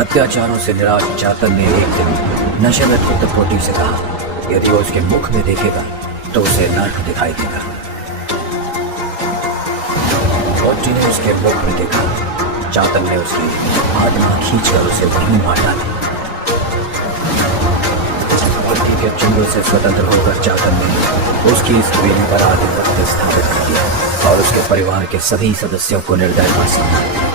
अत्याचारों से निराश चातक ने एक दिन नशे में धुत पोती से कहा, यदि वो उसके मुख में देखेगा तो उसे नर्क दिखाई देगा। पोती ने उसके मुख में देखा। चातक ने उसकी आत्मा खींचकर उसे वहीं मार डाला। पोती के चंगुल से स्वतंत्र होकर चातक ने उसकी इस हवेली पर आधिपत्य स्थापित कर दिया और उसके परिवार के सभी सदस्यों को निर्दय फांसी दी।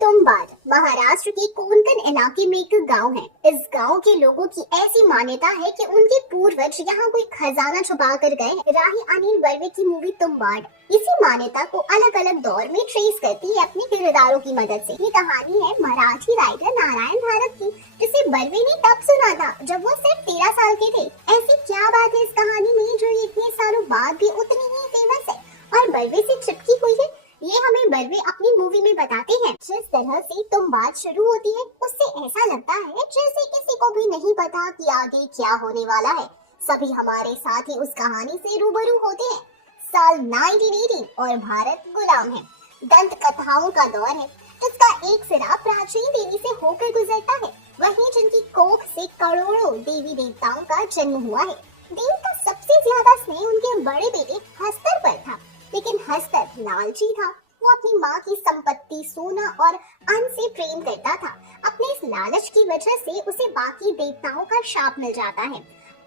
तुम्बाड महाराष्ट्र के कोंकण इलाके में एक गांव है। इस गांव के लोगों की ऐसी मान्यता है कि उनके पूर्वज यहाँ कोई खजाना छुपा कर गए। राही अनिल बर्वे की मूवी तुम्बाड इसी मान्यता को अलग अलग दौर में ट्रेस करती है अपने किरदारों की मदद से। ये कहानी है मराठी राइटर नारायण भारत की, जिसे बर्वे ने तब सुना था जब वो सिर्फ 13 साल के थे। ऐसी क्या बात है इस कहानी में जो इतने सालों बाद भी उतनी ही फेमस है और बर्वे से चिपकी हुई है? ये हमें बर्वे अपनी मूवी में बताते हैं। जिस तरह से तुम्बाड शुरू होती है उससे ऐसा लगता है जैसे किसी को भी नहीं पता कि आगे क्या होने वाला है। सभी हमारे साथ ही उस कहानी से रूबरू होते हैं। साल 1980 और भारत गुलाम है। दंत कथाओं का दौर है जिसका एक सिरा प्राचीन देवी से होकर गुजरता है, वहीं जिनकी कोख से करोड़ों देवी देवताओं का जन्म हुआ है। देव का सबसे ज्यादा स्नेह उनके बड़े बेटे हस्तर पर था, लेकिन हस्तर लालची था। वो अपनी माँ की संपत्ति, सोना और अन्न से प्रेम करता था। अपने इस लालच की वजह से उसे बाकी देवताओं का शाप मिल जाता है।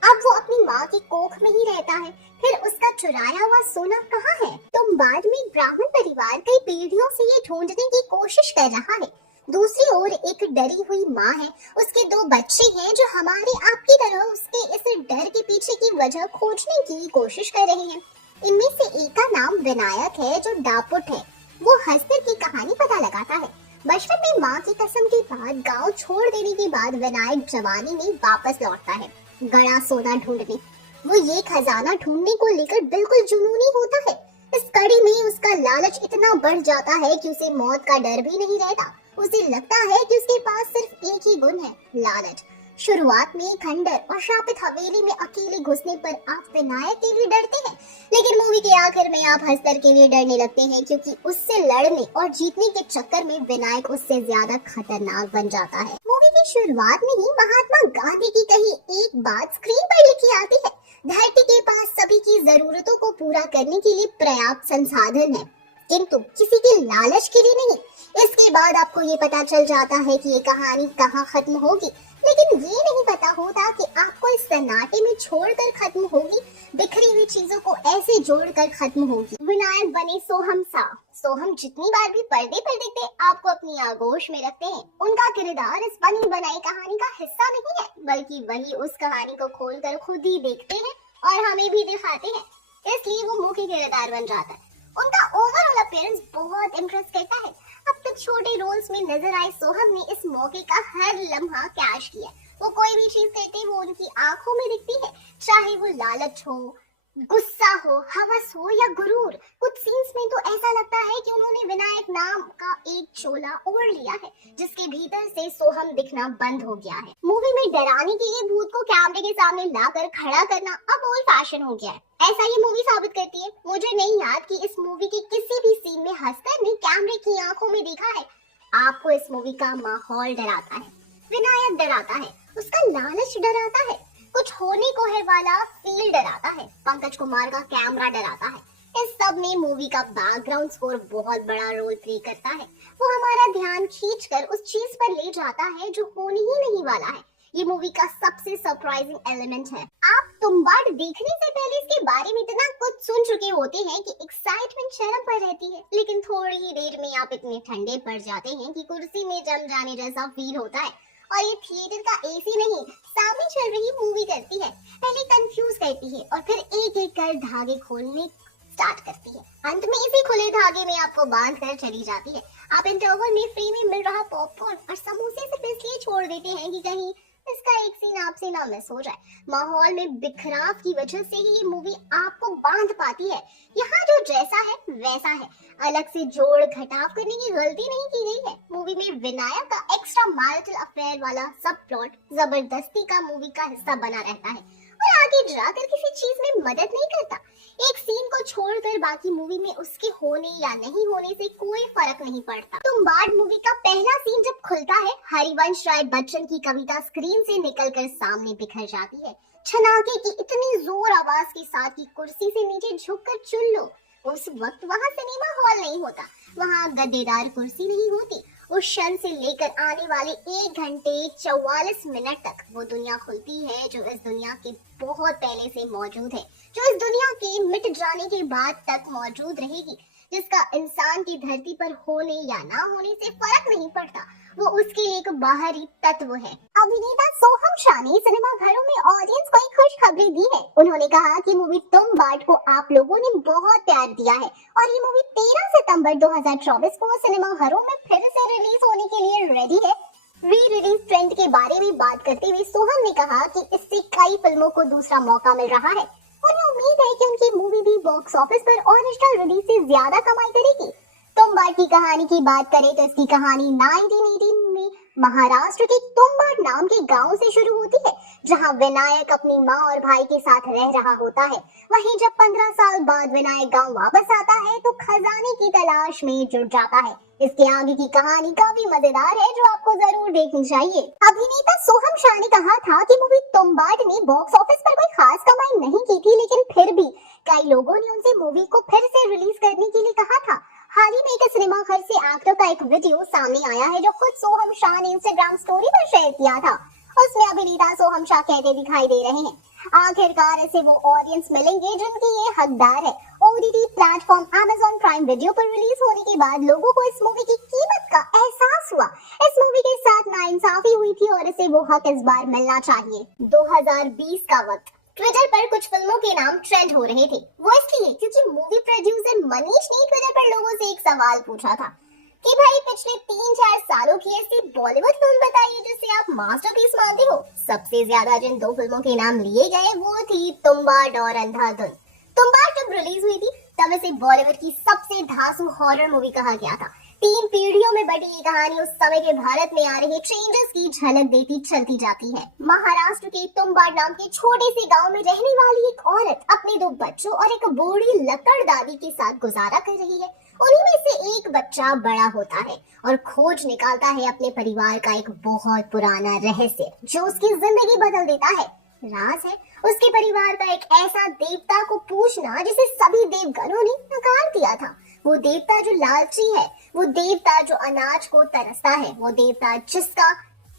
अब वो अपनी माँ की कोख में ही रहता है। फिर उसका चुराया हुआ सोना कहाँ है? तुम्बाड में ब्राह्मण परिवार कई पीढ़ियों से ये ढूंढने की कोशिश कर रहा है। दूसरी ओर एक डरी हुई माँ है, उसके 2 बच्चे हैं जो हमारे आपकी तरह उसके इस डर के पीछे की वजह खोजने की कोशिश कर रहे हैं। इनमें से एक का नाम विनायक है जो डापुट है। वो हस्तर की कहानी पता लगाता है। बचपन में माँ की कसम के बाद गांव छोड़ देने के बाद विनायक जवानी में वापस लौटता है गड़ा सोना ढूंढने। वो ये खजाना ढूंढने को लेकर बिल्कुल जुनूनी होता है। इस कड़ी में उसका लालच इतना बढ़ जाता है कि उसे मौत का डर भी नहीं रहता। उसे लगता है कि उसके पास सिर्फ एक ही गुण है, लालच। शुरुआत में खंडर और शापित हवेली में अकेले घुसने पर आप विनायक के लिए डरते हैं, लेकिन मूवी के आखिर में आप हस्तर के लिए डरने लगते हैं, क्योंकि उससे लड़ने और जीतने के चक्कर में विनायक उससे ज्यादा खतरनाक बन जाता है। मूवी की शुरुआत में ही महात्मा गांधी की कही एक बात स्क्रीन पर लिखी आती है, धरती के पास सभी की जरूरतों को पूरा करने के लिए पर्याप्त संसाधन है, किंतु किसी के लालच के लिए नहीं। इसके बाद आपको ये पता चल जाता है कि ये कहानी कहाँ खत्म होगी, लेकिन ये नहीं पता होता कि आपको इस सन्नाटे में छोड़कर खत्म होगी, बिखरी हुई चीजों को ऐसे जोड़कर खत्म होगी। विनायक बने सोहम सा। सोहम जितनी बार भी पर्दे पर दिखते आपको अपनी आगोश में रखते हैं। उनका किरदार इस बनी बनाई कहानी का हिस्सा नहीं है, बल्कि वही उस कहानी को खोलकर खुद ही देखते हैं और हमें भी दिखाते हैं, इसलिए वो मुख्य किरदार बन जाता है। उनका ओवरऑल अपीयरेंस बहुत इम्प्रेस करता है। अब तक छोटे रोल्स में नजर आए सोहम ने इस मौके का हर लम्हा कैश किया। वो कोई भी चीज करते वो उनकी आंखों में दिखती है, चाहे वो लालच हो, गुस्सा हो, हवस हो या गुरूर। कुछ सीन्स में तो ऐसा लगता है कि उन्होंने विनायक नाम का एक चोला ओढ़ लिया है, जिसके भीतर से सोहम दिखना बंद हो गया है। मूवी में डराने के लिए भूत को कैमरे के सामने लाकर खड़ा करना अब ओल्ड फैशन हो गया है, ऐसा ये मूवी साबित करती है। मुझे नहीं याद कि इस मूवी के किसी भी सीन में हस्तर ने कैमरे की आंखों में देखा है। आपको इस मूवी का माहौल डराता है, विनायक डराता है, उसका लालच डराता है, कुछ होने को है वाला फील डराता है, पंकज कुमार का कैमरा डराता है। इस सब में मूवी का बैकग्राउंड स्कोर बहुत बड़ा रोल प्ले करता है। वो हमारा ध्यान खींचकर उस चीज पर ले जाता है जो होने ही नहीं वाला है। ये मूवी का सबसे सरप्राइजिंग एलिमेंट है। आप तुम्बाड देखने से पहले इसके बारे में इतना कुछ सुन चुके होते हैं कि एक्साइटमेंट चरम पर रहती है, लेकिन थोड़ी ही देर में आप इतने ठंडे पड़ जाते हैं कि कुर्सी में जम जाने जैसा फील होता है। और ये थिएटर का एसी नहीं, सामने चल रही मूवी करती है। पहले कंफ्यूज करती है और फिर एक एक कर धागे खोलने स्टार्ट करती है। अंत में इसी खुले धागे में आपको बांध कर चली जाती है। आप इंटरवल में फ्री में मिल रहा पॉपकॉर्न और समोसे सिर्फ इसलिए छोड़ देते हैं कि कहीं इसका एक सीन आपसे ना मिस हो जाए। माहौल में बिखराव की वजह से ही ये मूवी आपको बांध पाती है। यहाँ जो जैसा है वैसा है, अलग से जोड़ घटाव करने की गलती नहीं की गई है। मूवी में विनायक का एक्स्ट्रा मैरिटल अफेयर वाला सब प्लॉट जबरदस्ती का मूवी का हिस्सा बना रहता है और आगे जाकर किसी चीज में मदद नहीं करता। एक सीन को छोड़कर बाकी मूवी में उसके होने या नहीं होने से कोई फर्क नहीं पड़ता। तुम्बाड़ मूवी का पहला सीन जब खुलता है, हरिवंश राय बच्चन की कविता स्क्रीन से निकलकर सामने बिखर जाती है। छनाके की इतनी जोर आवाज के साथ कि कुर्सी से नीचे झुककर चुन लो। उस वक्त वहाँ सिनेमा हॉल नहीं होता, वहाँ गद्देदार कुर्सी नहीं होती। उस क्षण से लेकर आने वाले 1 घंटे 44 मिनट तक वो दुनिया खुलती है जो इस दुनिया के बहुत पहले से मौजूद है, जो इस दुनिया के मिट जाने के बाद तक मौजूद रहेगी, जिसका इंसान की धरती पर होने या ना होने से फर्क नहीं पड़ता। वो उसके लिए एक बाहरी तत्व है। अभिनेता सोहम शाह ने सिनेमा घरों में ऑडियंस को एक खुशखबरी दी है। उन्होंने कहा कि मूवी तुम्बाड़ को आप लोगों ने बहुत प्यार दिया है और ये मूवी 13 सितंबर 2024 को सिनेमा घरों में फिर से रिलीज होने के लिए रेडी है। री रिलीज ट्रेंड के बारे में बात करते हुए सोहम ने कहा कि इससे कई फिल्मों को दूसरा मौका मिल रहा है। उन्हें उम्मीद है कि उनकी मूवी भी बॉक्स ऑफिस पर ओरिजिनल रिलीज से ज्यादा कमाई करेगी। तुम्बाड़ की कहानी की बात करें तो इसकी कहानी 1918 में महाराष्ट्र के तुम्बाड़ नाम के गांव से शुरू होती है, जहां विनायक अपनी मां और भाई के साथ रह रहा होता है। वहीं जब 15 साल बाद विनायक गांव वापस आता है तो खजाने की तलाश में जुट जाता है। इसके आगे की कहानी काफी मजेदार है जो आपको जरूर देखनी चाहिए। अभिनेता सोहम शाह ने कहा था कि मूवी तुम्बाड़ ने बॉक्स ऑफिस पर कोई खास कमाई नहीं की थी, लेकिन फिर भी कई लोगों ने उनसे मूवी को फिर से रिलीज करने के लिए कहा था। हाल ही में एक सिनेमा घर से एक्टर का एक वीडियो सामने आया है जो खुद सोहम शाह ने इंस्टाग्राम स्टोरी पर शेयर किया था। उसमें अभिनेता सोहम शाह कहते दिखाई दे रहे हैं, आखिरकार ऐसे वो ऑडियंस मिलेंगे जिनकी ये हकदार है। OTT platform Amazon prime video पर रिलीज होने के बाद लोगों को इस मूवी की कीमत का एहसास हुआ। इस मूवी के साथ नाइंसाफी हुई थी और इसे वो हक इस बार मिलना चाहिए। 2020 का वक्त, ट्विटर पर कुछ फिल्मों के नाम ट्रेंड हो रहे थे। वो इसलिए क्योंकि मूवी प्रोड्यूसर मनीष ने ट्विटर पर लोगों से एक सवाल पूछा था कि भाई पिछले 3-4 सालों की ऐसी बॉलीवुड फिल्म बताइए जिसे आप मास्टरपीस मानते हो। सबसे ज्यादा जिन 2 फिल्मों के नाम लिए गए वो थी तुम्बाड़ और अंधाधुन। तुम्बाड़ जब रिलीज हुई थी तब इसे बॉलीवुड की सबसे धांसू हॉरर मूवी कहा गया था। 3 पीढ़ियों में बटी ये कहानी उस समय के भारत में आ रहे चेंजेस की झलक देती चलती जाती है। महाराष्ट्र के तुम्बाड़ नाम के छोटे से गांव में रहने वाली एक औरत अपने 2 बच्चों और एक बूढ़ी लकड़ दादी के साथ गुजारा कर रही है। उन्हीं में से एक बच्चा बड़ा होता है और खोज निकालता है अपने परिवार का एक बहुत पुराना रहस्य जो उसकी जिंदगी बदल देता है। राज है उसके परिवार का एक ऐसा देवता को पूछना जिसे सभी देवगणों ने नकार दिया था। वो देवता जो लालची है, वो देवता जो अनाज को तरसता है, वो देवता जिसका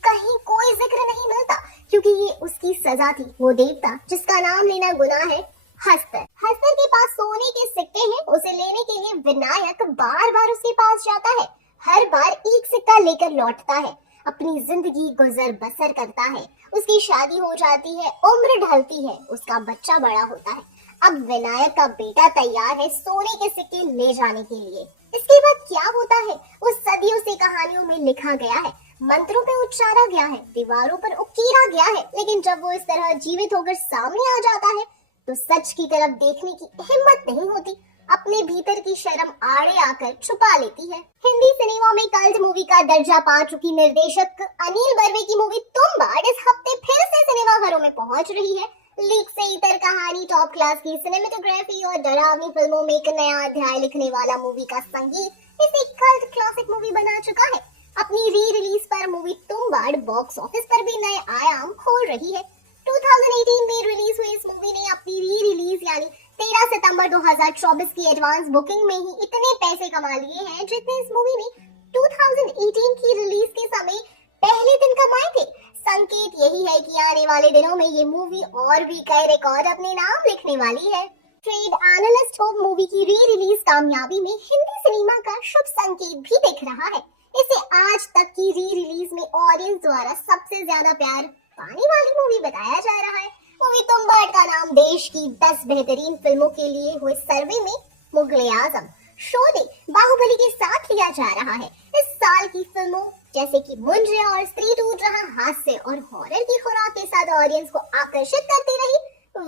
कहीं कोई जिक्र नहीं मिलता क्योंकि ये उसकी सजा थी। वो देवता जिसका नाम लेना गुनाह है, हस्तर। हस्तर के पास सोने के सिक्के हैं। उसे लेने के लिए विनायक बार बार उसके पास जाता है। हर बार एक सिक्का लेकर लौटता है। अपनी जिंदगी गुजर बसर करता है। उसकी शादी हो जाती है, उम्र ढलती है, उसका बच्चा बड़ा होता है। अब विनायक का बेटा तैयार है सोने के सिक्के ले जाने के लिए। इसके बाद क्या होता है वो सदियों से कहानियों में लिखा गया है, मंत्रों पे उच्चारा गया है, दीवारों पर उकीरा गया है। लेकिन जब वो इस तरह जीवित होकर सामने आ जाता है तो सच की तरफ देखने की हिम्मत नहीं होती। अपने भीतर की शर्म आड़े आकर छुपा लेती है। हिंदी सिनेमा में कल्ट मूवी का दर्जा पा चुकी निर्देशक अनिल बर्वे की मूवी तुम्बाड़ इस हफ्ते फिर से सिनेमा घरों में पहुंच रही है। लीक से इतर कहानी, टॉप क्लास की सिनेमेटोग्राफी और डरावनी फिल्मों में एक नया अध्याय लिखने वाला मूवी का संगीत इसे कल्ट क्लासिक मूवी बना चुका है। अपनी री रिलीज पर मूवी तुम्बाड़ बॉक्स ऑफिस पर भी नए आयाम खोल रही है। 2018 में रिलीज हुई इस मूवी ने अपनी री रिलीज यानी 13 सितंबर 2024 की एडवांस बुकिंग में ही इतने पैसे कमा लिए हैं जितने इस मूवी ने 2018 की रिलीज के समय पहले दिन कमाए थे। संकेत यही है कि आने वाले दिनों में ये मूवी और भी कई रिकॉर्ड अपने नाम लिखने वाली है। ट्रेड एनालिस्ट को मूवी की री रिलीज कामयाबी में हिंदी सिनेमा का शुभ संकेत भी दिख रहा है। इसे आज तक की री रिलीज में ऑडियंस द्वारा सबसे ज्यादा प्यार पाने वाली मूवी बताया जा रहा है। मूवी तुम्बाड़ का नाम देश की 10 बेहतरीन फिल्मों के लिए हुए सर्वे में मुगले आजम, शोले, बाहुबली के साथ लिया जा रहा है। इस साल की फिल्मों जैसे कि मुंजे और स्त्री टूट रहा हास्य और हॉरर की खुराक के साथ ऑडियंस को आकर्षित करती रही,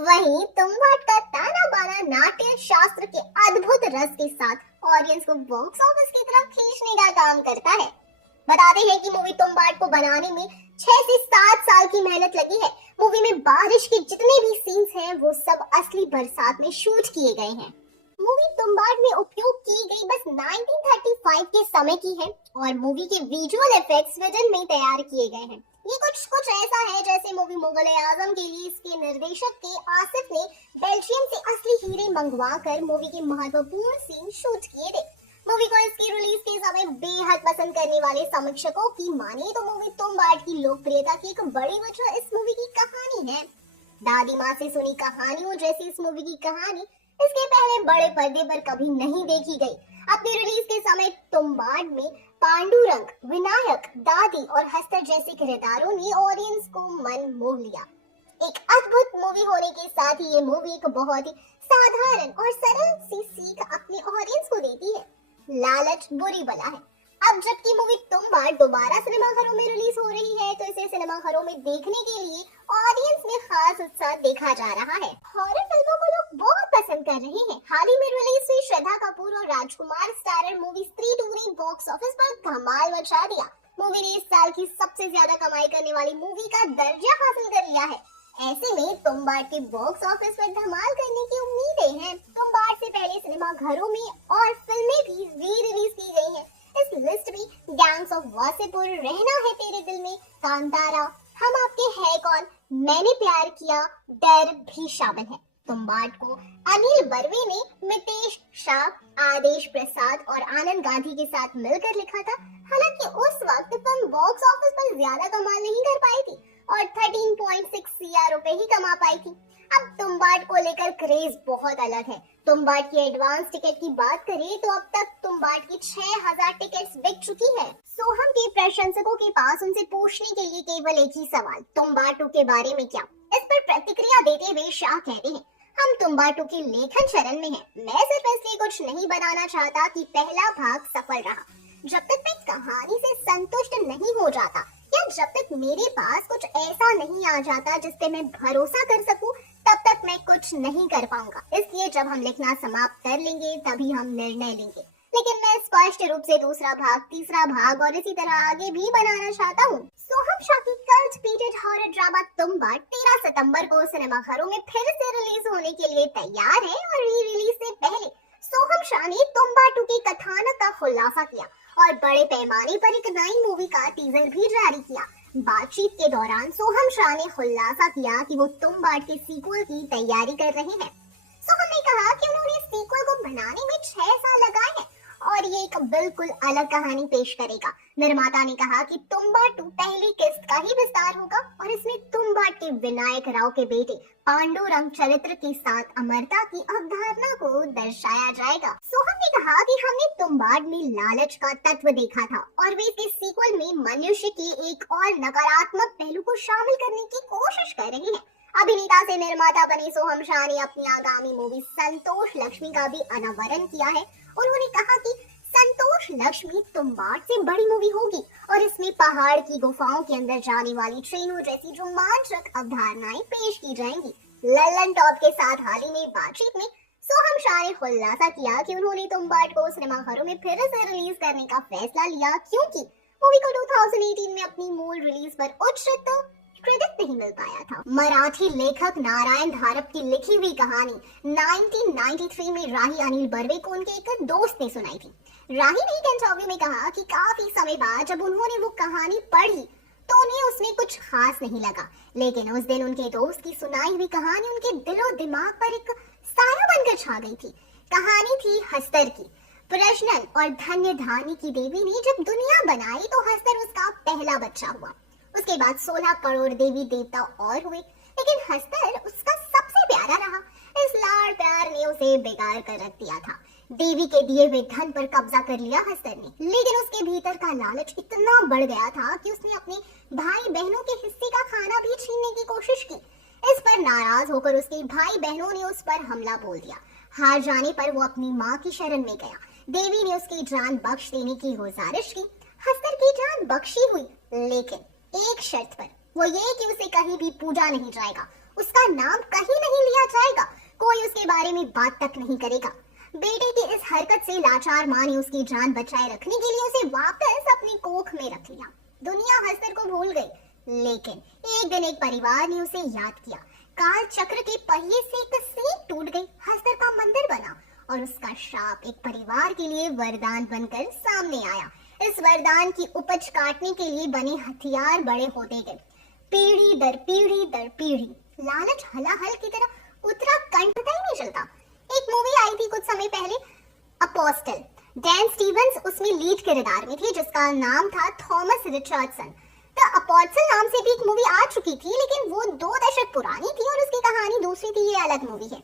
वहीं तुम्बाड का ताना बाना नाट्य शास्त्र के अद्भुत रस के साथ ऑडियंस को बॉक्स ऑफिस की तरफ खींचने का काम करता है। बताते हैं कि मूवी तुम्बाड को बनाने में 6 से 7 साल की मेहनत लगी है। मूवी में बारिश के जितने भी सीन्स हैं वो सब असली बरसात में शूट किए गए हैं। मूवी तुम्बाड में उपयोग की गई बस 1935 के समय की है और मूवी के विजुअल इफेक्ट्स स्वीडन में तैयार किए गए हैं। ये कुछ ऐसा है जैसे मूवी मुगल आजम के लिए इसके निर्देशक के आसिफ ने बेल्जियम से असली हीरे मंगवाकर मूवी के महत्वपूर्ण सीन शूट किए थे। मूवी को इसकी रिलीज के समय बेहद पसंद करने वाले समीक्षकों की माने तो मूवी तुम्बाड की लोकप्रियता की एक बड़ी वजह इस मूवी की कहानी है। दादी माँ से सुनी कहानियों जैसी इस मूवी की कहानी इसके पहले बड़े पर्दे पर कभी नहीं देखी गई। अपनी रिलीज के समय तुम्बाड में पांडुरंग, विनायक, दादी और हस्तर जैसे किरदारों ने ऑडियंस को मन मोह लिया। एक अद्भुत मूवी होने के साथ ही ये मूवी एक बहुत ही साधारण और सरल सी सीख अपने ऑडियंस को देती है। लालच बुरी बला है। अब जबकि मूवी तुम्बाड दोबारा सिनेमाघरों में रिलीज हो रही है तो इसे सिनेमाघरों में देखने के लिए ऑडियंस में खास उत्साह देखा जा रहा है। हॉरर फिल्मों को लोग बहुत पसंद कर रहे हैं। हाल ही में रिलीज हुई श्रद्धा कपूर और राजकुमार स्टारर मूवी स्त्री टू ने बॉक्स ऑफिस पर धमाल मचा दिया। मूवी ने इस साल की सबसे ज्यादा कमाई करने वाली मूवी का दर्जा हासिल कर लिया है। ऐसे में तुम्बाड के बॉक्स ऑफिस पर धमाल करने की उम्मीदें हैं। तुम्बाड से पहले सिनेमा घरों में और फिल्में भी री रिलीज की गई हैं। इस लिस्ट में गैंग्स ऑफ वासेपुर, रहना है तेरे दिल में, कांतारा, हम आपके है कौन, मैंने प्यार किया, डर भी शामिल है। तुम्बाड को अनिल बर्वे ने मितेश शाह, आदेश प्रसाद और आनंद गांधी के साथ मिलकर लिखा था। हालांकि उस वक्त फिल्म बॉक्स ऑफिस पर ज्यादा कमाल नहीं कर पाई थी और 13.6 CR रुपए ही कमा पाई थी। अब तुम्बाड को लेकर क्रेज बहुत अलग है। तुम्बाड की एडवांस टिकट की बात करें तो अब तक तुम्बाड की 6000 टिकट्स बिक चुकी है। सोहम के प्रशंसकों के पास उनसे पूछने के लिए केवल एक ही सवाल, तुम्बाड 2 के बारे में क्या? इस पर प्रतिक्रिया देते हुए शाह कहते हैं, हम तुम्बाड 2 के लेखन चरण में हैं। मैं सिर्फ इसलिए कुछ नहीं बनाना चाहता कि पहला भाग सफल रहा। जब तक मैं कहानी से संतुष्ट नहीं हो जाता या जब तक मेरे पास कुछ ऐसा नहीं आ जाता जिस पे मैं भरोसा कर सकूं, तब तक मैं कुछ नहीं कर पाऊंगा। इसलिए जब हम लिखना समाप्त कर लेंगे तभी हम निर्णय लेंगे। लेकिन मैं स्पष्ट रूप से दूसरा भाग, तीसरा भाग और इसी तरह आगे भी बनाना चाहता हूँ। सोहम शाह की cult period horror drama Tumbbad 13 सितंबर को सिनेमाघरों में फिर से रिलीज होने के लिए तैयार है और री रिलीज से पहले सोहम शाह ने तुम्बाड 2 के कथानक का खुलासा किया और बड़े पैमाने पर एक नई मूवी का टीजर भी जारी किया। बातचीत के दौरान सोहम शाह ने खुलासा किया कि वो तुम्बाड के सीक्वल की तैयारी कर रहे हैं। सोहम ने कहा कि उन्होंने सीक्वल को बनाने में 6 साल लगाए हैं और ये एक बिल्कुल अलग कहानी पेश करेगा। निर्माता ने कहा कि तुम्बाड 2 पहली किस्त का ही विस्तार होगा और इसमें तुम्बाड के विनायक राव के बेटे पांडुरंग चरित्र के साथ अमरता की अवधारणा को दर्शाया जाएगा। सोहम ने कहा कि हमने तुम्बाड में लालच का तत्व देखा था और वे इसके सीक्वल में मनुष्य के एक और नकारात्मक पहलू को शामिल करने की कोशिश कर रहे हैं। अभिनेता से निर्माता बने सोहम शाह ने अपनी आगामी मूवी संतोष लक्ष्मी का भी अनावरण किया है। उन्होंने कहा कि संतोष लक्ष्मी तुम्बाड से बड़ी मूवी होगी और इसमें पहाड़ की गुफाओं के अंदर जाने वाली ट्रेनों जैसी रोमांचक अवधारणाएं पेश की जाएंगी। लल्लन टॉप के साथ हाल ही में बातचीत में सोहम शाह ने खुलासा किया कि उन्होंने तुम्बाड को सिनेमाघरों में फिर से रिलीज करने का फैसला लिया क्योंकि मूवी को 2018 में अपनी मूल रिलीज पर उचित क्रेडिट नहीं मिल पाया था। मराठी लेखक नारायण धारप की लिखी हुई कहानी 1993 में राही अनिल बर्वे को उनके एक दोस्त ने सुनाई थी। राही ने एक इंटरव्यू में कहा कि काफी समय बाद जब उन्होंने वो कहानी पढ़ी तो उन्हें उसमें कुछ खास नहीं लगा, लेकिन उस दिन उनके दोस्त की सुनाई हुई कहानी उनके दिलो दिमाग पर एक साया बनकर छा गई थी। कहानी थी हस्तर की। प्रजनन और धन्य धानी की देवी ने जब दुनिया बनाई तो हस्तर उसका पहला बच्चा हुआ। उसके बाद 16 करोड़ देवी देवता और हुए, लेकिन हस्तर उसका सबसे प्यारा रहा। इस लाड़ प्यार ने उसे बिगाड़ कर रख दिया था। देवी के दिए हुए धन पर कब्जा कर लिया हस्तर ने, लेकिन उसके भीतर का लालच इतना बढ़ गया था कि उसने अपने भाई बहनों के हिस्से का खाना भी छीनने की कोशिश की। इस पर नाराज होकर उसके भाई बहनों ने उस पर हमला बोल दिया। हार जाने पर वो अपनी माँ की शरण में गया। देवी ने उसकी जान बख्श देने की गुजारिश की। हस्तर की जान वरदान बख्शी हुई, लेकिन एक शर्त पर, वो ये कि उसे कहीं भी पूजा नहीं जाएगा, उसका नाम कहीं नहीं लिया जाएगा, कोई उसके बारे में बात तक नहीं करेगा। बेटे की इस हरकत से लाचार माँ ने उसकी जान बचाए रखने के लिए उसे वापस अपनी कोख में रख लिया। दुनिया हस्तर को भूल गई, लेकिन एक दिन एक परिवार ने उसे याद किया। काल चक्र के पहिए से एक सीख टूट गई, हस्तर का मंदिर बना और उसका श्राप एक परिवार के लिए वरदान बनकर सामने आया। इस वरदान की उपज काटने के लिए बने हथियार बड़े होते गए, पीढ़ी दर पीढ़ी दर पीढ़ी। लालच हलाहल की तरह उत्तराखंड पता ही नहीं चलता। एक मूवी आई थी कुछ समय पहले, अपोस्टल। डैन स्टीवंस उसमें लीड किरदार में थे, जिसका नाम था थॉमस रिचर्डसन। द अपोस्टल नाम से भी एक मूवी आ चुकी थी, लेकिन वो 2 दशक पुरानी थी और उसकी कहानी दूसरी थी। ये अलग मूवी है।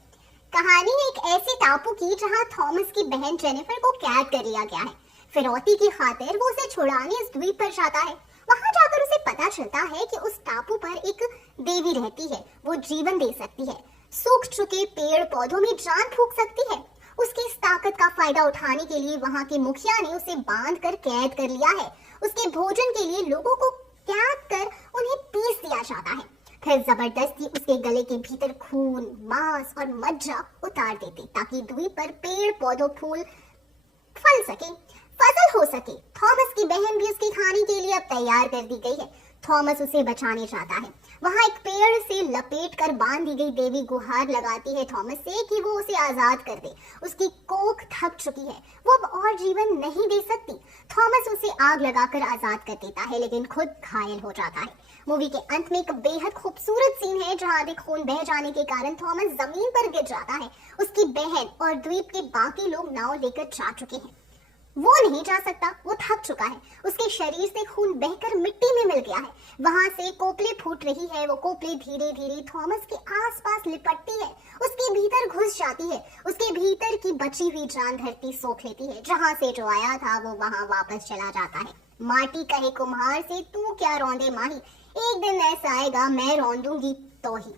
कहानी एक ऐसे टापू की जहां थॉमस की बहन जेनिफर को कैद कर लिया गया है। फिरौती की खातिर वो उसे छुड़ाने इस द्वीप पर जाता है। वहां जाकर उसे पता चलता है कि उस टापू पर एक देवी रहती है, वो जीवन दे सकती है, सूख चुके पेड़ पौधों में जान फूंक सकती है। उसकी इस ताकत का फायदा उठाने के लिए वहां के मुखिया ने उसे बांध कर कैद कर लिया है। उसके भोजन के लिए लोगों को कैद कर उन्हें पीस दिया जाता है, फिर जबरदस्ती उसके गले के भीतर खून, मांस और मज्जा उतार देते ताकि द्वीप पर पेड़ पौधों फूल फल सके, फसल हो सके। थॉमस की बहन भी उसके खाने के लिए अब तैयार कर दी गई है। थॉमस उसे बचाने जाता है। वहां एक पेड़ से लपेट कर बांध दी गई देवी गुहार लगाती है थॉमस से कि वो उसे आजाद कर दे। उसकी कोख थक चुकी है, वो अब और जीवन नहीं दे सकती। थॉमस उसे आग लगाकर आजाद कर देता है, लेकिन खुद घायल हो जाता है। मूवी के अंत में एक बेहद खूबसूरत सीन है जहां आधे खून बह जाने के कारण थॉमस जमीन पर गिर जाता है। उसकी बहन और द्वीप के बाकी लोग नाव लेकर जा चुके हैं। वो नहीं जा सकता, वो थक चुका है। उसके शरीर से खून बहकर मिट्टी में मिल गया है। वहां से कोपले फूट रही है। वो कोपले धीरे धीरे थॉमस के आसपास लिपटती है, उसके भीतर घुस जाती है। उसके भीतर की बची हुई जान धरती सोख लेती है। जहां से जो आया था वो वहां वापस चला जाता है। माटी कहे कुम्हार से, तू क्या रौंदे माही, एक दिन ऐसा आएगा मैं रौंदूंगी तो ही।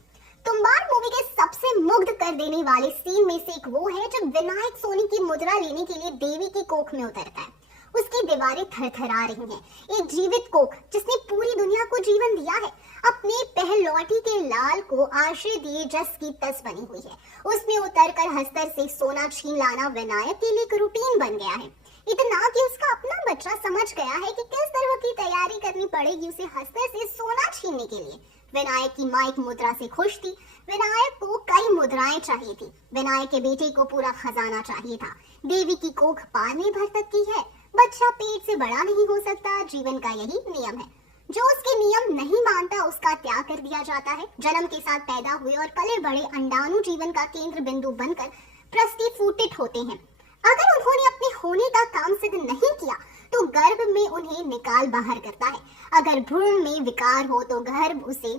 तुम्बाड़ मूवी के सबसे मुग्ध कर देने वाले सीन में से एक वो है जब विनायक सोनी की मुद्रा लेने के लिए देवी की कोख में उतरता है। उसकी दीवारें थरथरा रही हैं। एक जीवित कोख जिसने पूरी दुनिया को जीवन दिया है, अपने पहलौठी के लाल को आश्रय दिए जस की तस बनी हुई है। उसमें उतरकर हस्तर से सोना छीन लाना विनायक के लिए एक रूटीन बन गया है। इतना कि उसका अपना बच्चा समझ गया है कि किस तरह की तैयारी करनी पड़ेगी उसे हस्तर से सोना छीनने के लिए। विनायक की माँ एक मुद्रा से खुश थी। विनायक को कई मुद्राएं चाहिए थी। विनायक के बेटे को पूरा खजाना चाहिए था। देवी की कोख पालने भर तक की है। बच्चा पेट से बड़ा नहीं हो सकता, जीवन का यही नियम है। जो उसके नियम नहीं मानता उसका त्याग कर दिया जाता है। जन्म के साथ पैदा हुए और पले बड़े अंडाणु जीवन का केंद्र बिंदु बनकर प्रस्फुटित होते हैं। अगर उन्होंने अपने होने का काम सिद्ध नहीं किया तो गर्भ में उन्हें निकाल बाहर करता है। अगर भ्रूण में विकार हो तो गर्भ उसे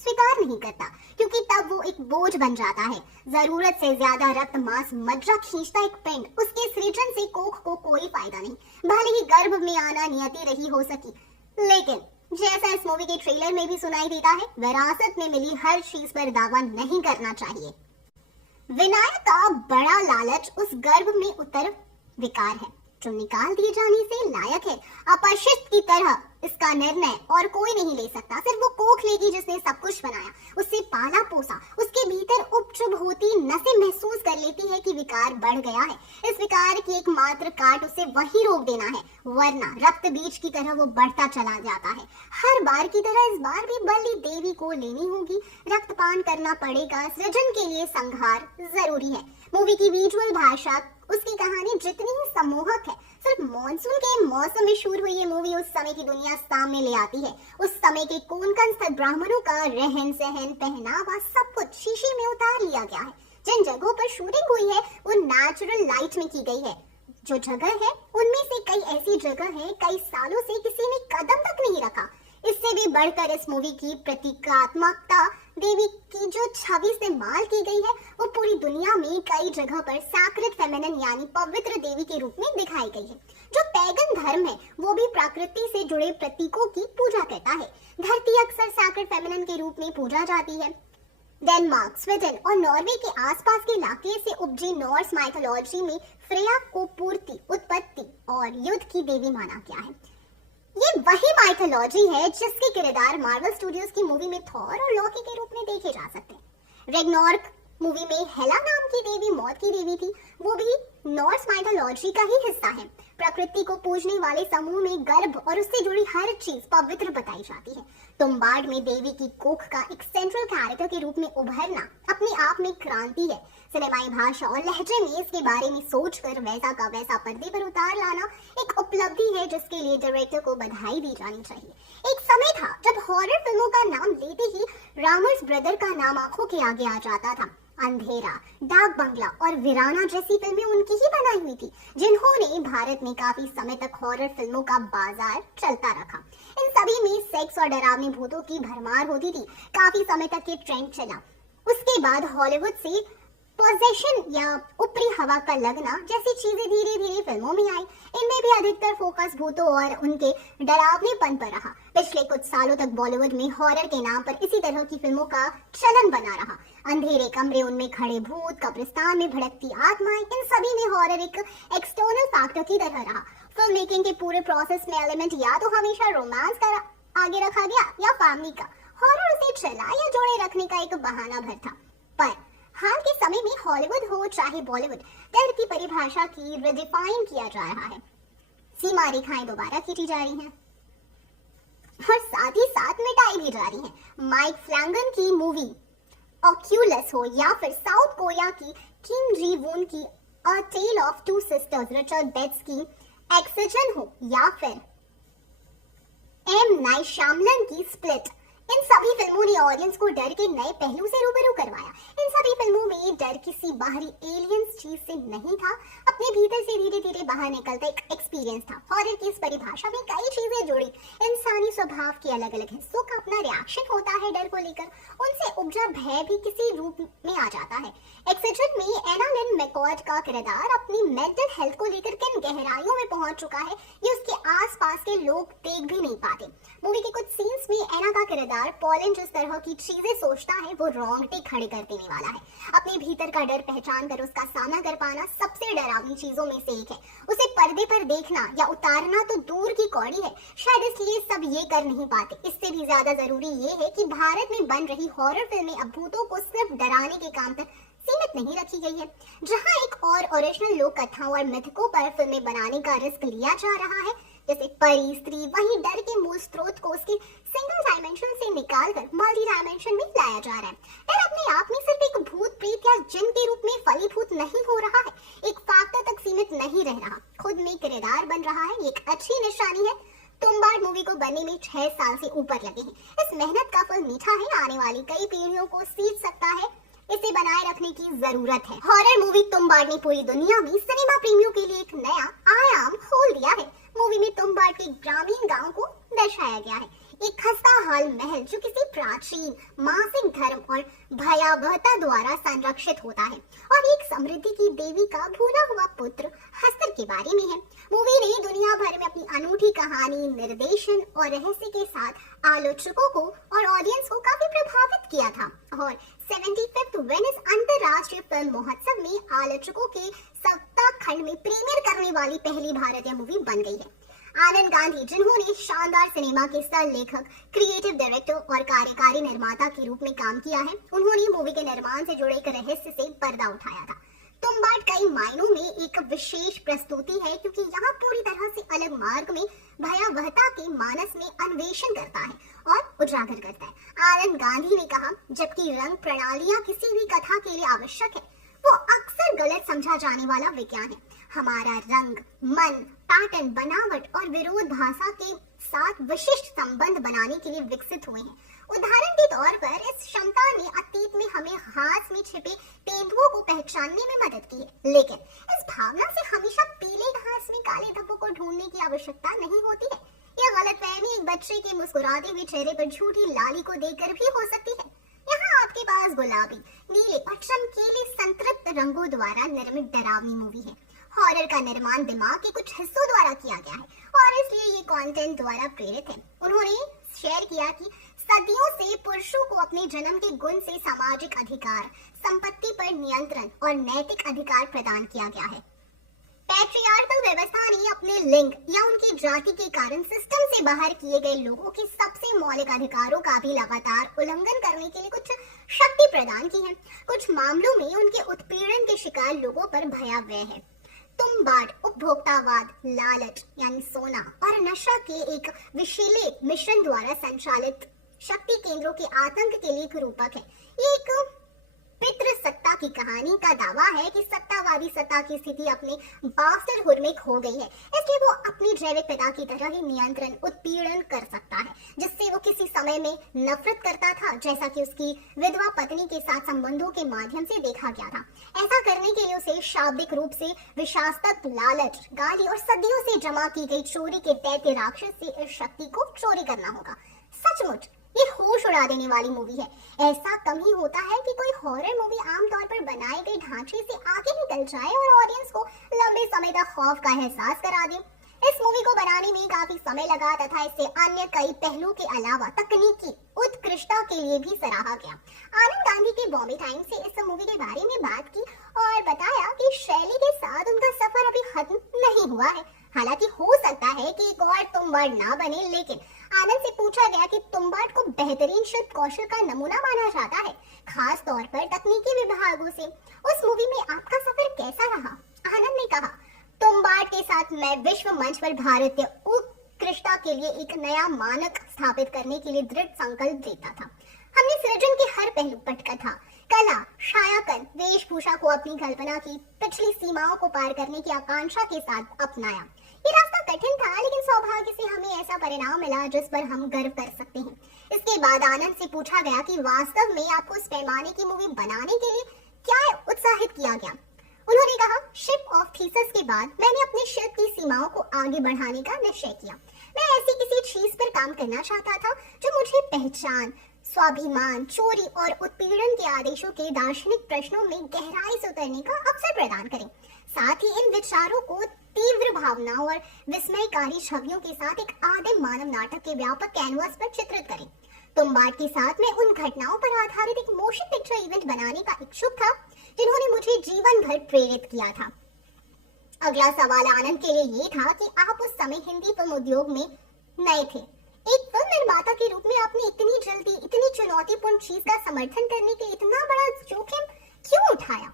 स्वीकार नहीं करता, क्योंकि तब वो एक बोझ बन जाता है। जरूरत से ज्यादा रक्त मांस मज्जा खींचता एक पिंड, उसके सृजन से कोख को कोई फायदा नहीं। भले ही गर्भ में आना नियति रही हो सकी, लेकिन जैसा इस मूवी के ट्रेलर में भी सुनाई देता है, विरासत में मिली हर चीज पर दावा नहीं करना चाहिए। विनायक का बड़ा लालच उस गर्भ में उतर विकार है जो निकाल दिए जाने से लायक है। अपशिष्ट की तरह इसका निर्णय और कोई नहीं ले सकता। सिर्फ वो कोख लेगी जिसने सब कुछ बनाया, उससे पाला पोसा, उसके भीतर उपचुभ होती नसें महसूस कर लेती है कि विकार बढ़ गया है। इस विकार की एकमात्र काट उसे वही रोक देना है, वरना रक्त बीज की तरह वो बढ़ता चला जाता है। हर बार की तरह इस बार भी बलि देवी को लेनी होगी, रक्तपान करना पड़ेगा। सृजन के लिए संहार जरूरी है। मूवी की विजुअल भाषा, उसकी कहानी जितनी ही सम्मोहक है, सिर्फ मॉनसून के मौसम में शूट हुई ये मूवी उस समय की दुनिया सामने ले आती है। उस समय के कोंकण स्थित ब्राह्मणों का रहन सहन, पहनावा, सब कुछ शीशे में उतार लिया गया है। जिन जगहों पर शूटिंग हुई है वो नेचुरल लाइट में की गई है। जो जगह है उनमें से कई ऐसी जगह है कई सालों से किसी ने कदम तक नहीं रखा। इससे भी बढ़कर इस मूवी की प्रतीकात्मकता, देवी की जो छवि से माल की गई है, वो पूरी दुनिया में कई जगह पर सैक्रेड फेमिनिन यानी पवित्र देवी के रूप में दिखाई गई है। जो पैगन धर्म है वो भी प्रकृति से जुड़े प्रतीकों की पूजा करता है। धरती अक्सर सैक्रेड फेमिनिन के रूप में पूजा जाती है। डेनमार्क, स्वीडन और नॉर्वे के आसपास के इलाके से उपजी नॉर्स माइथोलॉजी में फ्रेया को पूर्ति, उत्पत्ति और युद्ध की देवी माना गया है। ये वही माइथोलॉजी है जिसके किरदार मार्वल स्टूडियोज की मूवी में थॉर और लॉकी के रूप में देखे जा सकते हैं। रेग्नार्क मूवी में हेला नाम की देवी मौत की देवी थी, वो भी नॉर्स माइथोलॉजी का ही हिस्सा है। प्रकृति को पूजने वाले समूह में गर्भ और उससे जुड़ी हर चीज पवित्र बताई जाती है। तुम्बाड में देवी की कोख का एक सेंट्रल कैरेक्टर के रूप में उभरना अपने आप में क्रांति है। सिनेमाई भाषा और लहजे में इसके बारे में सोचकर वैसा का वैसा पर्दे पर उतार लाना एक उपलब्धि है जिसके लिए डायरेक्टर को बधाई दी जानी चाहिए। एक समय था जब हॉरर फिल्मों का नाम लेते ही रामर्स ब्रदर का नाम आंखों के आगे आ जाता था। अंधेरा, डाक बंगला और वीराना जैसी फिल्में उनकी ही बनाई हुई थी, जिन्होंने भारत में काफी समय तक हॉरर फिल्मों का बाजार चलता रखा। इन सभी में सेक्स और डरावने भूतों की भरमार होती थी। काफी समय तक ये ट्रेंड चला। उसके बाद हॉलीवुड से पोजेशन या ऊपरी हवा का लगना जैसी चीजें धीरे धीरे फिल्मों में आई। इनमें भी अधिकतर फोकस भूतों और उनके डरावनेपन पर रहा। पिछले कुछ सालों तक बॉलीवुड में हॉरर के नाम पर इसी तरह की फिल्मों का चलन बना रहा। अंधेरे कमरे, उनमें खड़े भूत, कब्रिस्तान में भड़कती आत्माएं, इन सभी में हॉरर एक एक्सटर्नल फैक्टर की तरह रहा। फिल्म मेकिंग के पूरे प्रोसेस में एलिमेंट या तो हमेशा रोमांस का आगे रखा गया या फैमिली का। हॉरर उसे चला या जोड़े रखने का एक बहाना भर था। पर हाल के समय में हॉलीवुड हो चाहे बॉलीवुड, डर की परिभाषा की रिडिफाइन किया जा रहा है। सीमा रेखाएं दोबारा खींची जा रही हैं और साथ ही साथ मिटाई भी जा रही हैं। माइक फ्लैंगन की मूवी ऑक्यूलस हो या फिर साउथ कोरिया की किम जी वून की a tale of two sisters Richard Bates की एक्सजन हो या फिर एम नाइट श्यामलन की स्प्लिट, इन सभी फिल्मों ने ऑडियंस को डर के नए पहलू से रूबरू करवाया। इन सभी फिल्मों में डर किसी बाहरी एलियंस चीज से नहीं था, अपने भीतर से धीरे धीरे बाहर निकलता एक एक्सपीरियंस था। हॉरर की इस परिभाषा में कई चीजें जुड़ी। इंसानी स्वभाव के अलग अलग हिस्सों का अपना रिएक्शन होता है डर को लेकर, उनसे उपजा भय भी किसी रूप में आ जाता है। एक्सजन में एना लिन मैककॉर्ड का किरदार अपनी मेंटल हेल्थ को लेकर किन गहराइयों में पहुंच चुका है, ये उसके आसपास के लोग देख भी नहीं पाते। मूवी के कुछ सीन्स में एना का किरदार पॉलिन जिस तरह की चीजें सोचता है वो रोंगटे खड़े कर देने वाला है। अपने भीतर का डर पहचान कर उसका सामना कर पाना सबसे डरावनी चीजों में से एक है। उसे पर्दे पर देखना या उतारना तो दूर की कौड़ी है, शायद इसलिए सब ये कर नहीं पाते। इससे भी ज्यादा जरूरी ये है कि भारत में बन रही हॉरर फिल्में अब भूतों को सिर्फ डराने के काम तक सीमित नहीं रखी गई है। जहां एक और ओरिजिनल लोक कथाओं और मिथकों पर फिल्में बनाने का रिस्क लिया जा रहा है, जैसे परी स्त्री, वहीं डर के मूल स्रोत को उसके सिंगल डायमेंशन से निकालकर मल्टी डायमेंशन में लाया जा रहा है। डर अपने आप में सिर्फ एक भूत प्रेत या जिन के रूप में फलीभूत नहीं हो रहा है, एक फैक्टर तक सीमित नहीं रह रहा, खुद में किरदार बन रहा है। एक अच्छी निशानी है। तुम्बाड मूवी को बनने में 6 साल से ऊपर लगे हैं। इस मेहनत का फल मीठा है, आने वाली कई पीढ़ियों को सींच सकता है। इसे बनाए रखने की जरूरत है। हॉरर मूवी तुम्बाड ने पूरी दुनिया में सिनेमा प्रेमियों के लिए एक नया आयाम खोल दिया है। मूवी में तुम्बाड के ग्रामीण गांव को दर्शाया गया है, एक खस्ता हाल महल जो किसी प्राचीन मासिक धर्म और भयावहता द्वारा संरक्षित होता है, और एक समृद्धि की देवी का भूला हुआ पुत्र हस्तर के बारे में है। मूवी ने दुनिया भर में अपनी अनूठी कहानी, निर्देशन और रहस्य के साथ आलोचकों को और ऑडियंस को काफी प्रभावित किया था, और 75th वेनिस अंतरराष्ट्रीय फिल्म महोत्सव में आलोचकों के सप्ताह खंड में प्रीमियर करने वाली पहली भारतीय मूवी बन गई है। आनंद गांधी, जिन्होंने शानदार सिनेमा के सह लेखक, क्रिएटिव डायरेक्टर और कार्यकारी निर्माता के रूप में काम किया है, उन्होंने मूवी के निर्माण से जुड़े एक रहस्य से पर्दा उठाया था। तुम्बाड कई मायनों में एक विशेष प्रस्तुति है, क्योंकि यहाँ पूरी तरह से अलग मार्ग में भयावहता के मानस में अन्वेषण करता है और उजागर करता है। आनंद गांधी ने कहा, जबकि रंग प्रणालियां किसी भी कथा के लिए आवश्यक है, वो अक्सर गलत समझा जाने वाला विज्ञान है। हमारा रंग, मन, पैटर्न, बनावट और विरोधाभास के साथ विशिष्ट संबंध बनाने के लिए विकसित हुए हैं। उदाहरण के तौर पर इस क्षमता ने अतीत में हमें घास में छिपे तेंदुओं को पहचानने में मदद की है, लेकिन इस भावना से हमेशा पीले घास में काले धब्बों को ढूंढने की आवश्यकता नहीं होती है। यह गलतफहमी एक बच्चे के मुस्कुराते हुए चेहरे पर झूठी लाली को देखकर भी हो सकती है। यहाँ आपके पास गुलाबी, नीले और चमकीले संतृप्त रंगों द्वारा निर्मित डरावनी मूवी है। हॉरर का निर्माण दिमाग के कुछ हिस्सों द्वारा किया गया है, और इसलिए ये कंटेंट द्वारा प्रेरित है। उन्होंने शेयर किया कि सदियों से पुरुषों को अपने जन्म के गुण से सामाजिक अधिकार, संपत्ति पर नियंत्रण और नैतिक अधिकार प्रदान किया गया है। पैट्रियार्कल व्यवस्था ने अपने लिंग या उनकी जाति के कारण सिस्टम से बाहर किए गए लोगों के सबसे मौलिक अधिकारों का भी लगातार उल्लंघन करने के लिए कुछ शक्ति प्रदान की है। कुछ मामलों में उनके उत्पीड़न के शिकार लोगों पर भयावह है। तुम्बाड उपभोक्तावाद, लालच यानी सोना और नशा के एक विषैले मिश्रण द्वारा संचालित शक्ति केंद्रों के आतंक के लिए एक रूपक है। ये एक पितृसत्ता की कहानी का दावा है कि सत्तावादी सत्ता की स्थिति अपने बास्टरहुड में खो गई है, इसलिए वो अपने जैविक पिता की तरह ही नियंत्रण उत्पीड़न कर सकता है, जिससे वो किसी समय में नफरत करता था, जैसा कि उसकी विधवा पत्नी के साथ संबंधों के माध्यम से देखा गया था। ऐसा करने के लिए उसे शाब्दिक रूप से विषाक्त लालच, गाली और सदियों से जमा की गई चोरी के दैत्य राक्षस से इस शक्ति को चोरी करना होगा। सचमुच ये होश उड़ा देने वाली मूवी है। ऐसा कम ही होता है कि कोई हॉरर मूवी आमतौर पर बनाए गए ढांचे से आगे निकल जाए और ऑडियंस को लंबे समय तक खौफ का एहसास करा दे। इस मूवी को बनाने में काफी समय लगा तथा इसे अन्य कई पहलुओं के अलावा तकनीकी उत्कृष्टता के लिए भी सराहा गया। आनंद गांधी के बॉम्बे टाइम्स से इस मूवी के बारे में बात की और बताया कि शैली के साथ उनका सफर अभी खत्म नहीं हुआ है। हालांकि हो सकता है कि एक और तुम्बाड ना बने, लेकिन आनंद से पूछा गया कि तुम्बाड को बेहतरीन शिल्प कौशल का नमूना माना जाता है, खास तौर पर तकनीकी विभागों से। उस मूवी में आपका सफर कैसा रहा? आनंद ने कहा, तुम्बाड के साथ मैं विश्व मंच पर भारतीय उत्कृष्टता के लिए एक नया मानक स्थापित करने के लिए दृढ़ संकल्प लेता था। हमने सृजन के हर पहलू, पटकथा, कला, छायांकन, वेशभूषा को अपनी कल्पना की पिछली सीमाओं को पार करने की आकांक्षा के साथ अपनाया। ये रास्ता कठिन था, लेकिन सौभाग्य से हमें ऐसा परिणाम मिला जिस पर हम गर्व कर सकते हैं। इसके बाद आनंद से पूछा गया कि वास्तव में आपको इस पैमाने की मूवी बनाने के लिए क्या उत्साहित किया गया। उन्होंने कहा, शिप ऑफ थीसिस के बाद मैंने अपने शिल्प की सीमाओं को आगे बढ़ाने का निश्चय किया। मैं ऐसी किसी चीज पर काम करना चाहता था जो मुझे पहचान, स्वाभिमान, चोरी और उत्पीड़न के आदेशों के दार्शनिक प्रश्नों में गहराई से उतरने का अवसर प्रदान करे। साथ ही इन विचारों को तीव्र भावनाओं और विस्मयकारी छवियों के साथ एक आदिम मानव नाटक के व्यापक कैनवास पर चित्रित करें। तुम्बाड के साथ मैं उन घटनाओं पर आधारित एक मोशन पिक्चर इवेंट बनाने का इच्छुक था जिन्होंने मुझे जीवन भर प्रेरित किया था। अगला सवाल आनंद के लिए ये था कि आप उस समय हिंदी फिल्म उद्योग में नए थे। एक फिल्म निर्माता के रूप में आपने इतनी जल्दी इतनी चुनौतीपूर्ण चीज का समर्थन करने के इतना बड़ा जोखिम क्यों उठाया?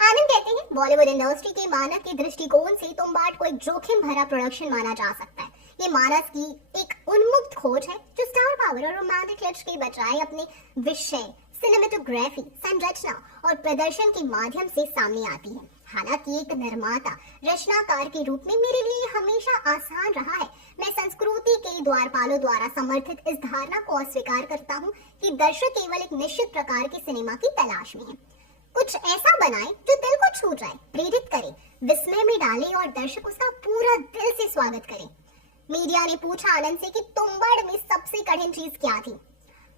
आनंद कहते हैं, बॉलीवुड इंडस्ट्री के मानक के दृष्टिकोण से तुम्बाड को एक जोखिम भरा प्रोडक्शन माना जा सकता है। ये मानस की एक उन्मुक्त खोज है जो स्टार पावर और रोमांटिक टच के बजाय अपने विषय, सिनेमेटोग्राफी, संरचना और प्रदर्शन के माध्यम से सामने आती है। हालांकि एक निर्माता, रचनाकार के रूप में मेरे लिए हमेशा आसान रहा है। मैं संस्कृति के द्वारपालों द्वारा समर्थित इस धारणा को अस्वीकार करता हूँ कि दर्शक केवल एक निश्चित प्रकार के सिनेमा की तलाश में है। कुछ ऐसा बनाए जो दिल को छू जाए, प्रेरित करे, विस्मय में डाले और दर्शक उसका पूरा दिल से स्वागत करे। मीडिया ने पूछा आनंद से कि तुम्बाड में सबसे कठिन चीज क्या थी।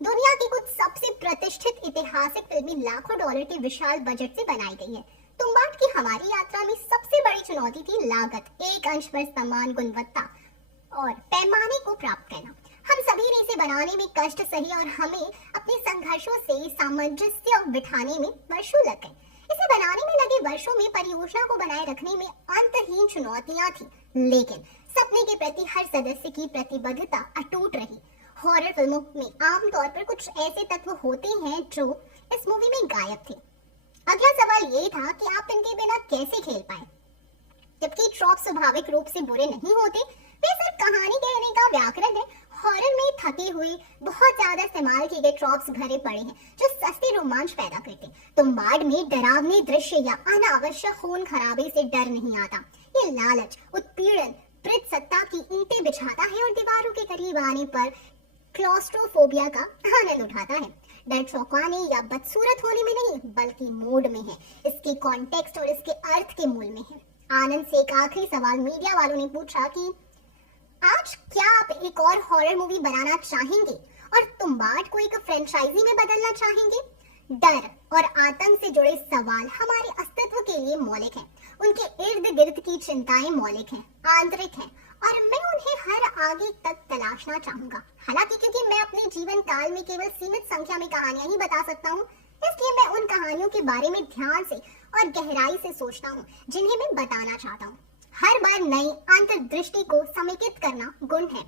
दुनिया की कुछ सबसे प्रतिष्ठित ऐतिहासिक फिल्में लाखों डॉलर के विशाल बजट से बनाई गई है। तुम्बाड की हमारी यात्रा में सबसे बड़ी चुनौती थी लागत, एक अंश पर समान गुणवत्ता और पैमाने को प्राप्त करना। हम सभी ने इसे बनाने में कष्ट सही और हमें अपने संघर्षों से सामंजस्य बिठाने में वर्षों लग गए। इसे बनाने में लगे वर्षों में परियोजना को बनाए रखने में अंतहीन चुनौतियां थी, लेकिन सपने के प्रति हर सदस्य की प्रतिबद्धता अटूट रही। हॉरर फिल्मों में आमतौर पर कुछ ऐसे तत्व होते हैं जो इस मूवी में गायब थे। अगला सवाल ये था कि आप इनके बिना कैसे खेल पाए। जबकि ट्रॉप स्वाभाविक रूप से बुरे नहीं होते, वे सिर्फ कहानी कहने का व्याकरण है। हॉरर में थके हुए, बहुत ज्यादा इस्तेमाल किए गए ट्रॉप्स भरे पड़े हैं जो सस्ते रोमांच पैदा करते। तुम्बाड में डरावने दृश्य या अनावश्यक खून खराबे से डर नहीं आता। ये लालच, उत्पीड़न, प्रेत सत्ता की ईंटें बिछाता है और दीवारों के करीब आने पर क्लॉस्ट्रोफोबिया का आनंद उठाता है। डर चौंकाने या बदसूरत होने में नहीं, बल्कि मूड में है, इसके कॉन्टेक्स्ट और इसके अर्थ के मूल में है। आनंद से एक आखिरी सवाल मीडिया वालों ने पूछा कि आज क्या आप एक और हॉरर मूवी बनाना चाहेंगे और तुम्बाड को एक फ्रेंचाइजी में बदलना चाहेंगे? डर और आतंक से जुड़े सवाल हमारे अस्तित्व के लिए मौलिक हैं। उनके इर्द गिर्द की चिंताएं मौलिक हैं, आंतरिक हैं और मैं उन्हें हर आगे तक तलाशना चाहूंगा। हालांकि क्योंकि मैं अपने जीवन काल में केवल सीमित संख्या में कहानियां ही बता सकता हूँ, इसलिए मैं उन कहानियों के बारे में ध्यान से और गहराई से सोचता हूँ, जिन्हें मैं बताना चाहता हूँ। हर बार नई अंतर्दृष्टि को समेकित करना गुण है,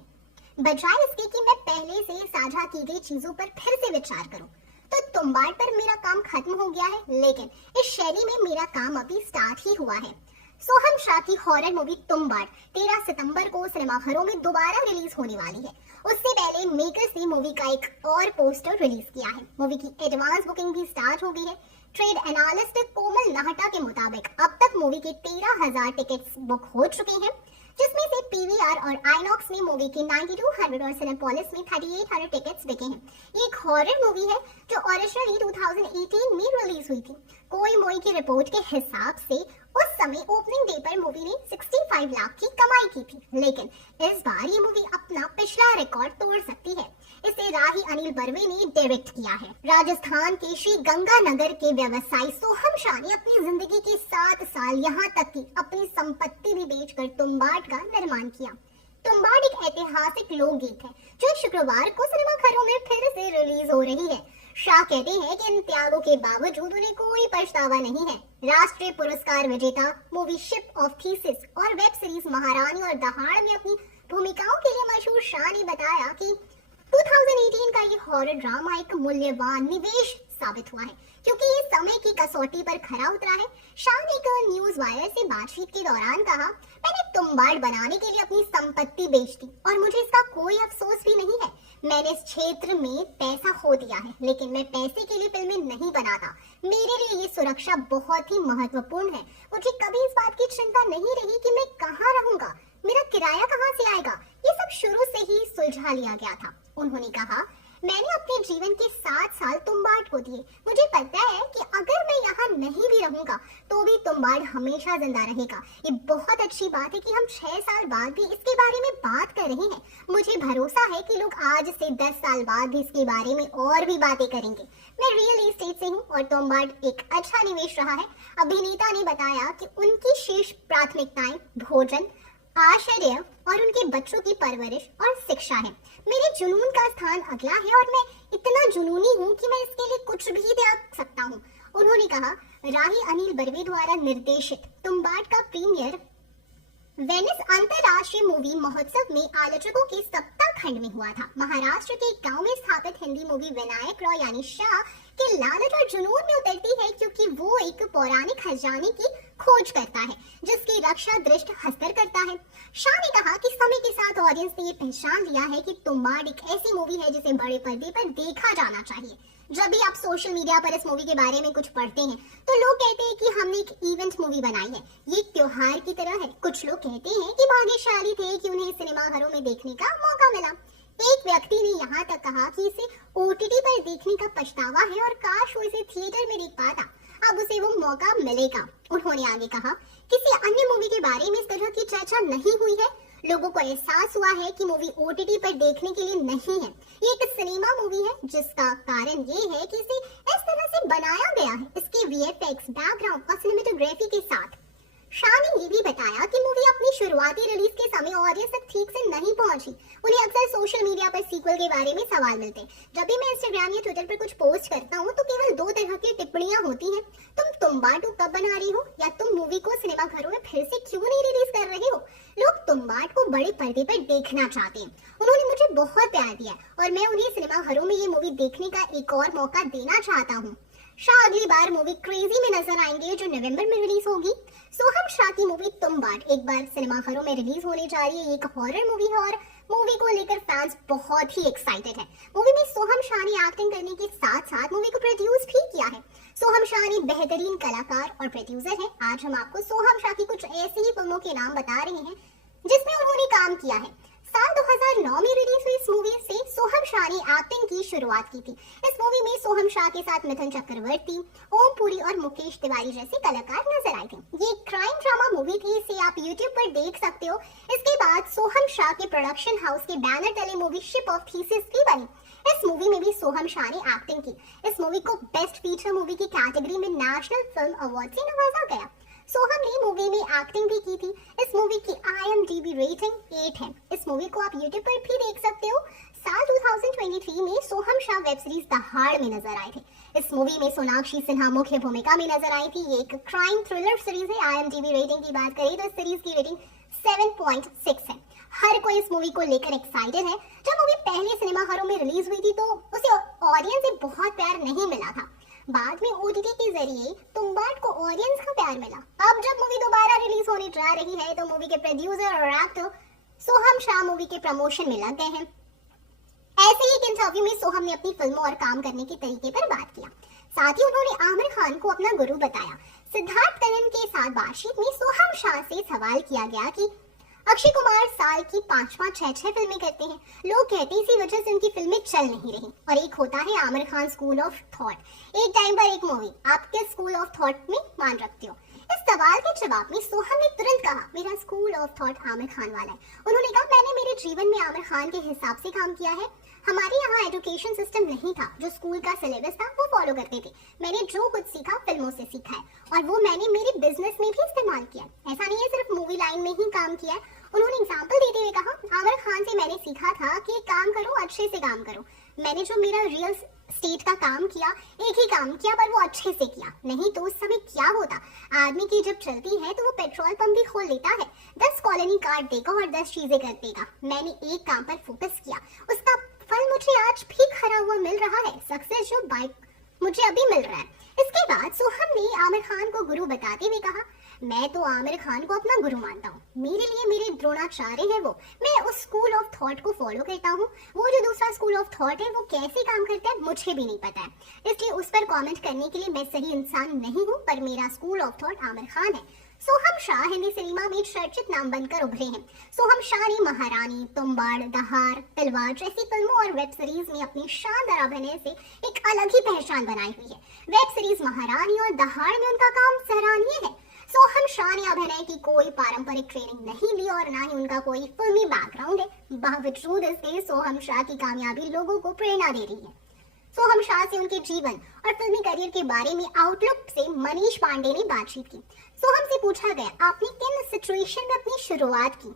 बजाय इसके कि मैं पहले से साझा की गई चीजों पर फिर से विचार करूं। तो तुम्बाड़ पर मेरा काम खत्म हो गया है, लेकिन इस शैली में मेरा काम अभी स्टार्ट ही हुआ है। सोहम शाह की हॉरर मूवी तुम्बाड़ 13 सितंबर को सिनेमाघरों में दोबारा रिलीज होने वाली है। उससे पहले मेकर्स ने मूवी का एक और पोस्टर रिलीज किया है। मूवी की एडवांस बुकिंग भी स्टार्ट हो गई है। ट्रेड एनालिस्ट कोमल नाहटा के मुताबिक अब तक मूवी के 13,000 टिकट्स बुक हो चुके हैं, जिसमें से पीवीआर और आइनॉक्स में मूवी के 9200 और सिनेपोलिस में 3800 टिकट्स बिके हैं। ये एक हॉरर मूवी है जो ओरिजिनली 2018 में रिलीज हुई थी। कोई मोई की रिपोर्ट के हिसाब से उस समय ओपनिंग डे पर मूवी ने 65 लाख की कमाई की थी, लेकिन इस बार ये मूवी अपना पिछला रिकॉर्ड तोड़ सकती है। इसे राही अनिल बर्वे ने डायरेक्ट किया है। राजस्थान के श्री गंगानगर के व्यवसायी सोहम शाह ने अपनी जिंदगी के 7 साल यहाँ तक की अपनी संपत्ति भी बेचकर तुम्बाड़ का निर्माण किया। तुम्बाड़ एक ऐतिहासिक लोकगीत है जो शुक्रवार को सिनेमाघरों में फिर से रिलीज हो रही है। शाह कहते हैं कि इन त्यागों के बावजूद उन्हें कोई पछतावा नहीं है। राष्ट्रीय पुरस्कार विजेता मूवी शिप ऑफ थीसिस और वेब सीरीज महारानी और दहाड़ में अपनी भूमिकाओं के लिए मशहूर शाह ने बताया कि 2018 का ये हॉरर ड्रामा एक मूल्यवान निवेश साबित हुआ है, क्योंकि ये समय की कसौटी पर खरा उतरा है। शाह ने एक न्यूज वायर से बातचीत के दौरान कहा, मैंने तुम्बाड़ बनाने के लिए अपनी संपत्ति बेच दी और मुझे इसका कोई अफसोस भी नहीं है। मैंने इस क्षेत्र में पैसा खो दिया है, लेकिन मैं पैसे के लिए फिल्में नहीं बनाता। मेरे लिए ये सुरक्षा बहुत ही महत्वपूर्ण है। मुझे कभी इस बात की चिंता नहीं रही कि मैं कहाँ रहूंगा, मेरा किराया कहाँ से आएगा। ये सब शुरू से ही सुलझा लिया गया था। उन्होंने कहा, मैंने अपने जीवन के 7 साल तुम्बाड़ को दिए। मुझे पता है कि अगर मैं यहाँ नहीं भी रहूंगा तो भी तुम्बाड़ हमेशा जिंदा रहेगा। ये बहुत अच्छी बात है कि हम 6 साल बाद भी इसके बारे में बात कर रहे हैं। मुझे भरोसा है कि लोग आज से 10 साल बाद भी इसके बारे में और भी बातें करेंगे। मैं रियल एस्टेट से हूँ और तुम्बाड़ एक अच्छा निवेश रहा है। अभिनेता ने बताया कि उनकी शीर्ष प्राथमिकताएं भोजन, आश्रय और उनके बच्चों की परवरिश और शिक्षा है। मेरे जुनून का स्थान अगला है और मैं इतना जुनूनी हूँ कि मैं इसके लिए कुछ भी त्याग सकता हूँ। उन्होंने कहा, राही अनिल बर्वे द्वारा निर्देशित तुम्बाड़ का प्रीमियर वेनिस अंतरराष्ट्रीय मूवी महोत्सव में आलोचकों के सप्ताह खंड में हुआ था। महाराष्ट्र के एक गांव में स्थापित हिंदी मूवी विनायक रॉय यानी शाह के लालच और जुनून में उतरती है, क्योंकि वो एक पौराणिक खजाने की खोज करता है जिसकी रक्षा दृष्ट हस्तर करता है। शाह ने कहा कि समय के साथ ऑडियंस ने ये पहचान लिया है कि तुम्बाड़ एक ऐसी मूवी है जिसे बड़े पर्दे पर देखा जाना चाहिए। जब भी आप सोशल मीडिया पर इस मूवी के बारे में कुछ पढ़ते हैं तो लोग कहते हैं कि हमने एक इवेंट मूवी बनाई है, ये एक त्योहार की तरह है। कुछ लोग कहते हैं कि भाग्यशाली थे कि उन्हें सिनेमाघरों में देखने का मौका मिला। एक व्यक्ति ने यहाँ तक कहा कि इसे ओटीटी पर देखने का पछतावा है और काश वो इसे थिएटर में देख पाता, अब उसे वो मौका मिलेगा। उन्होंने आगे कहा, किसी अन्य मूवी के बारे में इस तरह की चर्चा नहीं हुई है। लोगों को एहसास हुआ है कि मूवी ओटीटी पर देखने के लिए नहीं है, ये एक सिनेमा मूवी है, जिसका कारण ये है कि इसे इस तरह से बनाया गया है, इसके वीएफएक्स, बैकग्राउंड और सिनेमेटोग्राफी के साथ। शाह ने ये भी बताया कि मूवी अपनी शुरुआती रिलीज के समय ऑडियंस तक ठीक से नहीं पहुंची। उन्हें अक्सर सोशल मीडिया पर सीक्वल के बारे में सवाल मिलते हैं। जब भी मैं इंस्टाग्राम या ट्विटर पर कुछ पोस्ट करता हूँ तो केवल 2 तरह की टिप्पणियां होती हैं, तुम तुम्बाड़ 2 कब बना रही हो, या तुम मूवी को सिनेमाघरों में फिर से क्यों नहीं रिलीज कर रहे हो। लोग तुम्बाड़ को बड़े पर्दे पर देखना चाहते हैं। उन्होंने मुझे बहुत प्यार दिया और मैं उन्हें सिनेमाघरों में ये मूवी देखने का एक और मौका देना चाहता हूँ। शाह अगली बार मूवी क्रेजी में नजर आएंगे जो नवंबर में रिलीज होगी। सोहम शाह की मूवी तुम्बाड़ एक बार सिनेमाघरों में रिलीज होने जा रही है। एक हॉरर मूवी है और मूवी को लेकर फैंस बहुत ही एक्साइटेड है। मूवी में सोहम शाह ने एक्टिंग करने के साथ साथ मूवी को प्रोड्यूस भी किया है। सोहम शाह ने बेहतरीन कलाकार और प्रोड्यूसर है। आज हम आपको सोहम शाह की कुछ ऐसी ही फिल्मों के नाम बता रहे हैं जिसमें उन्होंने काम किया है। साल 2009 में रिलीज हुई इस मूवी से सोहम शाह ने एक्टिंग की शुरुआत की थी। इस मूवी में सोहम शाह के साथ मिथुन चक्रवर्ती, ओम पुरी और मुकेश तिवारी जैसे कलाकार नजर आए थे। ये क्राइम ड्रामा मूवी थी, इसे आप YouTube पर देख सकते हो। इसके बाद सोहम शाह के प्रोडक्शन हाउस के बैनर तले मूवी शिप ऑफ थीसिस भी बनी। इस मूवी में भी सोहम शाह ने एक्टिंग की। इस मूवी को बेस्ट फीचर मूवी की कैटेगरी में नेशनल फिल्म अवार्ड से नवाजा गया। सोहम ने मूवी में एक्टिंग भी की थी। इस मूवी की IMDb रेटिंग 8 है। इस मूवी को आप YouTube पर भी देख सकते हो। साल 2023 में सोहम शाह वेब सीरीज दहाड़ में नजर आए थे। इस मूवी में सोनाक्षी सिन्हा मुख्य भूमिका में नजर आई थी। ये एक क्राइम थ्रिलर सीरीज है। IMDb रेटिंग की बात करें तो इस सीरीज की रेटिंग 7.6 है। हर कोई इस मूवी को लेकर एक्साइटेड है। जब मूवी पहले सिनेमा घरों में रिलीज हुई थी तो उसे ऑडियंस से बहुत प्यार नहीं मिला था। बाद में OTT के जरिए तुम्बाड़ को ऑडियंस का प्यार मिला। अब जब मूवी दोबारा रिलीज होने जा रही है तो मूवी के प्रोड्यूसर और एक्टर सोहम शाह मूवी के प्रमोशन में लग गए हैं। ऐसे ही एक इंटरव्यू में सोहम ने अपनी फिल्मों और काम करने के तरीके पर बात किया। साथ ही उन्होंने आमिर खान को अपना गुरु बताया। सिद्धार्थ करण के साथ बातचीत में सोहम शाह से सवाल किया गया कि अक्षय कुमार साल की 5-5, 6-6 फिल्में करते हैं। लोग कहते हैं इसी वजह से उनकी फिल्में चल नहीं रही। और एक होता है Aamir Khan school of thought. एक टाइम पर एक मूवी, आप किस स्कूल ऑफ थॉट में मान रखते हो? इस सवाल के जवाब में सोहम ने तुरंत कहा, मेरा school of thought Aamir Khan वाला है। उन्होंने कहा, मैंने मेरे जीवन में आमिर खान के हिसाब से काम किया है। हमारे यहाँ एजुकेशन सिस्टम नहीं था। जो स्कूल का सिलेबस था वो फॉलो करते थे। मैंने जो कुछ सीखा फिल्मों से सीखा है और वो मैंने मेरे बिजनेस में भी इस्तेमाल किया। ऐसा नहीं है सिर्फ मूवी लाइन में ही काम किया है। उन्होंने एग्जाम्पल देते हुए कहा, आमिर खान से मैंने सीखा था कि काम करो, अच्छे से काम करो। मैंने जो मेरा रियल स्टेट का काम किया, एक ही काम किया पर वो अच्छे से किया। नहीं तो उस समय क्या होता, आदमी की जब चलती है तो वो पेट्रोल पंप भी खोल लेता है, 10 कॉलोनी कार्ड देगा और 10 चीजें कर देगा। मैंने एक काम पर फोकस किया, उसका फल मुझे आज भी खरा हुआ मिल रहा है। सक्सेस जो बाइक मुझे अभी मिल रहा है। इसके बाद सोहम ने आमिर खान को गुरु बताते हुए कहा, मैं तो आमिर खान को अपना गुरु मानता हूँ। मेरे लिए मेरे द्रोणाचार्य है वो। मैं उस स्कूल ऑफ थॉट को फॉलो करता हूँ। वो जो दूसरा स्कूल ऑफ थॉट है वो कैसे काम करता है मुझे भी नहीं पता है, इसलिए उस पर कमेंट करने के लिए मैं सही इंसान नहीं हूँ। पर मेरा school of thought Aamir Khan है। सोहम शाह हिंदी सिनेमा में चर्चित नाम बनकर उभरे हैं। सोहम शाह ने महारानी, तुम्बाड़, दहाड़, तलवार जैसी फिल्मों और वेब सीरीज में अपनी शानदार अभिनय से एक अलग ही पहचान बनाई हुई है। वेब सीरीज महारानी और दहाड़ में उनका काम सराहनीय है। सोहम शाह ने अभिनय की कोई पारंपरिक ट्रेनिंग नहीं ली और ना ही उनका कोई फिल्मी बैकग्राउंड है। बावजूद इसके सोहम शाह की कामयाबी लोगों को प्रेरणा दे रही है। सोहम शाह से उनके जीवन और फिल्मी करियर के बारे में आउटलुक से मनीष पांडे ने बातचीत की। सोहम से पूछा गया, आपने किन सिचुएशन में अपनी शुरुआत की?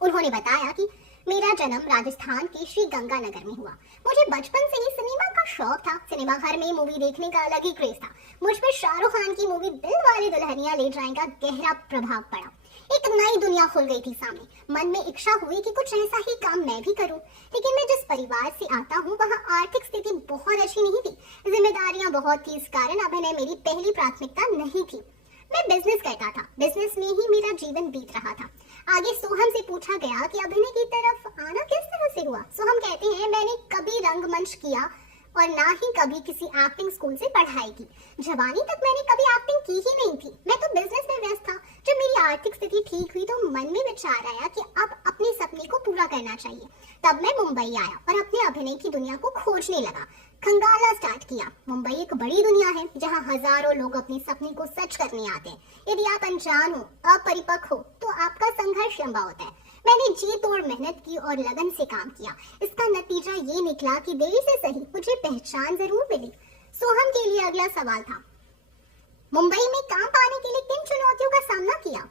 उन्होंने बताया कि मेरा जन्म राजस्थान के श्री गंगानगर में हुआ। मुझे बचपन से ही सिनेमा का शौक था। सिनेमा घर में मूवी देखने का अलग ही क्रेज था। मुझ पर शाहरुख खान की मूवी दिलवाले दुल्हनिया ले जाएगा गहरा प्रभाव पड़ा। एक नई दुनिया खुल गई थी सामने। मन में इच्छा हुई कि कुछ ऐसा ही काम मैं भी करूं। लेकिन मैं जिस परिवार से आता हूं वहां आर्थिक स्थिति बहुत अच्छी नहीं थी। जिम्मेदारियां बहुत थी। इस कारण अभिनय मेरी पहली प्राथमिकता नहीं थी। मैं बिजनेस करता था। बिजनेस में ही मेरा जीवन बीत रहा था। आगे सोहम से पूछा गया कि अभिनय की तरफ आना किस तरह से हुआ। सोहम कहते हैं, मैंने कभी रंगमंच किया और ना ही कभी किसी एक्टिंग स्कूल से पढ़ाई की। जवानी तक मैंने कभी एक्टिंग की ही नहीं थी। मैं तो बिजनेस में व्यस्त था। जब मेरी आर्थिक स्थिति ठीक हुई तो मन में विचार आया कि अब अपने सपने को पूरा करना चाहिए। तब मैं मुंबई आया और अपने अभिनय की दुनिया को खोजने लगा। खंगाला स्टार्ट किया। मुंबई एक बड़ी दुनिया है जहां हजारों लोग अपने सपने को सच करने आते हैं। यदि आप अनजान हो, अपरिपक्व हो तो आपका संघर्ष लंबा होता है। मैंने जी तोड़ मेहनत की और लगन से काम किया। इसका नतीजा ये निकला कि देरी से सही मुझे पहचान जरूर मिली। सोहम के लिए अगला सवाल था, मुंबई में काम पाने के लिए किन चुनौतियों का सामना किया?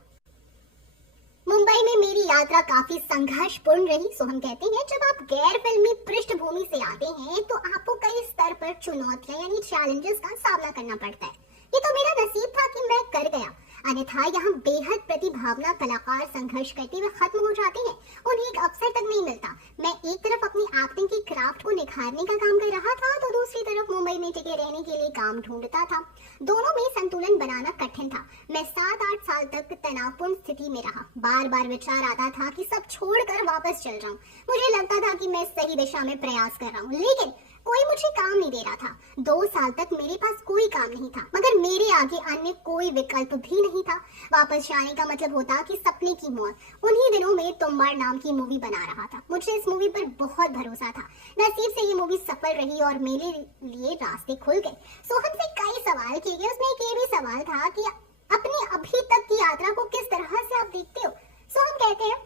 मुंबई में मेरी यात्रा काफी संघर्षपूर्ण रही। सोहम कहते हैं, जब आप गैर फिल्मी पृष्ठभूमि से आते हैं तो आपको कई स्तर पर चुनौतियां यानी चैलेंजेस का सामना करना पड़ता है। ये तो मेरा नसीब था कि मैं कर गया। अन्यथा यहाँ बेहद प्रतिभावना कलाकार संघर्ष करते हुए खत्म हो जाते हैं। उन्हें एक अवसर तक नहीं मिलता। मैं एक तरफ अपनी एक्टिंग की क्राफ्ट को निखारने का काम कर रहा था तो दूसरी तरफ मुंबई में टिके रहने के लिए काम ढूंढता था। दोनों में संतुलन बनाना कठिन था। मैं 7-8 साल तक तनावपूर्ण स्थिति में रहा। बार बार विचार आता था कि सब छोड़कर वापस चल जाऊं। मुझे लगता था कि मैं सही दिशा में प्रयास कर रहा हूँ, लेकिन कोई मुझे काम नहीं दे रहा था। 2 साल तक मेरे पास कोई काम नहीं था, मगर मेरे आगे अन्य कोई विकल्प भी नहीं था। वापस जाने का मतलब होता कि सपने की मौत। उन्हीं दिनों में तुम्बाड़ नाम की मूवी बना रहा था। मुझे इस मूवी पर बहुत भरोसा था। नसीब से ये मूवी सफल रही और मेरे लिए रास्ते खुल गए। सोहम से कई सवाल किए गए। उसमें एक ये भी सवाल था कि अपनी अभी तक की यात्रा को किस तरह से आप देखते हो? सोहम कहते हैं,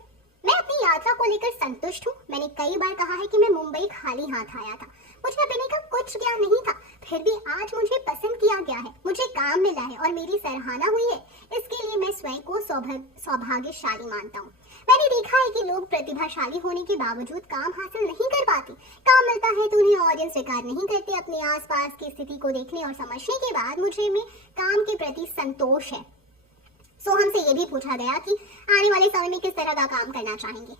मैं अपनी यात्रा को लेकर संतुष्ट हूँ। मैंने कई बार कहा है कि मैं मुंबई खाली हाथ आया था, मुझे अभिनय का कुछ ज्ञान नहीं था, फिर भी आज मुझे पसंद किया गया है, मुझे काम मिला है और मेरी सराहना हुई है। इसके लिए मैं स्वयं को सौभाग्यशाली मानता हूँ। मैंने देखा है कि लोग प्रतिभाशाली होने के बावजूद काम हासिल नहीं कर पाते। काम मिलता है तो उन्हें ऑडियंस स्वीकार नहीं करते। अपने आसपास की स्थिति को देखने और समझने के बाद मुझे में काम के प्रति संतोष है। सो हमसे ये भी पूछा गया कि आने वाले समय में किस तरह का काम करना चाहेंगे,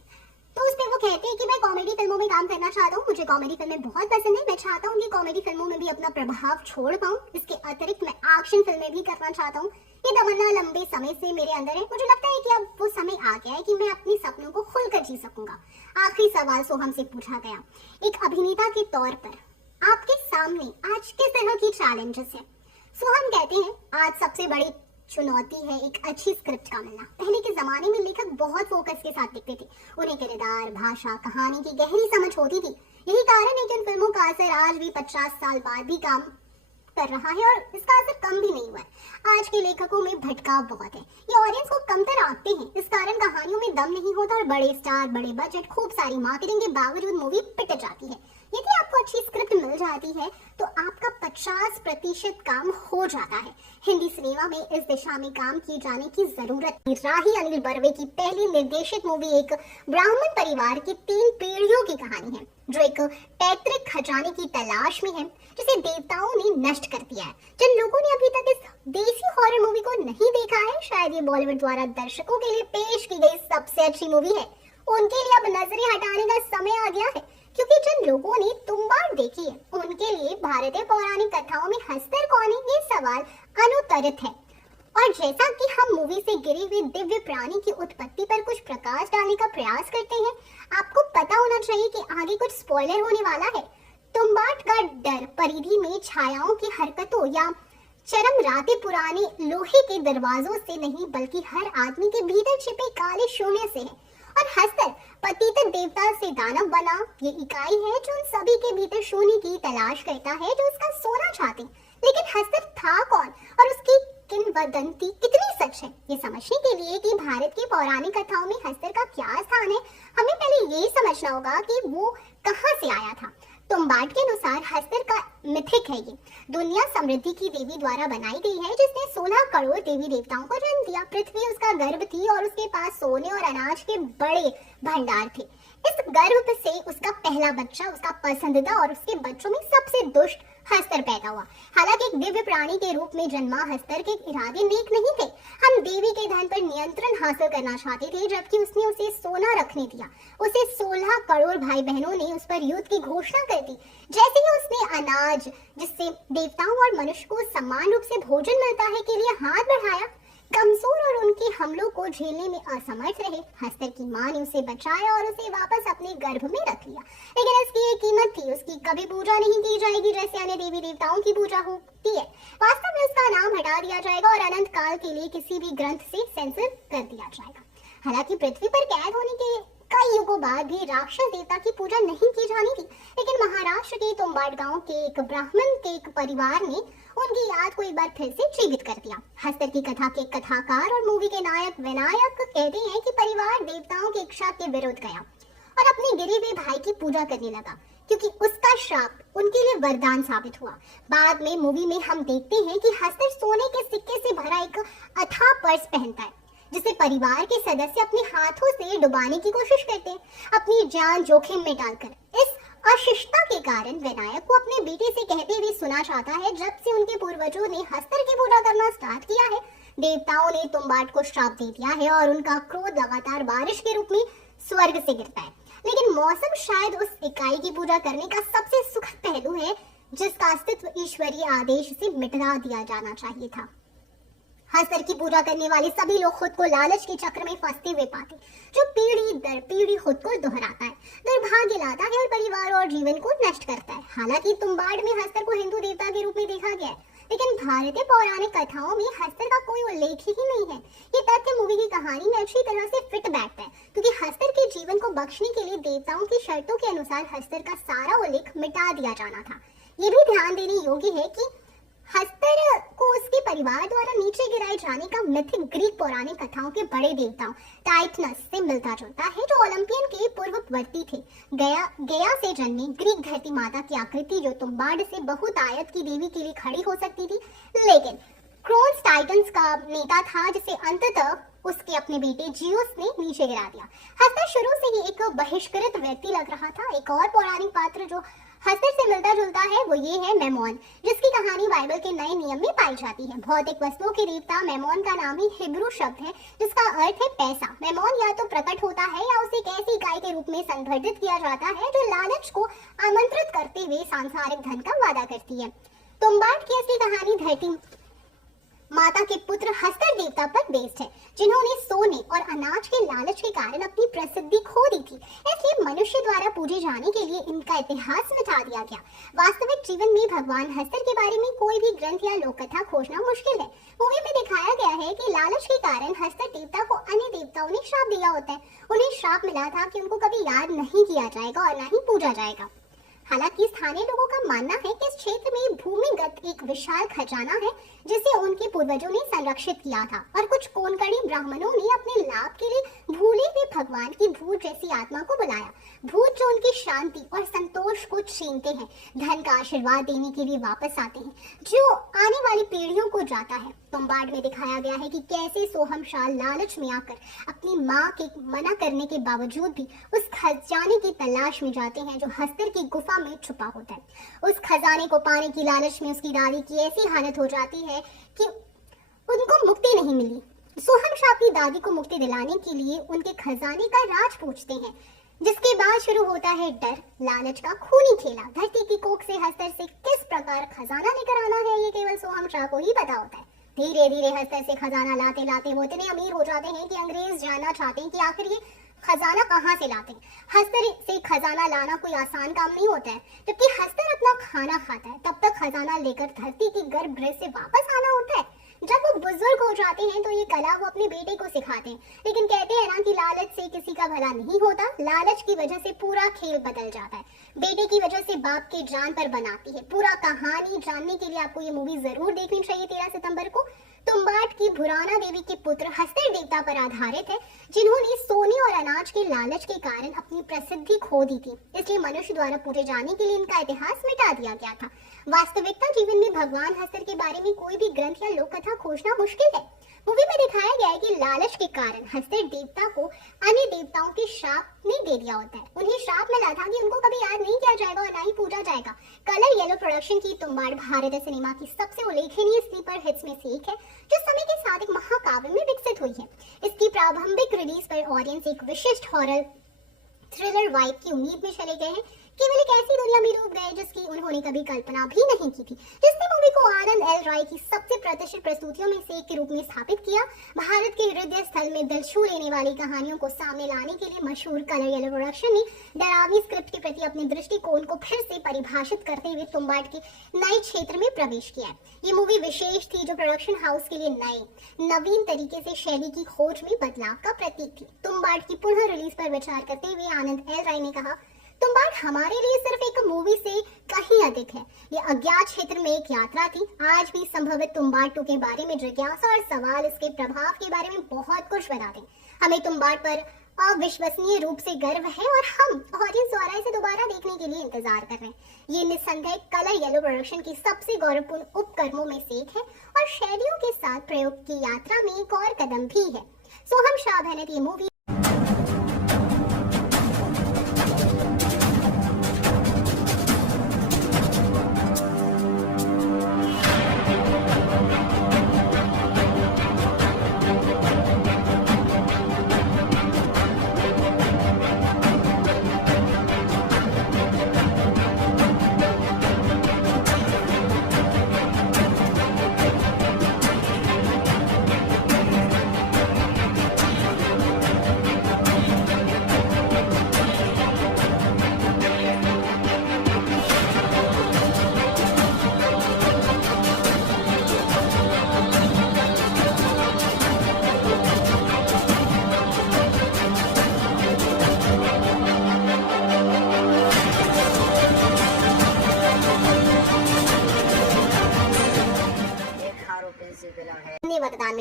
तो उस पे वो कहते हैं कि मैं कॉमेडी फिल्मों में काम करना चाहता हूँ। मुझे कॉमेडी फिल्में बहुत पसंद है। मैं चाहता हूँ कि कॉमेडी फिल्मों में भी अपना प्रभाव छोड़ पाऊँ। इसके अतिरिक्त मैं एक्शन फिल्में भी करना चाहता हूँ। ये तमन्ना लंबे समय से मेरे अंदर है। मुझे लगता है कि अब वो समय आ गया है कि मैं अपने सपनों को खुलकर जी सकूंगा। आखिरी सवाल सोहम से पूछा गया, एक अभिनेता के तौर पर आपके सामने आज किस तरह की चैलेंजेस है? सोहम कहते हैं, आज सबसे बड़ी चुनौती है एक अच्छी स्क्रिप्ट का मिलना। पहले के जमाने में लेखक बहुत फोकस के साथ लिखते थे, उन्हें किरदार, भाषा, कहानी की गहरी समझ होती थी। यही कारण है कि उन फिल्मों का असर आज भी 50 साल बाद भी काम कर रहा है और इसका असर कम भी नहीं हुआ है। आज के लेखकों में भटकाव बहुत है, ये ऑडियंस को कमतर आंकते हैं। इस कारण कहानियों में दम नहीं होता और बड़े स्टार, बड़े बजट, खूब सारी मार्केटिंग के बावजूद मूवी पिट जाती है। यदि आपको अच्छी स्क्रिप्ट मिल जाती है तो आपका 50% काम हो जाता है। हिंदी सिनेमा में इस दिशा में काम किए जाने की जरूरत है। राही अनिल बर्वे की पहली निर्देशित मूवी एक ब्राह्मण परिवार की 3 पीढ़ियों की कहानी है, जो एक पैतृक खजाने की तलाश में है, जिसे देवताओं ने नष्ट कर दिया है। जिन लोगों ने अभी तक इस देसी हॉरर मूवी को नहीं देखा है, शायद ये बॉलीवुड द्वारा दर्शकों के लिए पेश की गई सबसे अच्छी मूवी है। उनके लिए अब नजरें हटाने का समय आ गया है, क्योंकि जिन लोगों ने तुम्बाड़ देखी है उनके लिए भारतीय पौराणिक कथाओं में हस्तर कौन है, ये सवाल अनुत्तरित है। और जैसा कि हम मूवी से गिरे हुए दिव्य प्राणी की उत्पत्ति पर कुछ प्रकाश डालने का प्रयास करते हैं, आपको पता होना चाहिए कि आगे कुछ स्पॉइलर होने वाला है। तुम्बाड़ का डर परिधि में छायाओं की हरकतों या चरम राते पुराने लोहे के दरवाजों से नहीं, बल्कि हर आदमी के भीतर छिपे काले शून्य से है। और हस्तर पतित देवता से दानव बना ये इकाई है जो उन सभी के भीतर शून्य की तलाश करता है, जो उसका सोना चाहते। लेकिन हस्तर था कौन और उसकी किंवदंती कितनी सच है, ये समझने के लिए कि भारत की पौराणिक कथाओं में हस्तर का क्या स्थान है, हमें पहले ये समझना होगा कि वो कहाँ से आया था। तुम्बाड़ के अनुसार हस्तर का मिथिक है। ये दुनिया समृद्धि की देवी द्वारा बनाई गई है, जिसने 16 करोड़ देवी देवताओं को जन्म दिया। पृथ्वी उसका गर्भ थी और उसके पास सोने और अनाज के बड़े भंडार थे। इस गर्भ से उसका पहला बच्चा, उसका पसंदीदा और उसके बच्चों में सबसे दुष्ट हस्तर पैदा हुआ। हालांकि एक दिव्य प्राणी के रूप में जन्मा हस्तर के इरादे नेक नहीं थे। हम देवी के धन पर नियंत्रण हासिल करना चाहते थे, जबकि उसने उसे सोना रखने दिया। उसे 16 करोड़ भाई बहनों ने उस पर युद्ध की घोषणा कर दी। जैसे ही उसने अनाज, जिससे देवताओं और मनुष्य को समान रूप से भोजन मिलता है, के लिए हाथ बढ़ाया, कमजोर और उनके हमलों को झेलने में असमर्थ रहे हस्तर की मां ने उसे बचाया और उसे वापस अपने गर्भ में रख लिया। लेकिन इसकी एक कीमत थी, उसकी कभी पूजा नहीं की जाएगी जैसे अन्य देवी देवताओं की पूजा होती है। वास्तव में उसका नाम हटा दिया जाएगा और अनंत काल के लिए किसी भी ग्रंथ से सेंसर कर दिया जाएगा। हालांकि पृथ्वी पर कैद होने के कई युगों बाद भी राक्षस देवता की पूजा नहीं की जानी थी, लेकिन महाराष्ट्र के तुम्बाड़ गांव के एक ब्राह्मण के एक परिवार ने उनकी याद को एक बार फिर से जीवित कर दिया। हस्तर की कथा के कथाकार और मूवी के नायक विनायक कहते हैं कि परिवार देवताओं की इच्छा के विरुद्ध गया और अपने गिरे हुए भाई की पूजा करने लगा, क्योंकि उसका श्राप उनके लिए वरदान साबित हुआ। बाद में मूवी में हम देखते हैं कि हस्तर सोने के सिक्के से भरा एक अथाह पर्स पहनता है, जिसे परिवार के सदस्य अपने हाथों से डुबाने की कोशिश करते हैं, अपनी जान जोखिम में डालकर। इस अशिष्टता के कारण विनायक को अपने बेटे से कहते हुए सुना जाता है, जब से उनके पूर्वजों ने हस्तर की पूजा करना स्टार्ट किया है, देवताओं ने तुम्बाड़ को श्राप दे दिया है और उनका क्रोध लगातार बारिश के रूप में स्वर्ग से गिरता है। लेकिन मौसम शायद उस इकाई की पूजा करने का सबसे सुखद पहलू है, जिसका अस्तित्व ईश्वरीय आदेश से मिटा दिया जाना चाहिए था। हस्तर की पूजा करने वाले सभी लोग खुद को लालच के चक्र में फंसते हुए पाते, जो पीढ़ी दर पीढ़ी खुद को दोहराता है, दुर्भाग्य लाता है और परिवार और जीवन को नष्ट करता है। हालांकि तुम्बाड़ में हस्तर को हिंदू देवता के रूप में देखा गया है, लेकिन भारतीय पौराणिक कथाओं में हस्तर का कोई उल्लेख ही नहीं है। ये तथ्य मूवी की कहानी में अच्छी तरह से फिट बैठता है, क्योंकि हस्तर के जीवन को बख्शने के लिए देवताओं की शर्तों के अनुसार हस्तर का सारा उल्लेख मिटा दिया जाना था। ये भी ध्यान देने योग्य है कि हस्तर को उसके परिवार द्वारा नीचे गिराए जाने का मिथिक ग्रीक पौराणिक कथाओं के बड़े देवताओं टाइटनस से मिलता जुलता है, जो ओलंपियन के पूर्ववर्ती थे। गया से जन्मी ग्रीक धरती माता की आकृति जो तुम्बाड से बहुत आयत की देवी के लिए खड़ी हो सकती थी, लेकिन क्रोन्स टाइटन्स का नेता था, जिसे अंततः उसके अपने बेटे जियोस ने नीचे गिरा दिया। हस्तर शुरू से ही एक बहिष्कृत व्यक्ति लग रहा था। एक और पौराणिक पात्र जो हस्तर से मिलता जुलता है वो ये है मेमोन, जिसकी कहानी बाइबल के नए नियम में पाई जाती है। भौतिक वस्तुओं के देवता मेमोन का नाम ही हिब्रू शब्द है जिसका अर्थ है पैसा। मेमोन या तो प्रकट होता है या उसे एक ऐसी इकाई के रूप में संदर्भित किया जाता है जो लालच को आमंत्रित करते हुए सांसारिक धन का वादा करती है। तुम्बाड की असली कहानी धरती माता के पुत्र हस्तर देवता पर बेस्ड है, जिन्होंने सोने और अनाज के लालच के कारण अपनी प्रसिद्धि खो दी थी। इसलिए मनुष्य द्वारा पूजे जाने के लिए इनका इतिहास मिटा दिया गया। वास्तविक जीवन में भगवान हस्तर के बारे में कोई भी ग्रंथ या लोक कथा खोजना मुश्किल है। मूवी में दिखाया गया है कि लालच के कारण हस्तर देवता को अन्य देवताओं ने श्राप दिया होता है। उन्हें श्राप मिला था कि उनको कभी याद नहीं किया जाएगा और न ही पूजा जाएगा। हालांकि स्थानीय लोगों का मानना है कि इस क्षेत्र में भूमिगत एक विशाल खजाना है जिसे उनके पूर्वजों ने संरक्षित किया था, और कुछ कोनकड़ी ब्राह्मणों ने अपने लाभ के लिए भूले हुए भगवान की भूत जैसी आत्मा को बुलाया। भूत जो उनकी शांति और संतोष को छीनते हैं, धन का आशीर्वाद देने के लिए वापस आते हैं, जो आने वाली पीढ़ियों को जाता है। तुम्बाड में दिखाया गया है कि कैसे सोहम शाह लालच में आकर अपनी माँ के मना करने के बावजूद भी उस खजाने की तलाश में जाते हैं जो हस्तर की गुफा में छुपा होता है। उस खजाने को पाने की लालच में उसकी दादी की ऐसी हालत हो जाती है कि उनको मुक्ति नहीं मिली। सोहम शाह अपनी दादी को मुक्ति दिलाने के लिए उनके खजाने का राज पूछते हैं, जिसके बाद शुरू होता है डर, लालच का खूनी खेला। धरती की कोख से हस्तर से किस प्रकार खजाना लेकर आना है, ये केवल सोहम शाह को ही पता होता है। धीरे धीरे हस्तर से खजाना लाते लाते वो इतने अमीर हो जाते हैं कि अंग्रेज जानना चाहते हैं कि आखिर ये खजाना कहाँ से लाते हैं। हस्तर से खजाना लाना कोई आसान काम नहीं होता है। जबकि हस्तर अपना खाना खाता है, तब तक खजाना लेकर धरती की गर्भगृह से वापस आना होता है। जब वो बुजुर्ग हो जाते हैं तो ये कला वो अपने बेटे को सिखाते हैं, लेकिन कहते हैं ना कि लालच से किसी का भला नहीं होता। लालच की वजह से पूरा खेल बदल जाता है। बेटे की वजह से बाप के जान पर बनाती है। पूरा कहानी जानने के लिए आपको ये मूवी जरूर देखनी चाहिए 13 सितंबर को। तुम्बाड की भुराना देवी के पुत्र हस्तर देवता पर आधारित है, जिन्होंने सोने और अनाज के लालच के कारण अपनी प्रसिद्धि खो दी थी। इसलिए मनुष्य द्वारा पूजे जाने के लिए इनका इतिहास मिटा दिया गया था। वास्तविकता जीवन में भगवान हस्तर के बारे में कोई भी ग्रंथ या लोक कथा खोजना मुश्किल है। मूवी में दिखाया गया है कि लालच के कारण हस्तर देवता को अन्य देवताओं के श्राप ने दे दिया होता है। उन्हें श्राप मिला था कि उनको कभी याद नहीं किया जाएगा और ना ही पूजा जाएगा। कलर येलो प्रोडक्शन की तुम्बाड भारतीय सिनेमा की सबसे उल्लेखनीय स्लीपर हिट्स में से एक है, जो समय के साथ एक महाकाव्य में विकसित हुई है। इसकी प्रारंभिक रिलीज पर ऑडियंस एक विशिष्ट हॉरर थ्रिलर वाइब की उम्मीद में चले गए हैं। केवल एक ऐसी दुनिया में डूब गए जिसकी उन्होंने कभी कल्पना भी नहीं की थी, जिसने मूवी को आनंद एल राय की सबसे प्रतिष्ठित प्रस्तुतियों में से एक के रूप में स्थापित किया। भारत के हृदय स्थल में दिल छू लेने वाली कहानियों को सामने लाने के लिए मशहूर कलर येलो प्रोडक्शन ने डरावनी स्क्रिप्ट के प्रति अपने दृष्टिकोण को फिर से परिभाषित करते हुए तुम्बाड के नए क्षेत्र में प्रवेश किया है। ये मूवी विशेष थी, जो प्रोडक्शन हाउस के लिए नवीन तरीके से शैली की खोज में बदलाव का प्रतीक थी। तुम्बाड की पुनः रिलीज पर विचार करते हुए आनंद एल राय ने कहा, तुम्बाड हमारे लिए सिर्फ एक मूवी से कहीं अधिक है। ये अज्ञात क्षेत्र में एक यात्रा थी। आज भी संभवित तुम्बाड 2 के बारे में जिज्ञासा और सवाल इसके प्रभाव के बारे में बहुत कुछ बताते हैं। हमें तुम्बाड पर अविश्वसनीय रूप से गर्व है और हम ऑडियंस द्वारा इसे दोबारा देखने के लिए इंतजार कर रहे हैं। ये निस्संदेह कलर येलो प्रोडक्शन की सबसे गौरवपूर्ण उपक्रमों में से एक है और शैलियों के साथ प्रयोग की यात्रा में एक और कदम भी है। सोहम शाह बहनत ये मूवी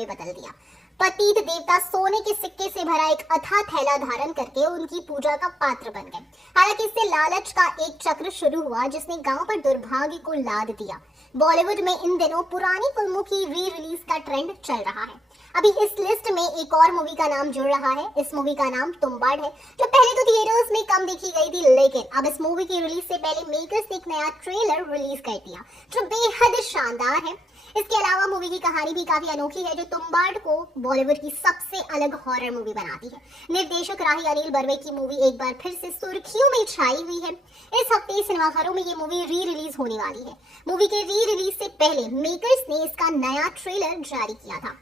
में बदल दिया। पतित देवता सोने के सिक्के से भरा एक अथाह थैला धारण करके उनकी पूजा का पात्र बन गए। हालांकि इससे लालच का एक चक्र शुरू हुआ जिसने गांव पर दुर्भाग्य को लाद दिया। बॉलीवुड में इन दिनों पुरानी फिल्मों की री रिलीज का ट्रेंड चल रहा है। अभी इस लिस्ट में एक और मूवी का नाम जुड़ रहा है। इस मूवी का नाम तुम्बाड़ है, जो पहले तो थिएटर्स में कम देखी गई थी, लेकिन अब इस मूवी की रिलीज से पहले मेकर्स ने एक नया ट्रेलर रिलीज कर दिया जो बेहद शानदार है। इसके अलावा मूवी की कहानी भी काफी अनोखी है, जो तुम्बाड़ को बॉलीवुड की सबसे अलग हॉरर मूवी बनाती है। निर्देशक राही अनिल बर्वे की मूवी एक बार फिर से सुर्खियों में छाई हुई है। इस हफ्ते सिनेमाघरों में ये मूवी री रिलीज होने वाली है। मूवी के री रिलीज से पहले मेकर्स ने इसका नया ट्रेलर जारी किया था,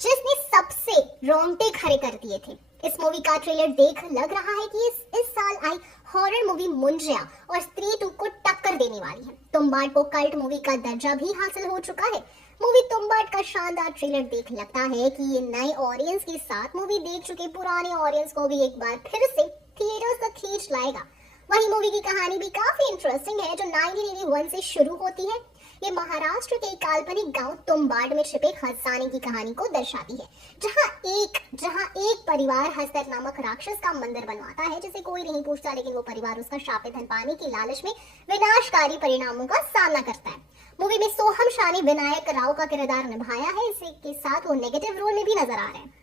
जिसने सबसे रोंगटे खड़े कर दिए थे। इस मूवी का ट्रेलर देख लग रहा है कि इस साल आई हॉरर मूवी मुंजिया और स्त्री 2 को टक्कर देने वाली है। तुम्बाड़ को कल्ट मूवी का दर्जा भी हासिल हो चुका है। मूवी तुम्बाड़ का शानदार ट्रेलर देख लगता है कि ये नए ऑडियंस के साथ मूवी देख चुके पुराने ऑडियंस को भी एक बार फिर से थिएटर्स तक खींच लाएगा। वहीं मूवी की कहानी भी काफी इंटरेस्टिंग है, जो 1981 से शुरू होती है। ये महाराष्ट्र के काल्पनिक गांव तुम्बाड़ में छिपे खजाने की कहानी को दर्शाती है, जहां एक परिवार हस्तर नामक राक्षस का मंदिर बनवाता है, जिसे कोई नहीं पूछता, लेकिन वो परिवार उसका शाप धन पाने के लालच में विनाशकारी परिणामों का सामना करता है। मूवी में सोहम शाह ने विनायक राव का किरदार निभाया है। इसी के साथ वो नेगेटिव रोल में भी नजर आ रहे हैं।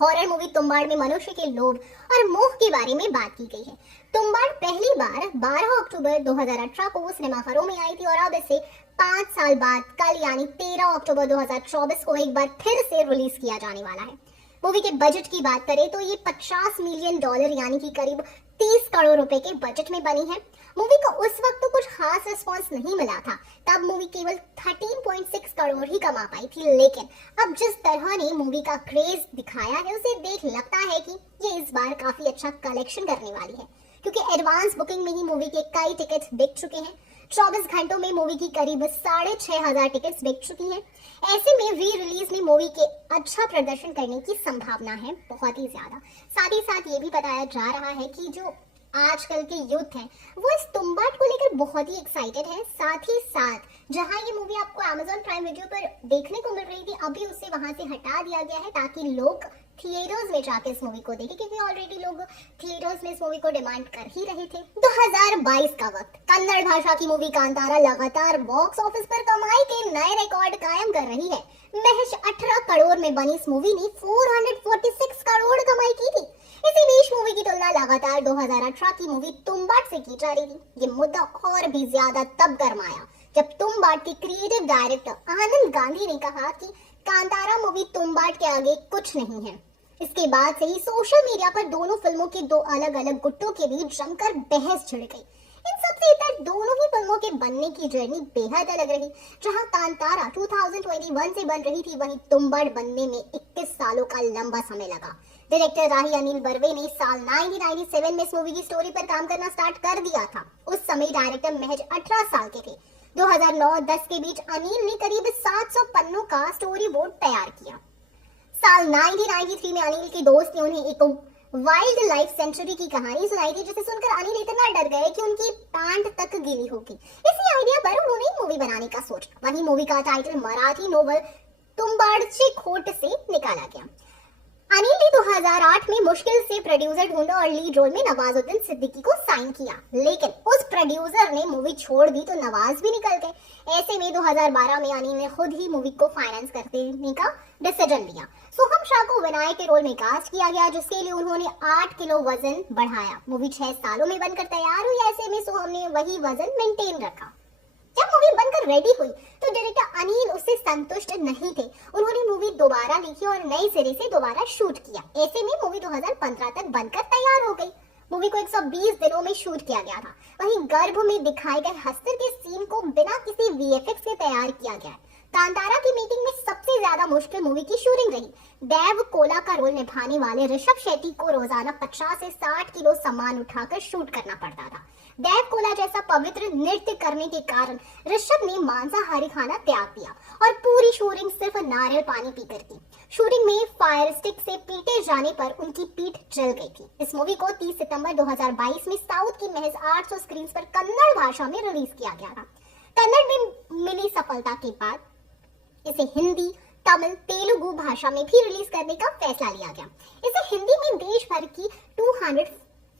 हॉरर मूवी तुम्बाड़ में मनुष्य के लोभ और मोह के बारे में बात की गई है। तुम्बाड़ पहली बार 12 अक्टूबर 2018 को सिनेमाघरों में आई थी और अब इसे 5 साल बाद कल यानी 13 अक्टूबर 2024 को एक बार फिर से रिलीज किया जाने वाला है। मूवी के बजट की बात करें तो ये $50 मिलियन यानी कि करीब 30 करोड़ रुपए के बजट में बनी है। मूवी को उस वक्त तो कुछ खास रिस्पांस नहीं मिला था, तब मूवी केवल 13.6 करोड़ ही कमा पाई थी, लेकिन अब जिस तरह ने मूवी का क्रेज दिखाया है उसे देख लगता है कि ये इस बार काफी अच्छा कलेक्शन करने वाली है, क्योंकि एडवांस बुकिंग में ही मूवी के कई टिकट बिक चुके हैं। 24 घंटों में मूवी की करीब 6,500 टिकट्स बिक चुकी हैं। ऐसे में री रिलीज में मूवी के अच्छा प्रदर्शन करने की संभावना है बहुत ही ज्यादा। साथ ही साथ ये भी बताया जा रहा है कि जो आजकल के यूथ हैं वो इस तुम्बाड़ को लेकर बहुत ही एक्साइटेड है। साथ ही साथ जहां ये मूवी आपको Amazon प्राइम वीडियो पर देखने को मिल रही थी, अभी उसे वहां से हटा दिया गया है ताकि लोग थिएटर्स में जाकर इस मूवी को देखें, क्योंकि ऑलरेडी लोग थिएटर्स में इस मूवी को डिमांड कर ही रहे थे। 2022 का वक्त, कन्नड़ भाषा की मूवी कांतारा लगातार बॉक्स ऑफिस पर कमाई के नए रिकॉर्ड कायम कर रही है। महज 18 करोड़ में बनी इस मूवी ने 446 करोड़ कमाई की थी। इसी बीच मूवी की तुलना लगातार 2018 की मूवी तुम्बाड़ से की जा रही थी। ये मुद्दा और भी ज्यादा तब गरमाया जब तुम्बाड़ के क्रिएटिव डायरेक्टर आनंद गांधी ने कहा कि कांतारा मूवी तुम्बाड़ के आगे कुछ नहीं है। इसके बाद से ही सोशल मीडिया पर दोनों फिल्मों के दो अलग अलग गुटों के बीच जमकर बहस छिड़ गई। इन सबसे इतर दोनों ही फिल्मों के बनने की जर्नी बेहद अलग रही। जहां कांतारा 2021 से बन रही थी, वहीं तुम्बाड़ बनने में 21 सालों का लंबा समय लगा। डायरेक्टर राही अनिल बर्वे ने साल 1997 में इस मूवी की स्टोरी पर काम करना स्टार्ट कर दिया था। उस समय डायरेक्टर महज 18 साल के थे। 2009-10 के बीच अनिल ने करीब 700 पन्नों का स्टोरी बोर्ड तैयार किया। साल 1993 में अनिल के दोस्त ने उन्हें एक वाइल्ड लाइफ सेंचुरी की कहानी सुनाई थी, जिसे सुनकर अनिल इतना डर गए कि उनकी पैंट तक गीली हो गई। इसी आइडिया पर उन्होंने मूवी बनाने का सोचा। वहीं मूवी का टाइटल मराठी नोवेल तुम्बाड़चे खोट से निकाला गया। अनिल ने 2008 में मुश्किल से प्रोड्यूसर ढूंढा और लीड रोल में नवाजुद्दीन सिद्दीकी को साइन किया, लेकिन उस प्रोड्यूसर ने मूवी छोड़ दी तो नवाज भी निकल गए। ऐसे में 2012 में अनिल ने खुद ही मूवी को फाइनेंस करने का डिसीजन लिया। सोहम शाह को विनायक के रोल में कास्ट किया गया, जिसके लिए उन्होंने 8 किलो वजन बढ़ाया। मूवी 6 सालों में बनकर तैयार हुई। ऐसे में सोहम ने वही वजन मेंटेन रखा। जब मूवी बनकर रेडी हुई तो डायरेक्टर अनिल उससे संतुष्ट नहीं थे। उन्होंने मूवी दोबारा लिखी और नए सिरे से दोबारा शूट किया। ऐसे में मूवी 2015 तक बनकर तैयार हो गई। मूवी को 120 दिनों में शूट किया गया था। वहीं गर्भ में दिखाए गए हस्तर के सीन को बिना किसी VFX के तैयार किया गया। कांतारा की मेकिंग में सबसे ज्यादा मुश्किल मूवी की शूटिंग रही। देव कोला का रोल निभाने वाले ऋषभ शेट्टी को रोजाना 50 से 60 किलो सामान उठाकर शूट करना पड़ता था। देव कोला जैसा पवित्र नृत्य करने के कारण ऋषभ ने मांसाहारी खाना त्याग दिया और पूरी शूटिंग सिर्फ नारियल पानी पीकर की। शूटिंग में फायर स्टिक से पीटे जाने पर उनकी पीठ जल गई थी। इस मूवी को 30 सितंबर 2022 में साउथ की महज 800 स्क्रीन पर कन्नड़ भाषा में रिलीज किया गया था। कन्नड़ में मिली सफलता के बाद इसे हिंदी, तमिल, तेलुगु भाषा में भी रिलीज करने का फैसला लिया गया। इसे हिंदी में देश भर की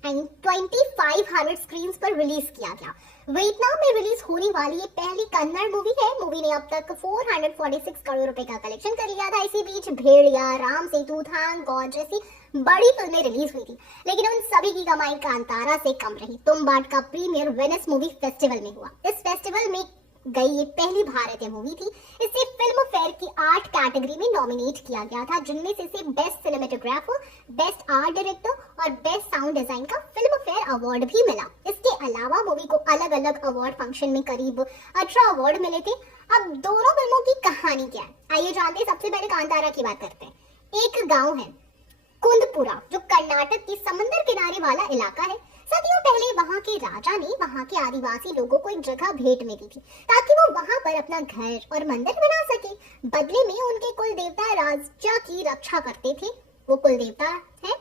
2500 स्क्रीन पर रिलीज किया गया। वियतनाम में रिलीज होने वाली ये पहली कन्नड़ मूवी है। मूवी ने अब तक 446 करोड़ रुपए का कलेक्शन कर लिया था। इसी बीच भेड़िया, राम सेतु, थैंक गॉड जैसी बड़ी फिल्में रिलीज हुई थी, लेकिन उन सभी की कमाई कांतारा से कम रही। तुम बाट का प्रीमियर वेनिस मूवी फेस्टिवल में हुआ। इस फेस्टिवल में गई ये पहली भारतीय मूवी थी। इसे फिल्म फेयर की 8 कैटेगरी में नॉमिनेट किया गया था, जिनमें से इसे best cinematographer, best art director और बेस्ट साउंड डिजाइन का फिल्म फेयर अवार्ड भी मिला। इसके अलावा मूवी को अलग अलग अवार्ड फंक्शन में करीब 18 अवार्ड मिले थे। अब दोनों फिल्मों की कहानी क्या है, आइए जानते हैं। सबसे पहले कांतारा की बात करते हैं। एक गाँव है कुंदपुरा, जो कर्नाटक के समंदर किनारे वाला इलाका है। सदियों पहले वहाँ के राजा ने वहाँ के आदिवासी लोगों को एक जगह भेंट में दी थी, ताकि वो वहाँ पर अपना घर और मंदिर बना सके। बदले में उनके कुल देवता राजा की रक्षा करते थे। वो कुल देवता है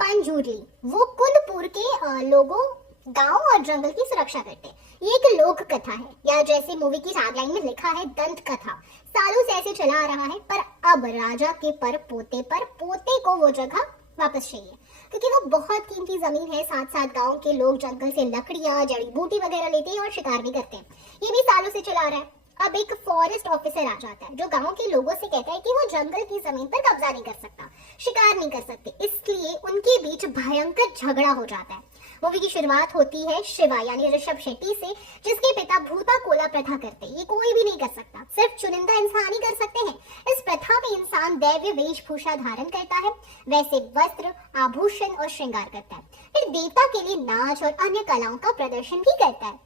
पंजूरली। वो कुंदपुर के लोगों, गांव और जंगल की सुरक्षा करते हैं। ये एक लोक कथा है, या जैसे मूवी की टैगलाइन में लिखा है, दंत कथा। सालों से ऐसे चला आ रहा है, पर अब राजा के पोते को वो जगह वापस चाहिए, क्योंकि वो बहुत कीमती जमीन है। साथ साथ गांव के लोग जंगल से लकड़ियां, जड़ी बूटी वगैरह लेते हैं और शिकार भी करते हैं। ये भी सालों से चला रहा है। अब एक फॉरेस्ट ऑफिसर आ जाता है, जो गांव के लोगों से कहता है कि वो जंगल की जमीन पर कब्जा नहीं कर सकता, शिकार नहीं कर सकते। इसलिए उनके बीच भयंकर झगड़ा हो जाता है। मूवी की शुरुआत होती है शिवा यानी ऋषभ शेट्टी से, जिसके पिता भूता कोला प्रथा करते हैं। ये कोई भी नहीं कर सकता, सिर्फ चुनिंदा इंसान ही कर सकते हैं। इस प्रथा में इंसान दैवीय वेशभूषा धारण करता है, वैसे वस्त्र, आभूषण और श्रृंगार करता है। फिर देवता के लिए नाच और अन्य कलाओं का प्रदर्शन भी करता है।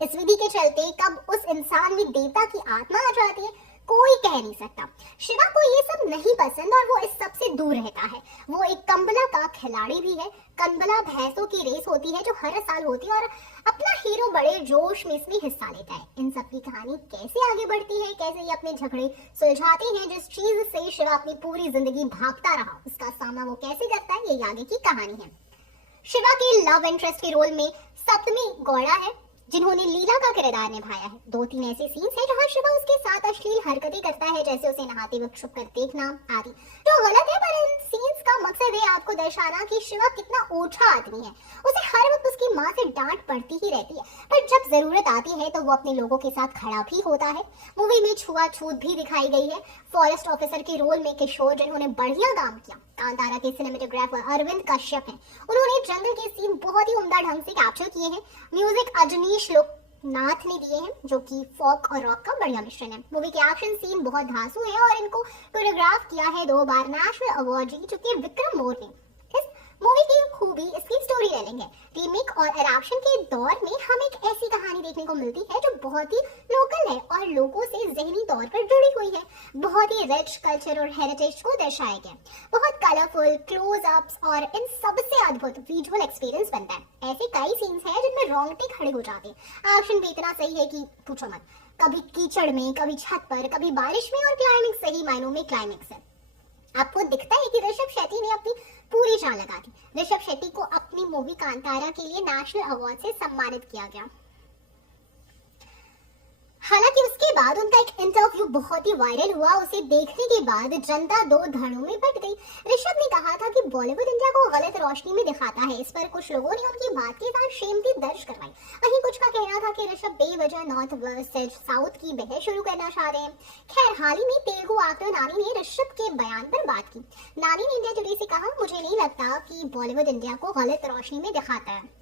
इस विधि के चलते कब उस इंसान में देवता की आत्मा आ जाती है, कोई कह नहीं सकता। शिवा को ये सब नहीं पसंद और वो इस सब से दूर रहता है। वो एक कंबला का खिलाड़ी भी है। कंबला भैंसों की रेस होती है जो हर साल होती है, और अपना हीरो बड़े जोश में इसमें हिस्सा लेता है। इन सब की कहानी कैसे आगे बढ़ती है, कैसे ये अपने झगड़े सुलझाते हैं, जिस चीज से शिवा अपनी पूरी जिंदगी भागता रहा, उसका सामना वो कैसे करता है, ये आगे की कहानी है। शिवा के लव इंटरेस्ट के रोल में सप्तमी गौड़ा है, जिन्होंने लीला का किरदार निभाया है। 2-3 ऐसे सीन्स हैं जहां शिवा उसके साथ अश्लील हरकतें करता है, जैसे उसे नहाते वक्त छुप कर देखना आदि, जो गलत है। पर इन सीन्स का मकसद है आपको दर्शाना कि शिवा कितना ओछा आदमी है। उसे हर वक्त उसकी माँ से डांट पड़ती ही रहती है, पर जब जरूरत आती है तो वो अपने लोगों के साथ खड़ा भी होता है। मूवी में छुआछूत भी दिखाई गई है। फॉरेस्ट ऑफिसर के रोल में किशोर, जिन्होंने बढ़िया काम किया। कांतारा के सिनेमेटोग्राफर अरविंद कश्यप हैं। उन्होंने जंगल के सीन बहुत ही उम्दा ढंग से कैप्चर किए हैं। म्यूजिक अजनीश लोकनाथ ने दिए हैं, जो कि फोक और रॉक का बढ़िया मिश्रण है। मूवी के एक्शन सीन बहुत धांसू है और इनको कोरियोग्राफ किया है 2 बार नेशनल अवार्ड जीत चुके विक्रम मोर ने। इस मूवी की खूबी इसकी स्टोरी टेलिंग है। रीमेक और एडैप्शन के दौर में हमें एक ऐसी कहानी देखने को मिलती है जो बहुत ही लोकल है और लोगों से ज़हनी तौर पर जुड़ी हुई है। बहुत ही रिच कल्चर और हेरिटेज को दर्शाया गया। बहुत कलरफुल क्लोज अप्स और इन सबसे अद्भुत विजुअल एक्सपीरियंस बनता है। ऐसे कई सीन्स हैं जिनमें रोंगटे खड़े हो जाते हैं। एक्शन भी इतना सही है कि पूछो मत। कभी कीचड़ में, कभी छत पर, कभी बारिश में, और क्लाइमेक्स सही मायनों में क्लाइमेक्स है। आपको दिखता है कि ऋषभ शेट्टी ने अपनी पूरी जान लगा दी। ऋषभ शेट्टी को अपनी मूवी कांतारा के लिए नेशनल अवार्ड से सम्मानित किया गया। हालांकि उसके बाद उनका एक इंटरव्यू बहुत ही वायरल हुआ। उसे देखने के बाद जनता 2 धड़ों में बट गई। ऋषभ ने कहा था कि बॉलीवुड इंडिया को गलत रोशनी में दिखाता है। इस पर कुछ लोगों ने उनकी बात के साथ शेमती दर्ज करवाई। वहीं कुछ का कहना था कि ऋषभ बेवजह नॉर्थ वर्सेस साउथ की बहस शुरू करना चाह रहे हैं। खैर, हाल ही में तेलुगु एक्टर नानी ने ऋषभ के बयान पर बात की। नानी ने इंडिया टुडे से कहा, मुझे नहीं लगता कि बॉलीवुड इंडिया को गलत रोशनी में दिखाता है।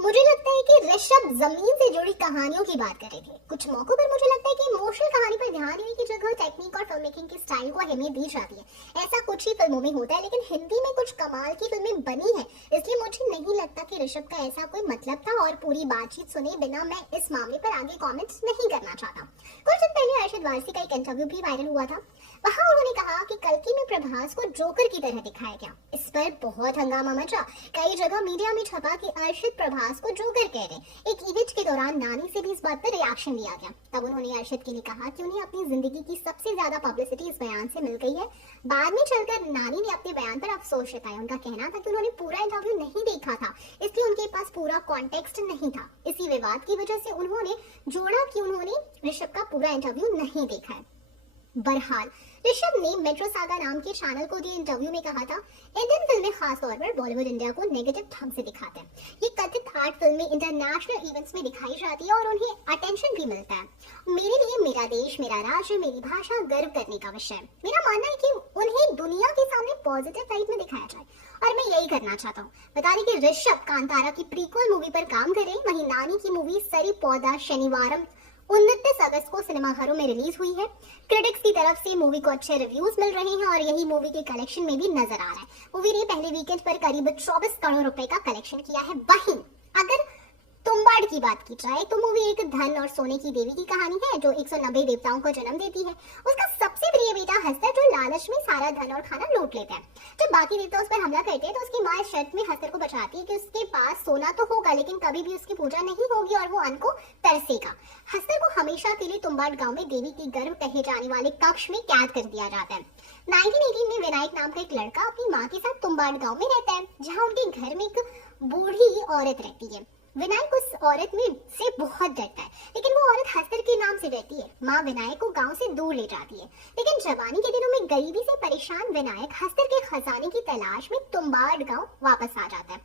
मुझे लगता है कि ऋषभ जमीन से जुड़ी कहानियों की बात कर रहे थे। कुछ मौकों पर मुझे लगता है कि इमोशनल कहानी पर ध्यान देने की जगह टेक्निक और फिल्म मेकिंग के स्टाइल को अहमियत दी जाती है। ऐसा कुछ ही फिल्मों में होता है, लेकिन हिंदी में कुछ कमाल की फिल्में बनी हैं, इसलिए मुझे नहीं लगता कि ऋषभ का ऐसा कोई मतलब था। और पूरी बातचीत सुने बिना मैं इस मामले पर आगे कॉमेंट्स नहीं करना चाहता। कुछ दिन पहले अरशद वारसी का एक इंटरव्यू भी वायरल हुआ था। वहाँ उन्होंने कहा कि कल्कि में प्रभास को जोकर की तरह दिखाया गया। इस पर बहुत हंगामा मचा। कई जगह मीडिया में छपा कि अरशद प्रभास को जोकर कह रहे। एक इवेंट के दौरान नानी से भी इस बात पर रिएक्शन लिया गया। तब उन्होंने अरशद के लिए कहा कि उन्हें अपनी जिंदगी की सबसे ज्यादा पब्लिसिटी इस बयान से मिल गई है। बाद में चलकर नानी ने अपने बयान पर अफसोस जताया। उनका कहना था कि उन्होंने पूरा इंटरव्यू नहीं देखा था, इसलिए उनके पास पूरा कॉन्टेक्स्ट नहीं था। इसी विवाद की वजह से उन्होंने जोड़ा कि उन्होंने ऋषभ का पूरा इंटरव्यू नहीं देखा है। बहरहाल ऋषभ ने मेट्रो सागा नाम के चैनल को दिए इंटरव्यू में कहा था, इंडियन फिल्में खास तौर पर बॉलीवुड इंडिया को नेगेटिव ढंग से दिखाते हैं। ये कथित आर्ट फिल्में इंटरनेशनल इवेंट्स में दिखाई जाती है और उन्हें अटेंशन भी मिलता है। मेरे लिए मेरा देश, मेरा राज्य, मेरी भाषा गर्व करने का विषय है। मेरा मानना है कि उन्हें दुनिया के सामने पॉजिटिव लाइट में दिखाया जाए और मैं यही करना चाहता हूँ। बता दें कि ऋषभ कांतारा की प्रीक्वल मूवी पर काम कर रहे हैं। वहीं नानी की मूवी सरी पौधा शनिवार 29 अगस्त को सिनेमाघरों में रिलीज हुई है। क्रिटिक्स की तरफ से मूवी को अच्छे रिव्यूज मिल रहे हैं और यही मूवी के कलेक्शन में भी नजर आ रहा है। मूवी ने पहले वीकेंड पर करीब 24 करोड़ रुपए का कलेक्शन किया है। वहीं अगर तुम्बाड़ की बात की जाए तो मूवी एक धन और सोने की देवी की कहानी है जो 190 देवताओं को जन्म देती है। उसका सबसे प्रिय बेटा हस्तर जो लालच में सारा धन और खाना लूट लेता है। जब बाकी देवता उस पर हमला करते हैं तो उसकी माँ इस शर्त में हस्तर को बचाती है कि उसके पास सोना तो होगा लेकिन कभी भी उसकी पूजा नहीं होगी और वो अन्न को तरसेगा। हस्तर को हमेशा के लिए तुम्बाड़ गांव में देवी की गर्भ कहे जाने वाले कक्ष में कैद कर दिया जाता है। 1918 में विनायक नाम का एक लड़का अपनी माँ के साथ तुम्बाड़ गांव में रहता है जहाँ उनके घर में एक बूढ़ी औरत रहती है। विनायक उस औरत में से बहुत डरता है लेकिन वो औरत हस्तर के नाम से रहती है। माँ विनायक को गांव से दूर ले जाती है लेकिन जवानी के दिनों में गरीबी से परेशान विनायक हस्तर के खजाने की तलाश में तुम्बाड़ गांव वापस आ जाता है।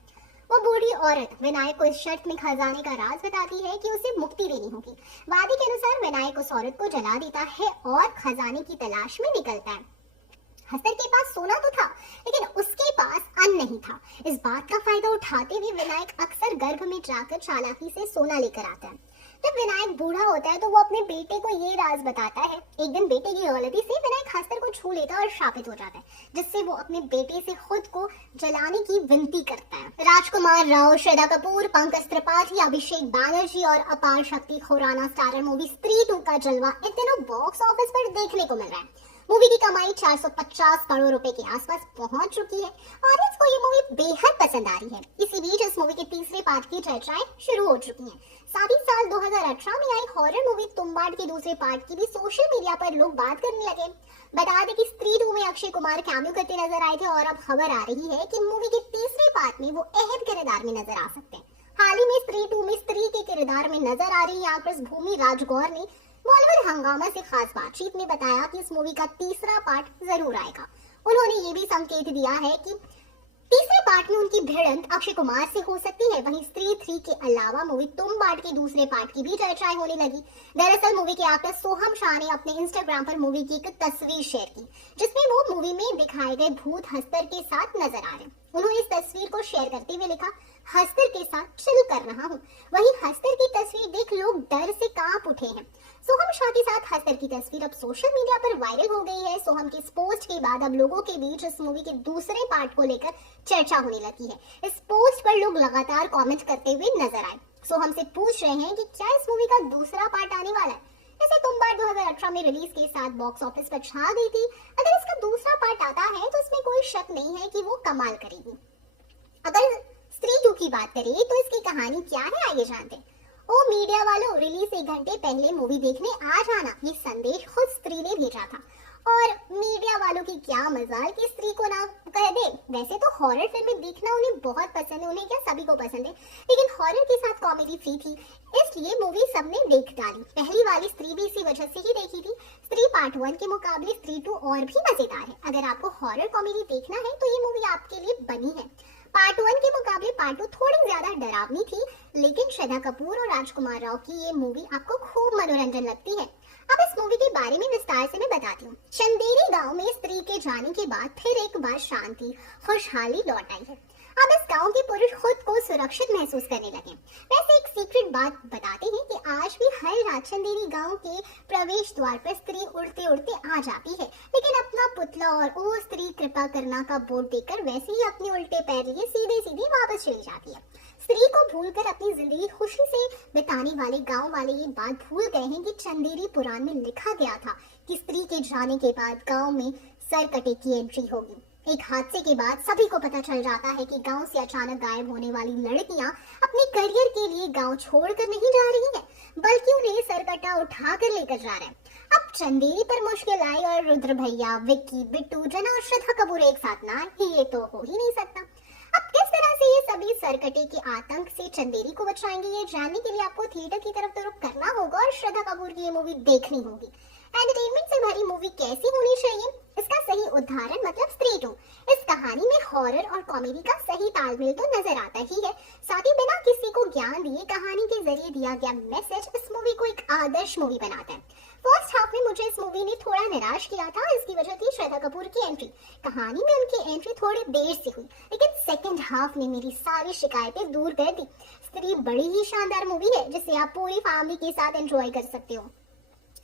वो बूढ़ी औरत विनायक को इस शर्त में खजाने का राज बताती है कि उसे मुक्ति देनी होगी। वादी के अनुसार विनायक उस औरत को जला देता है और खजाने की तलाश में निकलता है। हस्तर के पास सोना तो था लेकिन उसके पास अन्न नहीं था। इस बात का फायदा उठाते हुए विनायक अक्सर गर्भ में जाकर चालाकी से सोना लेकर आता है। जब विनायक बूढ़ा होता है तो वो अपने बेटे को ये राज बताता है। एक दिन बेटे की गलती से विनायक हस्तर को छू लेता है और शापित हो जाता है जिससे वो अपने बेटे से खुद को जलाने की विनती करता है। राजकुमार राव, श्रद्धा कपूर, पंकज त्रिपाठी, अभिषेक बैनर्जी और अपार शक्ति खुराना स्टारर मूवी स्त्री 2 का जलवा इन दिनों बॉक्स ऑफिस पर देखने को मिल रहा है। मूवी की कमाई 450 करोड़ रुपए के आसपास पहुंच चुकी है और इसको ये मूवी बेहद पसंद आ रही है। इसी बीच इस मूवी के तीसरे पार्ट की चर्चाएं शुरू हो चुकी हैं। साथ ही साल 2018 में आई हॉरर मूवी तुम्बाड़ के दूसरे पार्ट की भी सोशल मीडिया पर लोग बात करने लगे। बता दें कि स्त्री 2 में अक्षय कुमार कैमियो करते नजर आए थे और अब खबर आ रही है कि मूवी के तीसरे पार्ट में वो अहम किरदार में नजर आ सकते हैं। हाल ही में स्त्री 2 में स्त्री के किरदार में नजर आ रही एक्ट्रेस भूमि राजगौर ने बॉलीवुड हंगामा से खास बातचीत में बताया कि इस मूवी का तीसरा पार्ट जरूर आएगा। उन्होंने ये भी संकेत दिया है कि तीसरे पार्ट में उनकी भिड़ंत अक्षय कुमार से हो सकती है। वहीं स्त्री 3 के अलावा मूवी तुम्बाड़ के दूसरे पार्ट की भी चर्चाएं होने लगी। दरअसल मूवी के एक्टर सोहम शाह ने अपने इंस्टाग्राम पर मूवी की एक तस्वीर शेयर की जिसमें वो मूवी में दिखाए गए भूत हस्तर के साथ नजर आ रहे। उन्होंने इस तस्वीर को शेयर करते हुए लिखा, हस्तर के साथ चिल कर रहा हूँ। वहीं हस्तर की तस्वीर देख लोग डर से कांप उठे हैं। सोहम शाह के साथ हस्तर की तस्वीर अब सोशल मीडिया पर वायरल हो गई है। सोहम की इस पोस्ट के बाद अब लोगों के बीच इस मूवी के दूसरे पार्ट को लेकर चर्चा होने लगी है। इस पोस्ट पर लोग लगातार कमेंट करते हुए नजर आए। सोहम से पूछ रहे हैं कि क्या इस मूवी का दूसरा पार्ट आने वाला है। ऐसे तुम्बाड़ 2018 में रिलीज के साथ बॉक्स ऑफिस पर छा गई थी। अगर इसका दूसरा पार्ट आता है तो इसमें कोई शक नहीं है कि वो कमाल करेगी। अगर स्त्री 2 की बात करें तो इसकी कहानी क्या है आइए जानते हैं। ओ मीडिया वालों, रिलीज 1 घंटे पहले मूवी देखने आ जाना, ये संदेश खुद स्त्री ने भेजा था। और मीडिया वालों की क्या मजाल कि स्त्री को ना कह दे। वैसे तो हॉरर फिल्में देखना उन्हें बहुत पसंद है, उन्हें क्या सभी को पसंद है, लेकिन हॉरर के साथ कॉमेडी फ्री थी इसलिए मूवी सबने देख डाली। पहली वाली स्त्री भी इसी वजह से ही देखी थी। स्त्री पार्ट 1 के मुकाबले स्त्री 2 और भी मजेदार है। अगर आपको हॉरर कॉमेडी देखना है तो ये मूवी आपके लिए बनी है। पार्ट 1 के मुकाबले पार्ट 2 थोड़ी ज्यादा डरावनी थी लेकिन श्रद्धा कपूर और राजकुमार राव की ये मूवी आपको खूब मनोरंजन लगती है। अब इस मूवी के बारे में विस्तार से मैं बताती हूँ। चंदेरी गांव में स्त्री के जाने के बाद फिर एक बार शांति खुशहाली लौट आई है। अब इस गांव के पुरुष खुद को सुरक्षित महसूस करने लगे। वैसे एक सीक्रेट बात बताते हैं कि आज भी हर रात चंदेरी गांव के प्रवेश द्वार पर स्त्री उड़ते उड़ते आ जाती है लेकिन अपना पुतला और ओ स्त्री कृपा करना का बोर्ड देखकर वैसे ही अपने उल्टे पैर लिए सीधे सीधे वापस चली जाती है। स्त्री को भूलकर अपनी जिंदगी खुशी से बिताने वाले गांव वाले ये बात भूल गए हैं कि चंदेरी पुराण में लिखा गया था कि स्त्री के जाने के बाद गांव में सरकटे की एंट्री होगी। एक हादसे के बाद सभी को पता चल जाता है कि गांव से अचानक गायब होने वाली लड़कियां अपने करियर के लिए गांव छोड़कर नहीं जा रही हैं, बल्कि उन्हें सरकटा उठाकर लेकर जा रहे हैं। अब चंदेरी पर मुश्किल आई और रुद्र भैया, विक्की, बिट्टू, जना और श्रद्धा कपूर एक साथ ना आए, ये तो हो ही नहीं सकता। अब किस तरह से ये सभी सरकटे के आतंक से चंदेरी को बचाएंगे, ये जानने के लिए आपको थिएटर की तरफ तो रुख करना होगा और श्रद्धा कपूर की ये मूवी देखनी होगी। एंटरटेनमेंट से भरी मूवी कैसी होनी चाहिए, इसका सही उदाहरण मतलब स्त्री 2। इस कहानी में हॉरर और कॉमेडी का सही तालमेल तो नजर आता ही है, साथ ही बिना किसी को ज्ञान दिए कहानी के जरिए दिया गया मैसेज इस मूवी को एक आदर्श मूवी बनाता है। फर्स्ट हाफ में मुझे इस मूवी ने थोड़ा निराश किया था, इसकी वजह थी श्रद्धा कपूर की एंट्री। कहानी में उनकी एंट्री थोड़ी देर से हुई, लेकिन सेकंड हाफ ने मेरी सारी शिकायतें दूर कर दी। स्त्री बड़ी ही शानदार मूवी है जिसे आप पूरी फैमिली के साथ एंजॉय कर सकते हो।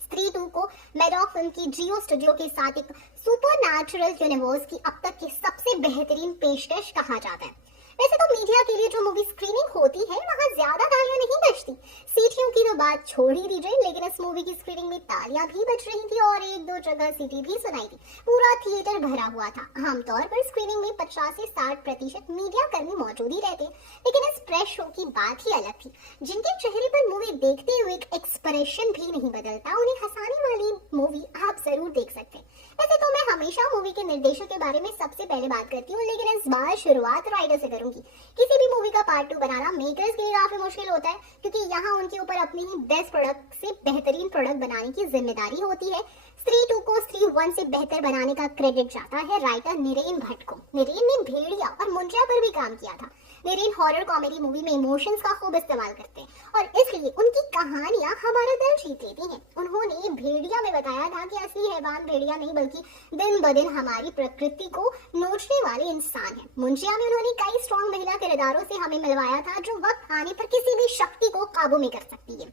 स्त्री 2 को मैडॉक फिल्म की जियो स्टूडियो के साथ एक सुपरनैचुरल यूनिवर्स की अब तक की सबसे बेहतरीन पेशकश कहा जाता है। वैसे तो मीडिया के लिए जो मूवी स्क्रीनिंग होती है वहाँ ज्यादा तालियां नहीं बजती, सीटियों की तो बात छोड़ ही दीजिए, लेकिन इस मूवी की स्क्रीनिंग में तालियां भी बज रही थी और एक दो जगह सीटी भी सुनाई थी। पूरा थिएटर भरा हुआ था। आमतौर पर स्क्रीनिंग में 50 से 60% मीडिया कर्मी मौजूद ही रहते, लेकिन इस प्रेस शो की बात ही अलग थी। जिनके चेहरे पर मूवी देखते हुए एक एक्सप्रेशन भी नहीं बदलता, उन्हें हंसाने वाली मूवी आप जरूर देख सकते हैं। वैसे तो मैं हमेशा मूवी के निर्देशक के बारे में सबसे पहले बात करती हूँ, लेकिन इस बार शुरुआत राइटर से करूंगी। किसी भी मूवी का पार्ट 2 बनाना मेकर्स के लिए काफी मुश्किल होता है, क्योंकि यहाँ उनके ऊपर अपनी ही बेस्ट प्रोडक्ट से बेहतरीन प्रोडक्ट बनाने की जिम्मेदारी होती है। स्त्री 2 को स्त्री 1 से बेहतर बनाने का क्रेडिट जाता है राइटर नरेन भट्ट को। नरेन ने भेड़िया और मुंशिया पर भी काम किया था। नरेन हॉरर कॉमेडी मूवी में इमोशंस का खूब इस्तेमाल करते हैं और इसलिए उनकी कहानियां हमारा दिल जीत लेती हैं। उन्होंने भेड़िया में बताया था कि असली हैवान भेड़िया नहीं बल्कि दिन ब दिन हमारी प्रकृति को नोचने वाले इंसान है। मुंशिया में उन्होंने कई स्ट्रॉन्ग महिला किरदारों से हमें मिलवाया था जो वक्त आने पर किसी भी शक्ति को काबू में कर सकती है।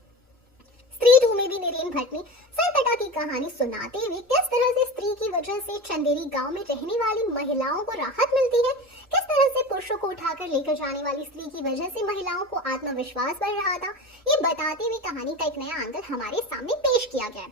स्त्री 2 में भी नरेन भट्ट ने सरकटा की कहानी सुनाते हुए किस तरह से स्त्री की वजह से चंदेरी गांव में रहने वाली महिलाओं को राहत मिलती है, किस तरह से पुरुषों को उठाकर लेकर जाने वाली स्त्री की वजह से महिलाओं को आत्मविश्वास बढ़ रहा था, ये बताते हुए कहानी का एक नया एंगल हमारे सामने पेश किया गया है।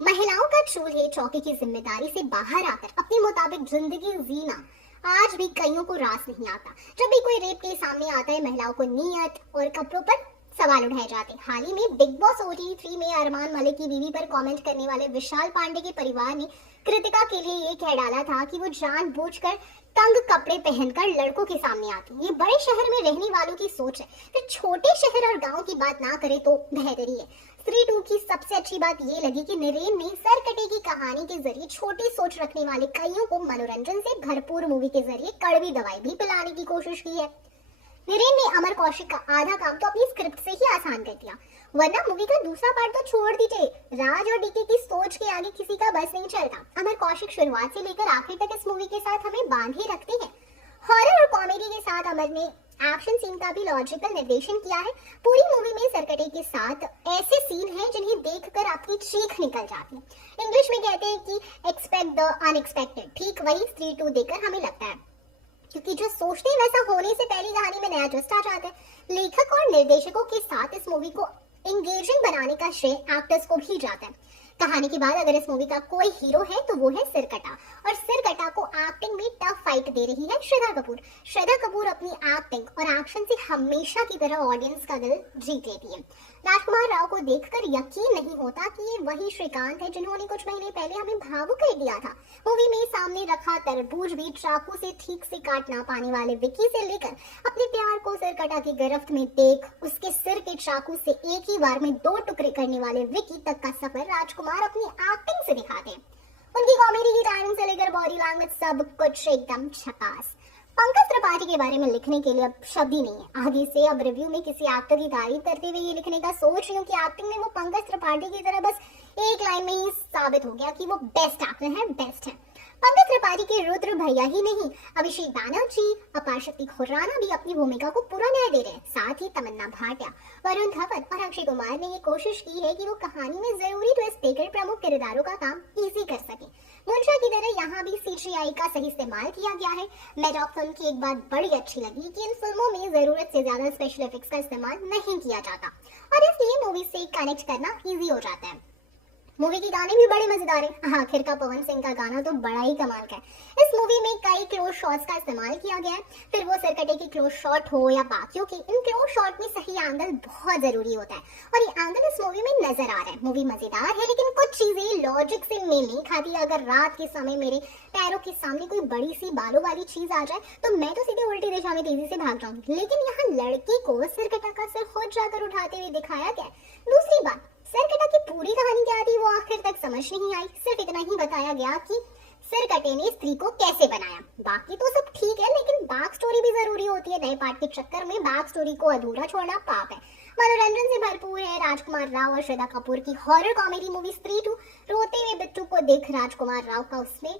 महिलाओं का चूल्हे चौके की जिम्मेदारी से बाहर आकर अपने मुताबिक जिंदगी जीना आज भी कईयों को रास नहीं आता। जब भी कोई रेप केस सामने आता है, महिलाओं को नियत और कपड़ों पर सवाल उठाए जाते। हाल ही में बिग बॉस OTT 3 में अरमान मलिक की बीवी पर कमेंट करने वाले विशाल पांडे के परिवार ने कृतिका के लिए ये कह डाला था कि वो जानबूझकर तंग कपड़े पहनकर लड़कों के सामने आती। ये बड़े शहर में रहने वालों की सोच है, फिर छोटे शहर और गांव की बात ना करे तो बेहतर ही है। स्त्री 2 की सबसे अच्छी बात ये लगी कि नरेन ने सरकटे की कहानी के जरिए छोटी सोच रखने वाले कईयों को मनोरंजन से भरपूर मूवी के जरिए कड़वी दवाई भी पिलाने की कोशिश की है। नरेन ने अमर कौशिक का आधा काम तो अपनी स्क्रिप्ट से ही आसान कर दिया, वरना मूवी का दूसरा पार्ट तो छोड़ दीजिए। राज और डीके की सोच के आगे किसी का बस नहीं चलता। अमर कौशिक शुरुआत से लेकर आखिर तक इस मूवी के साथ हमें बांधे रखते हैं। हॉरर और कॉमेडी के साथ अमर ने एक्शन सीन का भी लॉजिकल निर्देशन किया है। पूरी मूवी में सरकटे के साथ ऐसे सीन हैं जिन्हें देखकर आपकी चीख निकल जाती है। इंग्लिश में कहते हैं कि एक्सपेक्ट द अनएक्सपेक्टेड, ठीक वही स्त्री 2 देखकर हमें लगता है, क्योंकि जो सोचते हैं वैसा होने से पहले कहानी में नया ट्विस्ट आ जाता है। लेखक और निर्देशकों के साथ इस मूवी को एंगेजिंग बनाने का श्रेय एक्टर्स को भी जाता है। कहानी के बाद अगर इस मूवी का कोई हीरो है तो वो है सिरकटा, और सिरकटा को एक्टिंग में टफ फाइट दे रही है श्रद्धा कपूर। श्रद्धा कपूर अपनी एक्टिंग और एक्शन से हमेशा की तरह ऑडियंस का दिल जीत लेती है। राजकुमार राव को देखकर यकीन नहीं होता कि ये वही श्रीकांत है जिन्होंने कुछ महीने पहले हमें भावुक कर दिया था। मूवी में सामने रखा तरबूज भी चाकू से ठीक से काट ना पाने वाले विक्की से लेकर अपने प्यार को सिरकटा की गिरफ्त में देख उसके सिर के चाकू से एक ही बार में 2 टुकड़े करने वाले विक्की तक का सफर राजकुमार अपनी एक्टिंग से दिखाते हैं। उनकी कॉमेडी की टाइमिंग से लेकर बॉडी लैंग्वेज सब कुछ एकदम झकास। पंकज त्रिपाठी के बारे में लिखने के लिए अब शब्द ही नहीं है। आगे से अब रिव्यू में किसी एक्टर की तारीफ करते हुए ये लिखने का सोच रही हूँ कि एक्टिंग में वो पंकज त्रिपाठी की तरह बस एक लाइन में ही साबित हो गया कि वो बेस्ट एक्टर है, बेस्ट है। पंकज त्रिपाठी के रुद्र भैया ही नहीं, अभिषेक बैनर्जी, अपार शक्ति खुर्राना भी अपनी भूमिका को पूरा न्याय दे रहे हैं। साथ ही तमन्ना भाटिया, वरुण धवन और अक्षय कुमार ने ये कोशिश की है कि वो कहानी में जरूरी ट्विस्ट देकर प्रमुख किरदारों का काम इजी कर सके। मुंशिया की तरह यहाँ भी CGI का सही इस्तेमाल किया गया है। मैडॉक फिल्म की एक बात बड़ी अच्छी लगी कि इन फिल्मों में जरूरत से ज्यादा स्पेशल इफेक्ट्स का इस्तेमाल नहीं किया जाता और इसलिए मूवी से कनेक्ट करना इजी हो जाता है। मूवी के गाने भी बड़े मजेदार हैं। आखिर का पवन सिंह का गाना तो बड़ा ही कमाल का है। इस मूवी में कई क्लोज शॉट्स का इस्तेमाल किया गया है, फिर वो सरकटे की क्लोज शॉट हो या बाकियों की, इन क्लोज शॉट में सही एंगल बहुत जरूरी होता है और ये एंगल इस मूवी में नजर आ रहा है। मूवी मजेदार है लेकिन कुछ चीजें लॉजिक से मेल नहीं खाती। अगर रात के समय मेरे पैरों के सामने कोई बड़ी सी बालों वाली चीज आ जाए तो मैं तो सीधे उल्टी दिशा में तेजी से भाग जाऊंगी, लेकिन यहाँ लड़की को सिरकटा का सिर खुद जाकर उठाते हुए दिखाया गया। दूसरी बात, सिरकटा की पूरी कहानी क्या थी वो आखिर तक समझ नहीं आई। सिर्फ इतना ही बताया गया कि सिरकटे ने स्त्री को कैसे बनाया। बाकी तो सब ठीक है, लेकिन बैक स्टोरी भी जरूरी होती है। नए पार्ट के चक्कर में बैक स्टोरी को अधूरा छोड़ना पाप है। मनोरंजन से भरपूर है राजकुमार राव और श्रद्धा कपूर की हॉरर कॉमेडी मूवी स्त्री 2। रोते हुए बिट्टू को देख राजकुमार राव का उसमें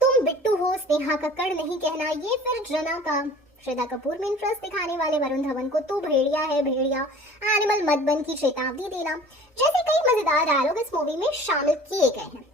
तुम बिट्टू हो स्नेहा कक्कड़ नहीं कहना, ये फिर जना का श्रद्धा कपूर में इंटरेस्ट दिखाने वाले वरुण धवन को तू भेड़िया है भेड़िया, एनिमल मत बन की चेतावनी देना जैसे कई मजेदार डायलॉग इस मूवी में शामिल किए गए हैं।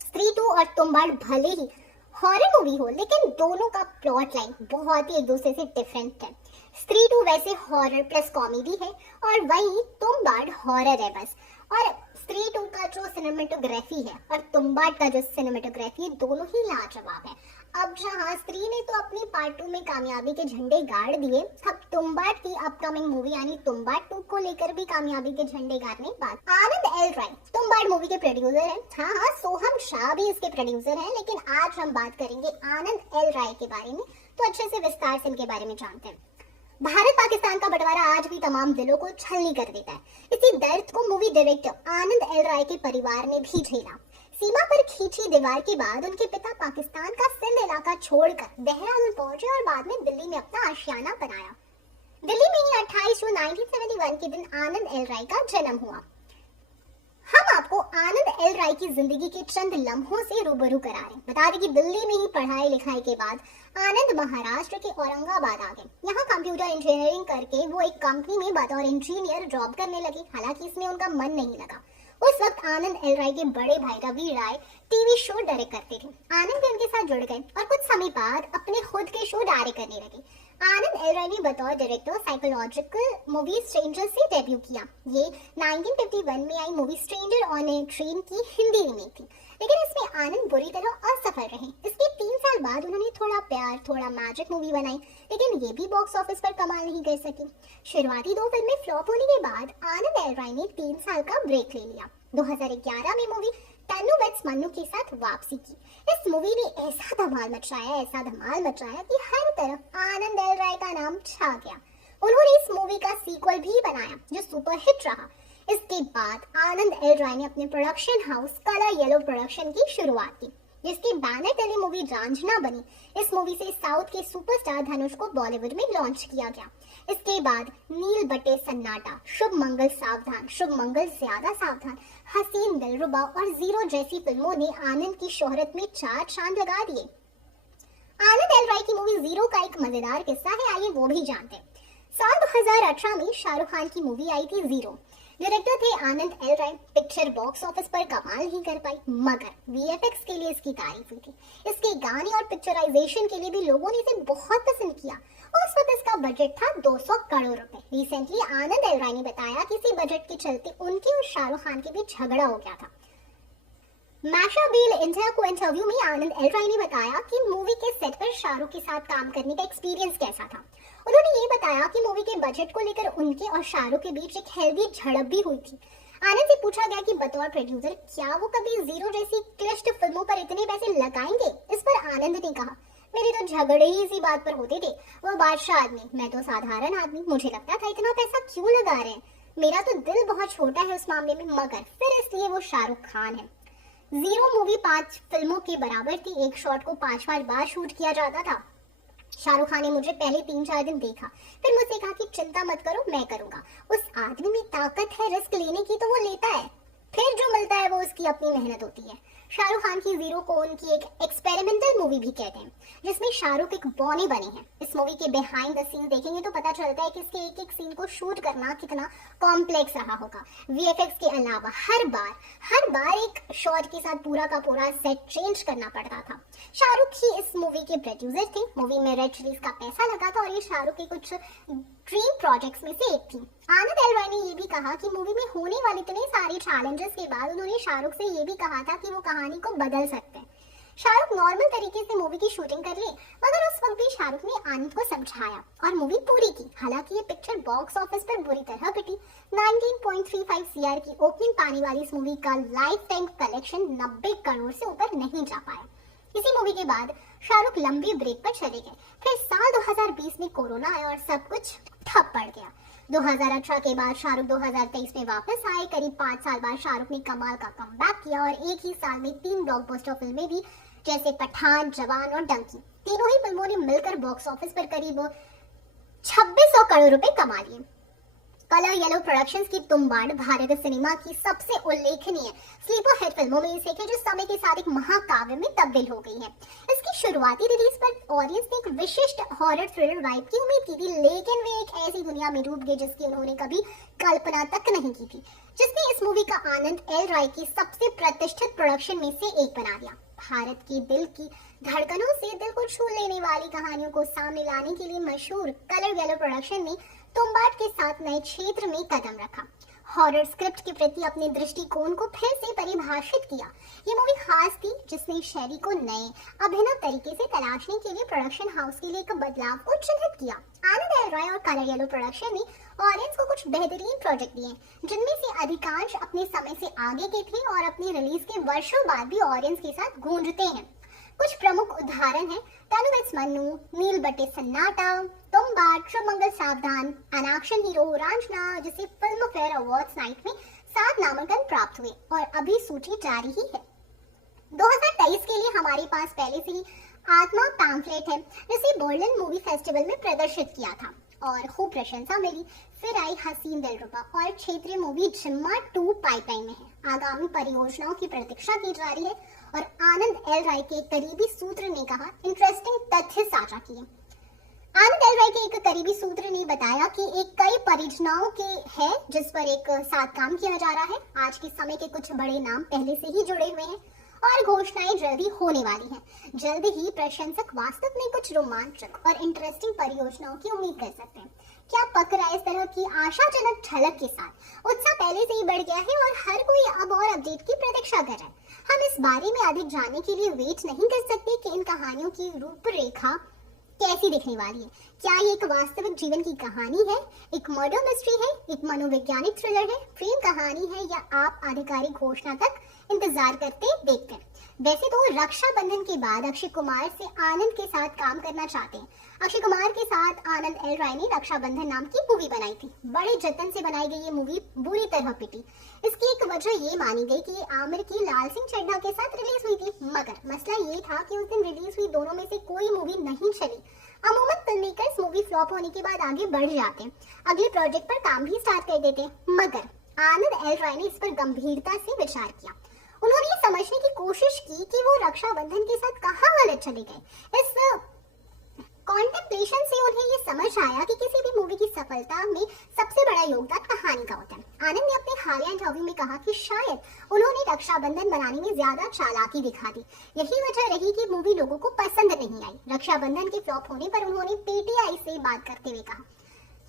स्त्री 2 और तुम्बाड़ भले ही हॉरर मूवी हो, लेकिन दोनों का प्लॉट लाइन बहुत ही एक दूसरे से डिफरेंट है। स्त्री 2 वैसे हॉरर प्लस कॉमेडी है और वहीं तुम्बाड़ हॉरर है बस। और स्त्री 2 का जो सिनेमेटोग्राफी है और तुम्बाड़ का जो सिनेमेटोग्राफी है दोनों ही लाजवाब है। अब जहां स्त्री ने तो अपनी पार्ट 2 में कामयाबी के झंडे गाड़ दिए, अब तुम्बाड़ की अपकमिंग मूवी यानी तुम्बाड़ 2 को लेकर भी कामयाबी के झंडे गाड़ने बात। आनंद एल राय तुम्बाड़ मूवी के प्रोड्यूसर हैं। हाँ, सोहम शाह भी इसके प्रोड्यूसर हैं, लेकिन आज हम बात करेंगे आनंद एल राय के बारे में, तो अच्छे से विस्तार से इनके बारे में जानते हैं। भारत पाकिस्तान का बंटवारा आज भी तमाम दिलों को छलनी कर देता है। इसी दर्द को मूवी डायरेक्टर आनंद एल राय के परिवार ने भी झेला। सीमा पर खींची दीवार के बाद उनके पिता पाकिस्तान का सिंध इलाका छोड़कर देहरादून पहुंचे और बाद में दिल्ली में अपना आशियाना बनाया। दिल्ली में ही 28 जून 1971 के दिन आनंद एल राय का जन्म हुआ। हम आपको आनंद एल राय की जिंदगी के चंद लम्हों से रूबरू करा रहे हैं। बता दें कि दिल्ली में ही पढ़ाई लिखाई के बाद आनंद महाराष्ट्र के औरंगाबाद आ गए। यहाँ कंप्यूटर इंजीनियरिंग करके वो एक कंपनी में बतौर इंजीनियर जॉब करने लगे। हालांकि इसमें उनका मन नहीं लगा। उस वक्त आनंद एल राय के बड़े भाई रवि राय टीवी शो डायरेक्ट करते थे। आनंद भी उनके साथ जुड़ गए और कुछ समय बाद अपने खुद के शो डायरेक्ट करने लगे। आनंद एल राय ने बतौर डायरेक्टर साइकोलॉजिकल मूवी स्ट्रेंजर से डेब्यू किया। ये 1951 में आई movie stranger on a train की हिंदी रीमेक थी, लेकिन इसमें आनंद बुरी तरह असफल रहे। इसके 3 साल बाद उन्होंने थोड़ा प्यार थोड़ा मैजिक मूवी बनाई, लेकिन ये भी बॉक्स ऑफिस पर कमाल नहीं कर सकी। शुरुआती 2 फिल्में फ्लॉप होने के बाद आनंद एल राय ने 3 साल का ब्रेक ले लिया। 2011 में मूवी तन्नू वेड्स मन्नू के साथ वापसी की। इस मूवी ने ऐसा धमाल मचाया कि हर तरफ आनंद एल राय का नाम छा गया। उन्होंने इस मूवी का सीक्वल भी बनाया जो सुपर हिट रहा। इसके बाद आनंद एल राय ने अपने production house colour yellow production की शुरुआत की, जिसकी बैनर तले मूवी रांझना बनी। इस मूवी से साउथ के सुपरस्टार धनुष को बॉलीवुड में लॉन्च किया गया। इसके बाद नील बटे सन्नाटा, शुभ मंगल सावधान, शुभ मंगल ज्यादा सावधान, हसीन दिलरुबा और जीरो जैसी फिल्मों ने आनंद की शोहरत में 4 चांद लगा दिए। आनंद एल राय की मूवी जीरो का एक मजेदार किस्सा है, आइए वो भी जानते हैं। साल 2018 में शाहरुख खान की मूवी आई थी जीरो। डायरेक्टर थे आनंद एल राय। पिक्चर बॉक्स ऑफिस पर कमाल नहीं कर पाई, मगर वीएफएक्स के लिए इसकी तारीफ हुई थी। इसके गाने और पिक्चराइजेशन के लिए भी लोगों ने इसे बहुत पसंद किया। उस वक्त इसका बजट था 200 करोड़ रुपए। रिसेंटली आनंद एल राय ने बताया कि इसी बजट के चलते उनके और शाहरुख खान के बीच झगड़ा हो गया था। मैशाबील इंडिया को इंटरव्यू में आनंद एल राय ने बताया कि मूवी के सेट पर शाहरुख के साथ काम करने का एक्सपीरियंस कैसा था। उन्होंने ये बताया कि मूवी के बजट को लेकर उनके और शाहरुख के बीच एक हेल्दी झड़प भी हुई थी। आनंद से पूछा गया कि बतौर प्रोड्यूसर क्या वो कभी जीरो जैसी क्लिष्ट फिल्मों पर इतने पैसे लगाएंगे। इस पर आनंद ने कहा, मेरे तो झगड़े ही इसी बात पर होते थे। वो बादशाह आदमी, मैं तो साधारण आदमी। मुझे लगता था इतना पैसा क्यों लगा रहे हैं। मेरा तो दिल बहुत छोटा है उस मामले में, मगर फिर इसलिए वो शाहरुख खान है। जीरो मूवी 5 फिल्मों के बराबर थी। एक शॉट को 5 बार शूट किया जाता था। शाहरुख खान ने मुझे पहले 3-4 दिन देखा, फिर मुझसे कहा कि चिंता मत करो, मैं करूंगा। उस आदमी में ताकत है रिस्क लेने की, तो वो लेता है, फिर जो मिलता है वो उसकी अपनी मेहनत होती है। शाहरुख खान की जीरो को उनकी एक एक्सपेरिमेंटल मूवी भी कहते हैं, जिसमें शाहरुख एक बॉनी बने हैं। इस मूवी के बिहाइंड द सीन देखेंगे तो पता चलता है कि इसके एक एक सीन को शूट करना कितना कॉम्प्लेक्स रहा होगा। वीएफएक्स के अलावा हर बार एक शॉट के साथ पूरा का पूरा सेट चेंज करना पड़ता था। शाहरुख ही इस मूवी के प्रोड्यूसर थे। मूवी में रेड चिलीज का पैसा लगा था और ये शाहरुख के कुछ ड्रीम प्रोजेक्ट्स में से एक थी। आनंद एल राय ने ये भी कहा कि मूवी में होने वाले इतने सारे चैलेंजेस के बाद उन्होंने शाहरुख से ये भी कहा था कि वो कहानी को बदल सकते हैं। शाहरुख नॉर्मल तरीके से मूवी की शूटिंग कर ले, मगर उस वक्त भी शाहरुख ने आनंद को समझाया और मूवी पूरी की। हालांकि ये पिक्चर बॉक्स ऑफिस पर बुरी तरह पिटी। 19.35 CR की ओपनिंग पाने वाली इस मूवी का लाइफ टाइम कलेक्शन 90 करोड़ से ऊपर नहीं जा पाया। इसी मूवी के बाद शाहरुख लंबी ब्रेक पर चले गए। फिर साल 2020 में कोरोना आया और सब कुछ ठप पड़ गया। 2018 के बाद शाहरुख 2023 में वापस आए। करीब 5 साल बाद शाहरुख ने कमाल का कमबैक किया और एक ही साल में 3 ब्लॉकबस्टर फिल्में दी, जैसे पठान, जवान और डंकी। तीनों ही फिल्मों ने मिलकर बॉक्स ऑफिस पर करीब 2600 करोड़ रुपए कमा लिए। कलर येलो प्रोडक्शंस की तुम्बाड़ भारतीय सिनेमा की सबसे उल्लेखनीय स्लीपर हिट फिल्मों में से है, जो समय के साथ एक महाकाव्य में तब्दील हो गई है। इसकी शुरुआती रिलीज पर ऑडियंस ने एक विशिष्ट हॉरर थ्रिलर वाइब की उम्मीद की थी, लेकिन वे एक ऐसी दुनिया में डूब गए जिसकी उन्होंने कभी कल्पना तक नहीं की थी, जिसने इस मूवी का आनंद एल राय की सबसे प्रतिष्ठित प्रोडक्शन में से एक बना दिया। भारत की दिल की धड़कनों से दिल को छू लेने वाली कहानियों को सामने लाने के लिए मशहूर कलर येलो प्रोडक्शन ने तुम्बाड़ के साथ नए क्षेत्र में कदम रखा। हॉरर स्क्रिप्ट के प्रति अपने दृष्टिकोण को फिर से परिभाषित किया। ये मूवी खास थी जिसने शैली को नए अभिनव तरीके से तलाशने के लिए प्रोडक्शन हाउस के लिए एक बदलाव को चिन्हित किया। आनंद एल राय और कलर येलो प्रोडक्शन ने ऑडियंस को कुछ बेहतरीन प्रोजेक्ट दिए, जिनमें से अधिकांश अपने समय से आगे के थे और अपनी रिलीज के वर्षों बाद भी ऑडियंस के साथ गूंजते हैं। कुछ प्रमुख उदाहरण हैं तनुवत्स मन्नू, नील बट्टे सन्नाटा, तुम्बाड़, शुभमंगल सावधान, एन एक्शन हीरो, रांझना, जिसे फिल्म फेयर अवार्ड्स नाइट में 7 नामांकन प्राप्त हुए और अभी सूची जारी ही है। 2023 के लिए हमारे पास पहले से ही आत्मा पैम्फलेट है, जिसे बर्लिन मूवी फेस्टिवल में प्रदर्शित किया था और खूब प्रशंसा मिली। फिर आई हसीन दिलरुबा और क्षेत्रीय मूवी जिम्मा 2 पाइपलाइन में है। आगामी परियोजनाओं की प्रतीक्षा की जा रही है और आनंद एल राय के एक करीबी सूत्र ने कहा इंटरेस्टिंग तथ्य साझा किए। आनंद एल राय के एक करीबी सूत्र ने बताया कि एक कई परियोजनाओं के है जिस पर एक साथ काम किया जा रहा है। आज के समय के कुछ बड़े नाम पहले से ही जुड़े हुए हैं और घोषणाएं जल्दी होने वाली हैं। जल्द ही प्रशंसक वास्तव में कुछ रोमांचक और इंटरेस्टिंग परियोजनाओं की उम्मीद कर सकते हैं। क्या पक रहा है? इस तरह की आशाजनक झलक के साथ उत्साह पहले से ही बढ़ गया है और हर कोई अब और अपडेट की प्रतीक्षा कर रहा है। हम इस बारे में अधिक जानने के लिए वेट नहीं कर सकते कि इन कहानियों की रूपरेखा कैसी दिखने वाली है। क्या ये एक वास्तविक जीवन की कहानी है, एक मर्डर मिस्ट्री है, एक मनोवैज्ञानिक थ्रिलर है, प्रेम कहानी है, या आप आधिकारिक घोषणा तक इंतजार करते देखते हैं। वैसे तो रक्षाबंधन के बाद अक्षय कुमार से आनंद के साथ काम करना चाहते हैं। अक्षय कुमार के साथ आनंद एल राय ने रक्षाबंधन नाम की मूवी बनाई थी। बड़े जतन से बनाई गई ये मूवी बुरी तरह पिटी। इसकी एक वजह ये मानी गई कि ये आमिर की लाल सिंह चड्ढा के साथ रिलीज हुई थी, मगर मसला ये था कि उस दिन रिलीज हुई दोनों में से कोई मूवी नहीं चली। अमूमन फिल्ममेकर्स मूवी फ्लॉप होने के बाद आगे बढ़ जाते हैं, अगले प्रोजेक्ट पर काम भी स्टार्ट कर देते हैं, मगर आनंद एल राय ने इस पर गंभीरता से विचार किया। उन्होंने ये समझने की कोशिश की कि वो रक्षाबंधन के साथ कहाँ गलत चले गए। इस कॉन्टेम्पलेशन से उन्हें ये समझ आया कि किसी भी मूवी की सफलता में सबसे बड़ा योगदान कहानी का होता है। आनंद ने अपने हालिया इंटरव्यू में कहा कि शायद उन्होंने रक्षाबंधन बनाने में ज्यादा चालाकी दिखा दी। यही वजह रही कि मूवी लोगों को पसंद नहीं आई। रक्षाबंधन के फ्लॉप होने पर उन्होंने पीटीआई से बात करते हुए कहा,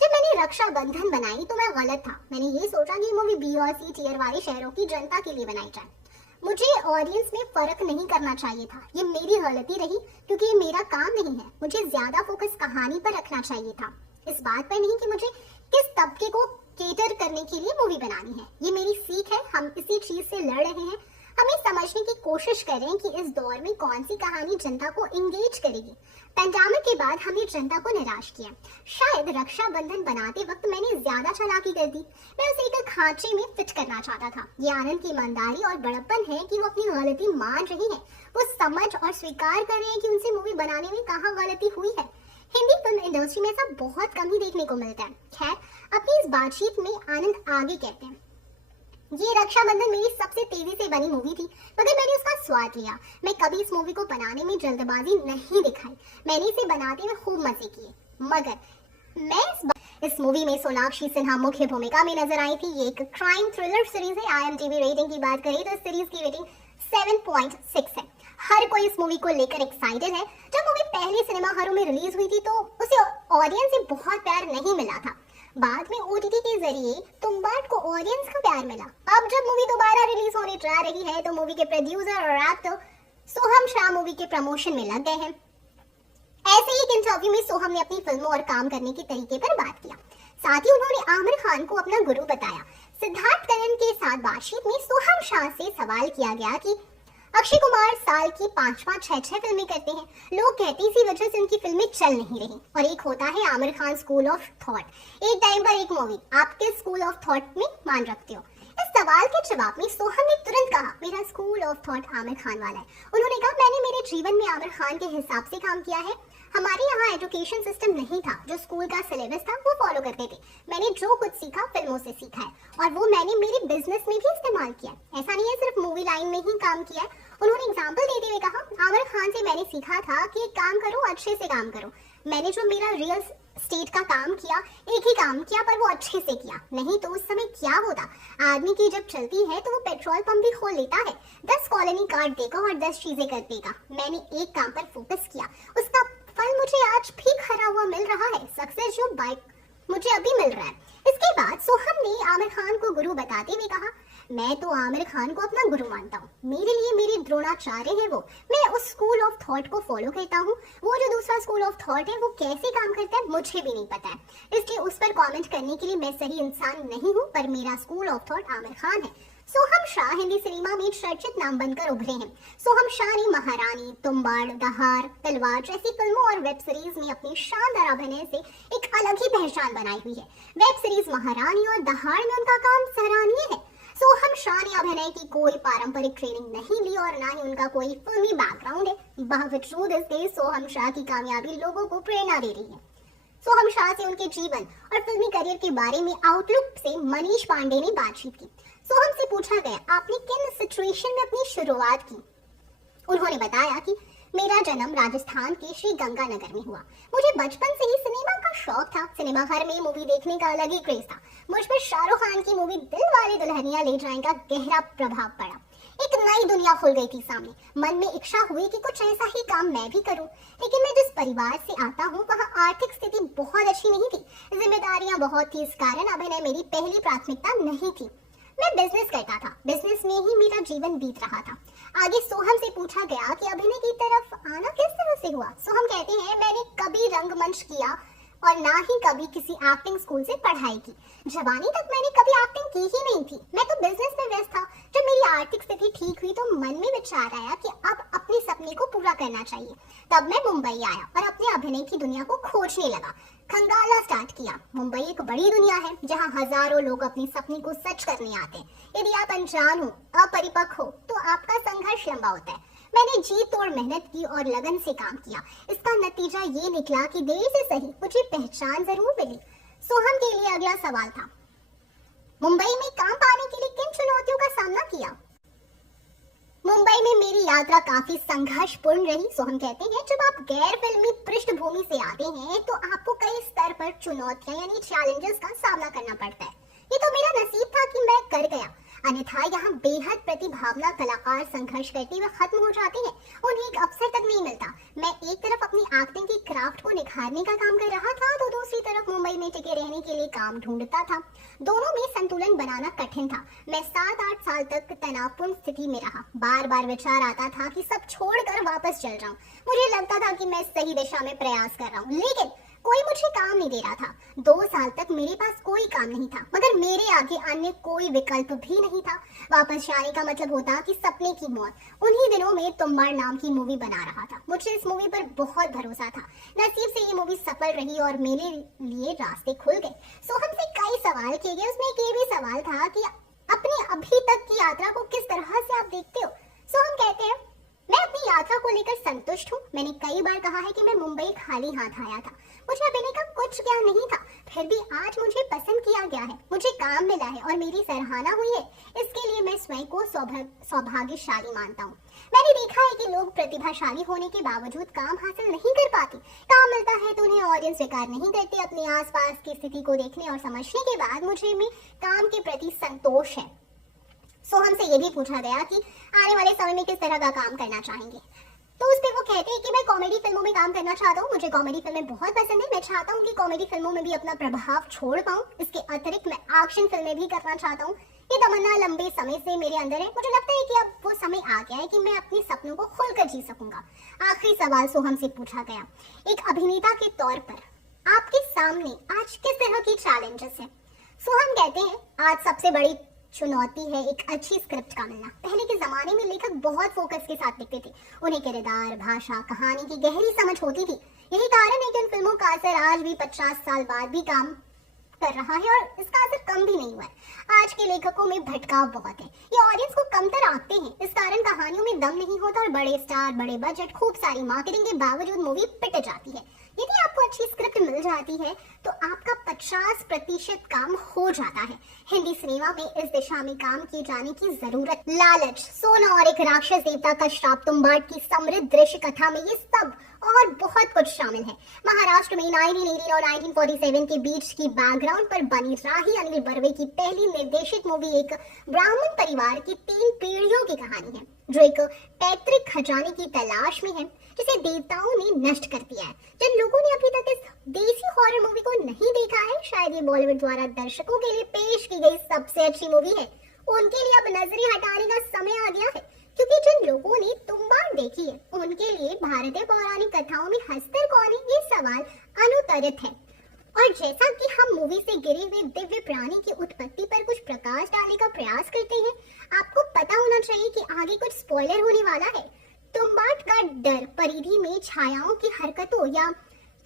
जब मैंने रक्षाबंधन बनाई तो मैं गलत था। मैंने ये सोचा कि मूवी बी और सी टियर वाले शहरों की जनता के लिए बनाई जाए। मुझे ऑडियंस में फर्क नहीं करना चाहिए था। ये मेरी गलती रही क्योंकि ये मेरा काम नहीं है। मुझे ज्यादा फोकस कहानी पर रखना चाहिए था, इस बात पर नहीं कि मुझे किस तबके को केटर करने के लिए मूवी बनानी है। ये मेरी सीख है। हम इसी चीज से लड़ रहे हैं। हमें समझने की कोशिश करें कि इस दौर में कौन सी कहानी जनता को इंगेज करेगी। पैंडेमिक के बाद हमने जनता को निराश किया। शायद रक्षाबंधन बनाते वक्त मैंने ज्यादा चालाकी कर दी। मैं उसे एक खांचे में फिट करना चाहता था। ये आनंद की ईमानदारी और बड़प्पन है कि वो अपनी गलती मान रही है। वो समझ और स्वीकार कर रहे हैं कि उनसे मूवी बनाने में कहाँ गलती हुई है। हिंदी फिल्म इंडस्ट्री में ऐसा बहुत कम ही देखने को मिलता है। खैर, अपनी इस बातचीत में आनंद आगे कहते हैं, ये रक्षाबंधन मेरी सबसे तेजी से बनी मूवी थी, मगर मैंने उसका स्वाद लिया। मैं कभी इस मूवी को बनाने में जल्दबाजी नहीं दिखाई। मैंने इसे बनाते में खूब मजे किए। मगर मैं इस मूवी में सोनाक्षी सिन्हा मुख्य भूमिका में नजर आई थी। ये एक क्राइम थ्रिलर सीरीज है। IMDb रेटिंग की बात करें तो इस सीरीज की रेटिंग 7.6 है। हर कोई इस मूवी को लेकर एक्साइटेड है। जब मूवी पहले सिनेमा घरों में रिलीज हुई थी तो उसे ऑडियंस से बहुत प्यार नहीं मिला था। बाद में OTT के जरिए तुम्बाड़ को ऑडियंस का प्यार मिला। अब जब मूवी दोबारा रिलीज होने जा रही है तो मूवी के प्रोड्यूसर और एक्टर सोहम शाह मूवी के प्रमोशन में लग गए हैं। ऐसे ही एक इंटरव्यू में सोहम ने अपनी फिल्मों और काम करने के तरीके पर बात किया। साथ ही उन्होंने आमिर खान को अपना गुरु बताया। सिद्धार्थ करण के साथ बातचीत में सोहम शाह से सवाल किया गया कि अक्षय कुमार साल की 5-5, 6-6 फिल्में करते हैं। लोग कहते हैं इसी वजह से उनकी फिल्में चल नहीं रही। और एक होता है Aamir Khan school of thought. एक टाइम पर एक मूवी, आप किस स्कूल ऑफ थॉट में मान रखते हो? इस सवाल के जवाब में सोहम ने तुरंत कहा, मेरा school of thought Aamir Khan वाला है। उन्होंने कहा, मैंने मेरे जीवन में आमिर खान के हिसाब से काम किया है। हमारे यहाँ एजुकेशन सिस्टम नहीं था, जो स्कूल का सिलेबस था वो फॉलो करते थे। मैंने जो कुछ सीखा फिल्मों से सीखा है, और वो मैंने मेरे बिजनेस में भी इस्तेमाल किया है। ऐसा नहीं है सिर्फ मूवी लाइन में ही काम किया है। उन्होंने एग्जाम्पल देते हुए कहा, आमिर खान से मैंने सीखा था कि एक काम करो, अच्छे से काम करो। मैंने जो मेरा रियल स्टेट का काम किया, एक ही काम किया, पर वो अच्छे से किया। नहीं तो उस समय क्या होता, आदमी की जब चलती है तो वो पेट्रोल पंप भी खोल लेता है, 10 कॉलोनी कार्ड देगा और 10 चीजें कर देगा। मैंने एक काम पर फोकस किया, उसका फल मुझे आज भी खरा हुआ मिल रहा है। सक्सेस जो बाइक मुझे अभी मिल रहा है। इसके बाद सोहम ने आमिर खान को गुरु बताते हुए कहा, मैं तो आमिर खान को अपना गुरु मानता हूँ। मेरे लिए मेरे द्रोणाचार्य है वो। मैं उस स्कूल ऑफ थॉट को फॉलो करता हूँ। वो जो दूसरा स्कूल ऑफ थॉट है वो कैसे काम करता है मुझे भी नहीं पता है, इसलिए उस पर कमेंट करने के लिए मैं सही इंसान नहीं हूँ। पर मेरा school of thought Aamir Khan है। सोहम शाह हिंदी सिनेमा में चर्चित नाम बनकर उभरे हैं। सोहम शाह ने महारानी, तुम्बाड़, दहाड़, तलवार जैसी फिल्मों और वेब सीरीज में अपनी शानदार अभिनय से एक अलग ही पहचान बनाई हुई है। वेब सीरीज महारानी और दहाड़ में उनका काम सराहनीय है। सोहम शाह ने अभिनय की कोई पारंपरिक ट्रेनिंग नहीं ली और ना ही उनका कोई फिल्मी बैकग्राउंड है। बावजूद इसके सोहम शाह की कामयाबी लोगों को प्रेरणा दे रही है। सोहम शाह से उनके जीवन और फिल्मी करियर के बारे में आउटलुक से मनीष पांडे ने बातचीत की। सोहम से पूछा गया, आपने किन सिचुएशन में अपनी शुरुआत की? उन्होंने बताया कि मेरा जन्म राजस्थान के श्री गंगानगर में हुआ। मुझे बचपन से ही सिनेमा का शौक था। सिनेमा घर में मूवी देखने का अलग ही क्रेज था। मुझ पर शाहरुख खान की मूवी दिल वाले दुल्हनिया ले जाएगा गहरा प्रभाव पड़ा। एक नई दुनिया खुल गई थी सामने। मन में इच्छा हुई कि कुछ ऐसा ही काम मैं भी करूं। लेकिन मैं जिस परिवार से आता हूं, वहां आर्थिक स्थिति बहुत अच्छी नहीं थी। जिम्मेदारियां बहुत थी, इस कारण अभिनय मेरी पहली प्राथमिकता नहीं थी। मैं बिजनेस करता था। बिजनेस में ही मेरा जीवन बीत रहा था। आगे सोहम से पूछा गया कि अभिनय की तरफ आना किस तरह से हुआ। सोहम कहते हैं, मैंने कभी रंगमंच किया और ना ही कभी किसी एक्टिंग स्कूल से पढ़ाई की। जवानी तक मैंने कभी एक्टिंग की ही नहीं थी। मैं तो बिजनेस में व्यस्त था। जब मेरी आर्थिक स्थिति ठीक हुई तो मन में विचार आया कि अब अपने सपने को पूरा करना चाहिए। तब मैं मुंबई आया और अपने अभिनय की दुनिया को खोजने लगा। खंगाला स्टार्ट किया। मुंबई एक बड़ी दुनिया है जहां हजारों लोग अपने सपने को सच करने आते हैं। यदि आप अनजान हो, अपरिपक्व हो, तो आपका संघर्ष लंबा होता है। मैंने जी तोड़ मेहनत की और लगन से काम किया। इसका नतीजा ये निकला कि देर से सही मुझे पहचान जरूर मिली। सोहम के लिए अगला सवाल था, मुंबई में काम पाने के लिए किन चुनौतियों का सामना किया? मुंबई में मेरी यात्रा काफी संघर्षपूर्ण रही। सोहम कहते हैं, जब आप गैर फिल्मी पृष्ठभूमि से आते हैं तो आपको कई स्तर पर चुनौतियां यानी चैलेंजेस का सामना करना पड़ता है। ये तो मेरा नसीब था कि मैं कर गया, अन्यथा यहाँ बेहद प्रतिभावना कलाकार संघर्ष करते हुए खत्म हो जाते हैं। उन्हें एक अवसर तक नहीं मिलता। मैं एक तरफ अपनी एक्टिंग की क्राफ्ट को निखारने का काम कर रहा था तो दूसरी तरफ मुंबई में टिके रहने के लिए काम ढूंढता था। दोनों में संतुलन बनाना कठिन था। मैं 7-8 साल तक तनावपूर्ण स्थिति में रहा। बार बार विचार आता था कि सब छोड़कर वापस चल जाऊं। मुझे लगता था कि मैं सही दिशा में प्रयास कर रहा हूँ, लेकिन कोई मुझे काम नहीं दे रहा था। 2 साल तक मेरे पास कोई काम नहीं था, मगर मेरे आगे अन्य कोई विकल्प भी नहीं था। वापस जाने का मतलब होता कि सपने की मौत। उन्हीं दिनों में तुम्बाड़ नाम की मूवी बना रहा था। मुझे इस मूवी पर बहुत भरोसा था। नसीब से ये मूवी सफल रही और मेरे लिए रास्ते खुल गए। सोहम से कई सवाल किए गए। उसमें एक ये भी सवाल था कि अपनी अभी तक की यात्रा को किस तरह से आप देखते हो? सोहम कहते हैं, मैं अपनी यात्रा को लेकर संतुष्ट हूँ। मैंने कई बार कहा है कि मैं मुंबई खाली हाथ आया था। मुझे अभिनय का कुछ ज्ञान नहीं था, फिर भी आज मुझे पसंद किया गया है। मुझे काम मिला है और मेरी सराहना हुई है। इसके लिए मैं स्वयं को सौभाग्यशाली मानता हूँ। मैंने देखा है कि लोग प्रतिभाशाली होने के बावजूद काम हासिल नहीं कर पाते। काम मिलता है तो उन्हें ऑडियंस स्वीकार नहीं करते। अपने आसपास की स्थिति को देखने और समझने के बाद मुझे में काम के प्रति संतोष है। सोहम से ये भी पूछा गया कि आने वाले समय में किस तरह का काम करना चाहेंगे, तो उस पे वो कहते हैं कि मैं कॉमेडी फिल्मों में काम करना चाहता हूँ। मुझे कॉमेडी फिल्में बहुत पसंद है। मैं चाहता हूँ कि कॉमेडी फिल्मों में भी अपना प्रभाव छोड़ पाऊँ। इसके अतिरिक्त मैं एक्शन फिल्में भी करना चाहता हूँ। ये तमन्ना लंबे समय से मेरे अंदर है। मुझे लगता है कि अब वो समय आ गया है कि मैं अपने सपनों को खुलकर जी सकूंगा। आखिरी सवाल सोहम से पूछा गया, एक अभिनेता के तौर पर आपके सामने आज किस तरह की चैलेंजेस है? सोहम कहते हैं, आज सबसे बड़ी चुनौती है एक अच्छी स्क्रिप्ट का मिलना। पहले के जमाने में लेखक बहुत फोकस के साथ लिखते थे, उन्हें किरदार, भाषा, कहानी की गहरी समझ होती थी। यही कारण है कि उन फिल्मों का असर आज भी 50 साल बाद भी काम कर रहा है और इसका असर कम भी नहीं हुआ है। आज के लेखकों में भटकाव बहुत है, ये ऑडियंस को कमतर आंकते हैं। इस कारण कहानियों में दम नहीं होता और बड़े स्टार, बड़े बजट, खूब सारी मार्केटिंग के बावजूद मूवी पिट जाती है। यदि आपको अच्छी स्क्रिप्ट मिल जाती है तो आपका 50% काम हो जाता है। हिंदी सिनेमा में इस दिशा में काम किए जाने की जरूरत। लालच, सोना और एक राक्षस देवता का श्राप, तुम्बाड की समृद्ध दृश्य कथा में ये सब और बहुत कुछ शामिल है। महाराष्ट्र में 1918 और 1947 के बीच की बैकग्राउंड पर बनी राही अनिल बर्वे की पहली निर्देशित मूवी एक ब्राह्मण परिवार की 3 पीढ़ियों की कहानी है, जो एक पैतृक खजाने की तलाश में है जिसे देवताओं ने नष्ट कर दिया है। जिन लोगों ने अभी तक इस देसी हॉरर मूवी को नहीं देखा है, शायद ये बॉलीवुड द्वारा दर्शकों के लिए पेश की गई सबसे अच्छी मूवी है। उनके लिए अब नजरें हटाने का समय आ गया है, क्योंकि जिन लोगों ने तुम्बाड देखी है उनके लिए भारतीय पौराणिक कथाओं में हस्तर कौन है, ये सवाल अनुत्तरित है। और जैसा कि हम मूवी से गिरे हुए दिव्य प्राणी की उत्पत्ति पर कुछ प्रकाश डालने का प्रयास करते हैं, आपको पता होना चाहिए कि आगे कुछ स्पॉइलर होने वाला है। तुम्बाड का डर परिधि में छायाओं की हरकतों या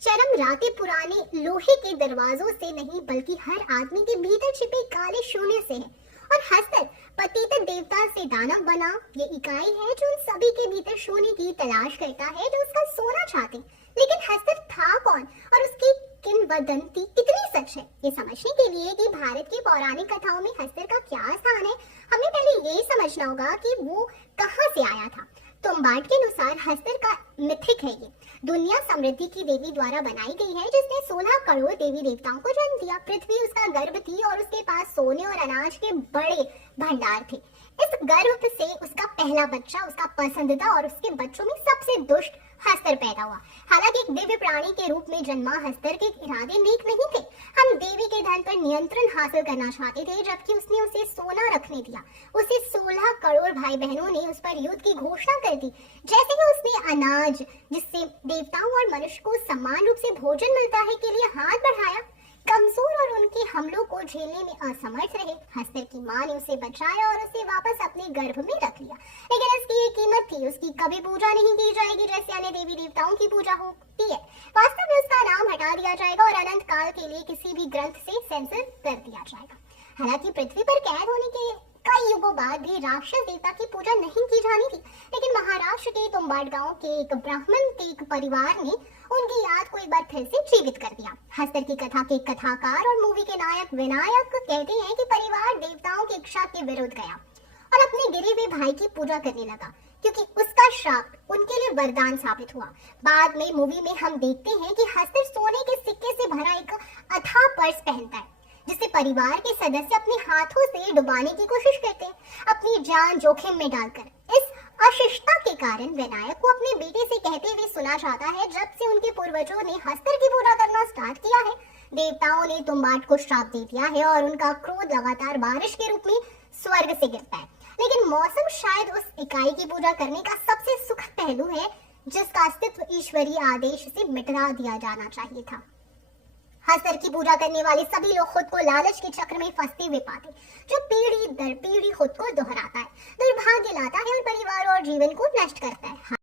चरम राते पुराने लोहे के दरवाजों से नहीं, बल्कि हर आदमी के भीतर छिपे काले शून्य से है। और हस्तर पतित देवता से दानव बना ये इकाई है जो उन सभी के भीतर शून्य की तलाश करता है जो उसका सोना चाहते। लेकिन हस्तर था कौन और उसकी किंवदंती कितनी सच है, ये समझने के लिए कि भारत की पौराणिक कथाओं में हस्तर का क्या स्थान है, हमें पहले ये समझना होगा कि वो कहाँ से आया था। तुम्बाड के अनुसार हस्तर का मिथिक है। ये दुनिया समृद्धि की देवी द्वारा बनाई गई है जिसने 16 करोड़ देवी देवताओं को जन्म दिया। पृथ्वी उसका गर्भ थी और उसके पास सोने और अनाज के बड़े भंडार थे। इस गर्भ से उसका पहला बच्चा, उसका पसंदीदा और उसके बच्चों में सबसे दुष्ट हस्तर पैदा हुआ। हालांकि एक दिव्य प्राणी के रूप में जन्मा हस्तर के इरादे नेक नहीं थे। हम देवी के धन पर नियंत्रण हासिल करना चाहते थे, जबकि उसने उसे सोना रखने दिया। उसे 16 करोड़ भाई बहनों ने उस पर युद्ध की घोषणा कर दी। जैसे ही उसने अनाज, जिससे देवताओं और मनुष्य को समान रूप से भोजन मिलता है, के लिए हाथ बढ़ाया, कमजोर और उनके हमलों को झेलने में असमर्थ रहे, हस्तर की मां ने उसे बचाया और उसे वापस अपने गर्भ में रख लिया। लेकिन इसकी एक कीमत थी, उसकी कभी पूजा नहीं की जाएगी जैसे अन्य देवी देवताओं की पूजा होती है। वास्तव में उसका नाम हटा दिया जाएगा और अनंत काल के लिए किसी भी ग्रंथ से सेंसर कर दिया जाएगा। हालांकि पृथ्वी पर कैद होने के कई युगों बाद भी राक्षस देवता की पूजा नहीं की जानी थी, लेकिन महाराष्ट्र के तुम्बाड गांव के एक ब्राह्मण के एक परिवार ने उनकी याद को एक बार फिर से जीवित कर दिया। हस्तर की कथा के कथाकार और मूवी के नायक विनायक कहते हैं कि परिवार देवताओं की इच्छा के विरुद्ध गया और अपने गिरे हुए भाई की पूजा करने लगा, क्योंकि उसका श्राप उनके लिए वरदान साबित हुआ। बाद में मूवी में हम देखते हैं कि हस्तर सोने के सिक्के से भरा एक अथाह पर्स पहनता है, जिसे परिवार के सदस्य अपने हाथों से डुबाने की कोशिश करते हैं, अपनी जान जोखिम में डालकर। इस अशिष्टता के कारण विनायक को अपने बेटे से कहते हुए सुना जाता है, जब से उनके पूर्वजों ने हस्तर की पूजा करना स्टार्ट किया है, देवताओं ने तुम्बाड को श्राप दे दिया है और उनका क्रोध लगातार बारिश के रूप में स्वर्ग से गिरता है। लेकिन मौसम शायद उस इकाई की पूजा करने का सबसे सुखद पहलू है, जिसका अस्तित्व ईश्वरीय आदेश से मिटा दिया जाना चाहिए था। हस्तर की पूजा करने वाले सभी लोग खुद को लालच के चक्र में फंसते हुए पाते, जो पीढ़ी दर पीढ़ी खुद को दोहराता है, दुर्भाग्य लाता है और परिवार और जीवन को नष्ट करता है।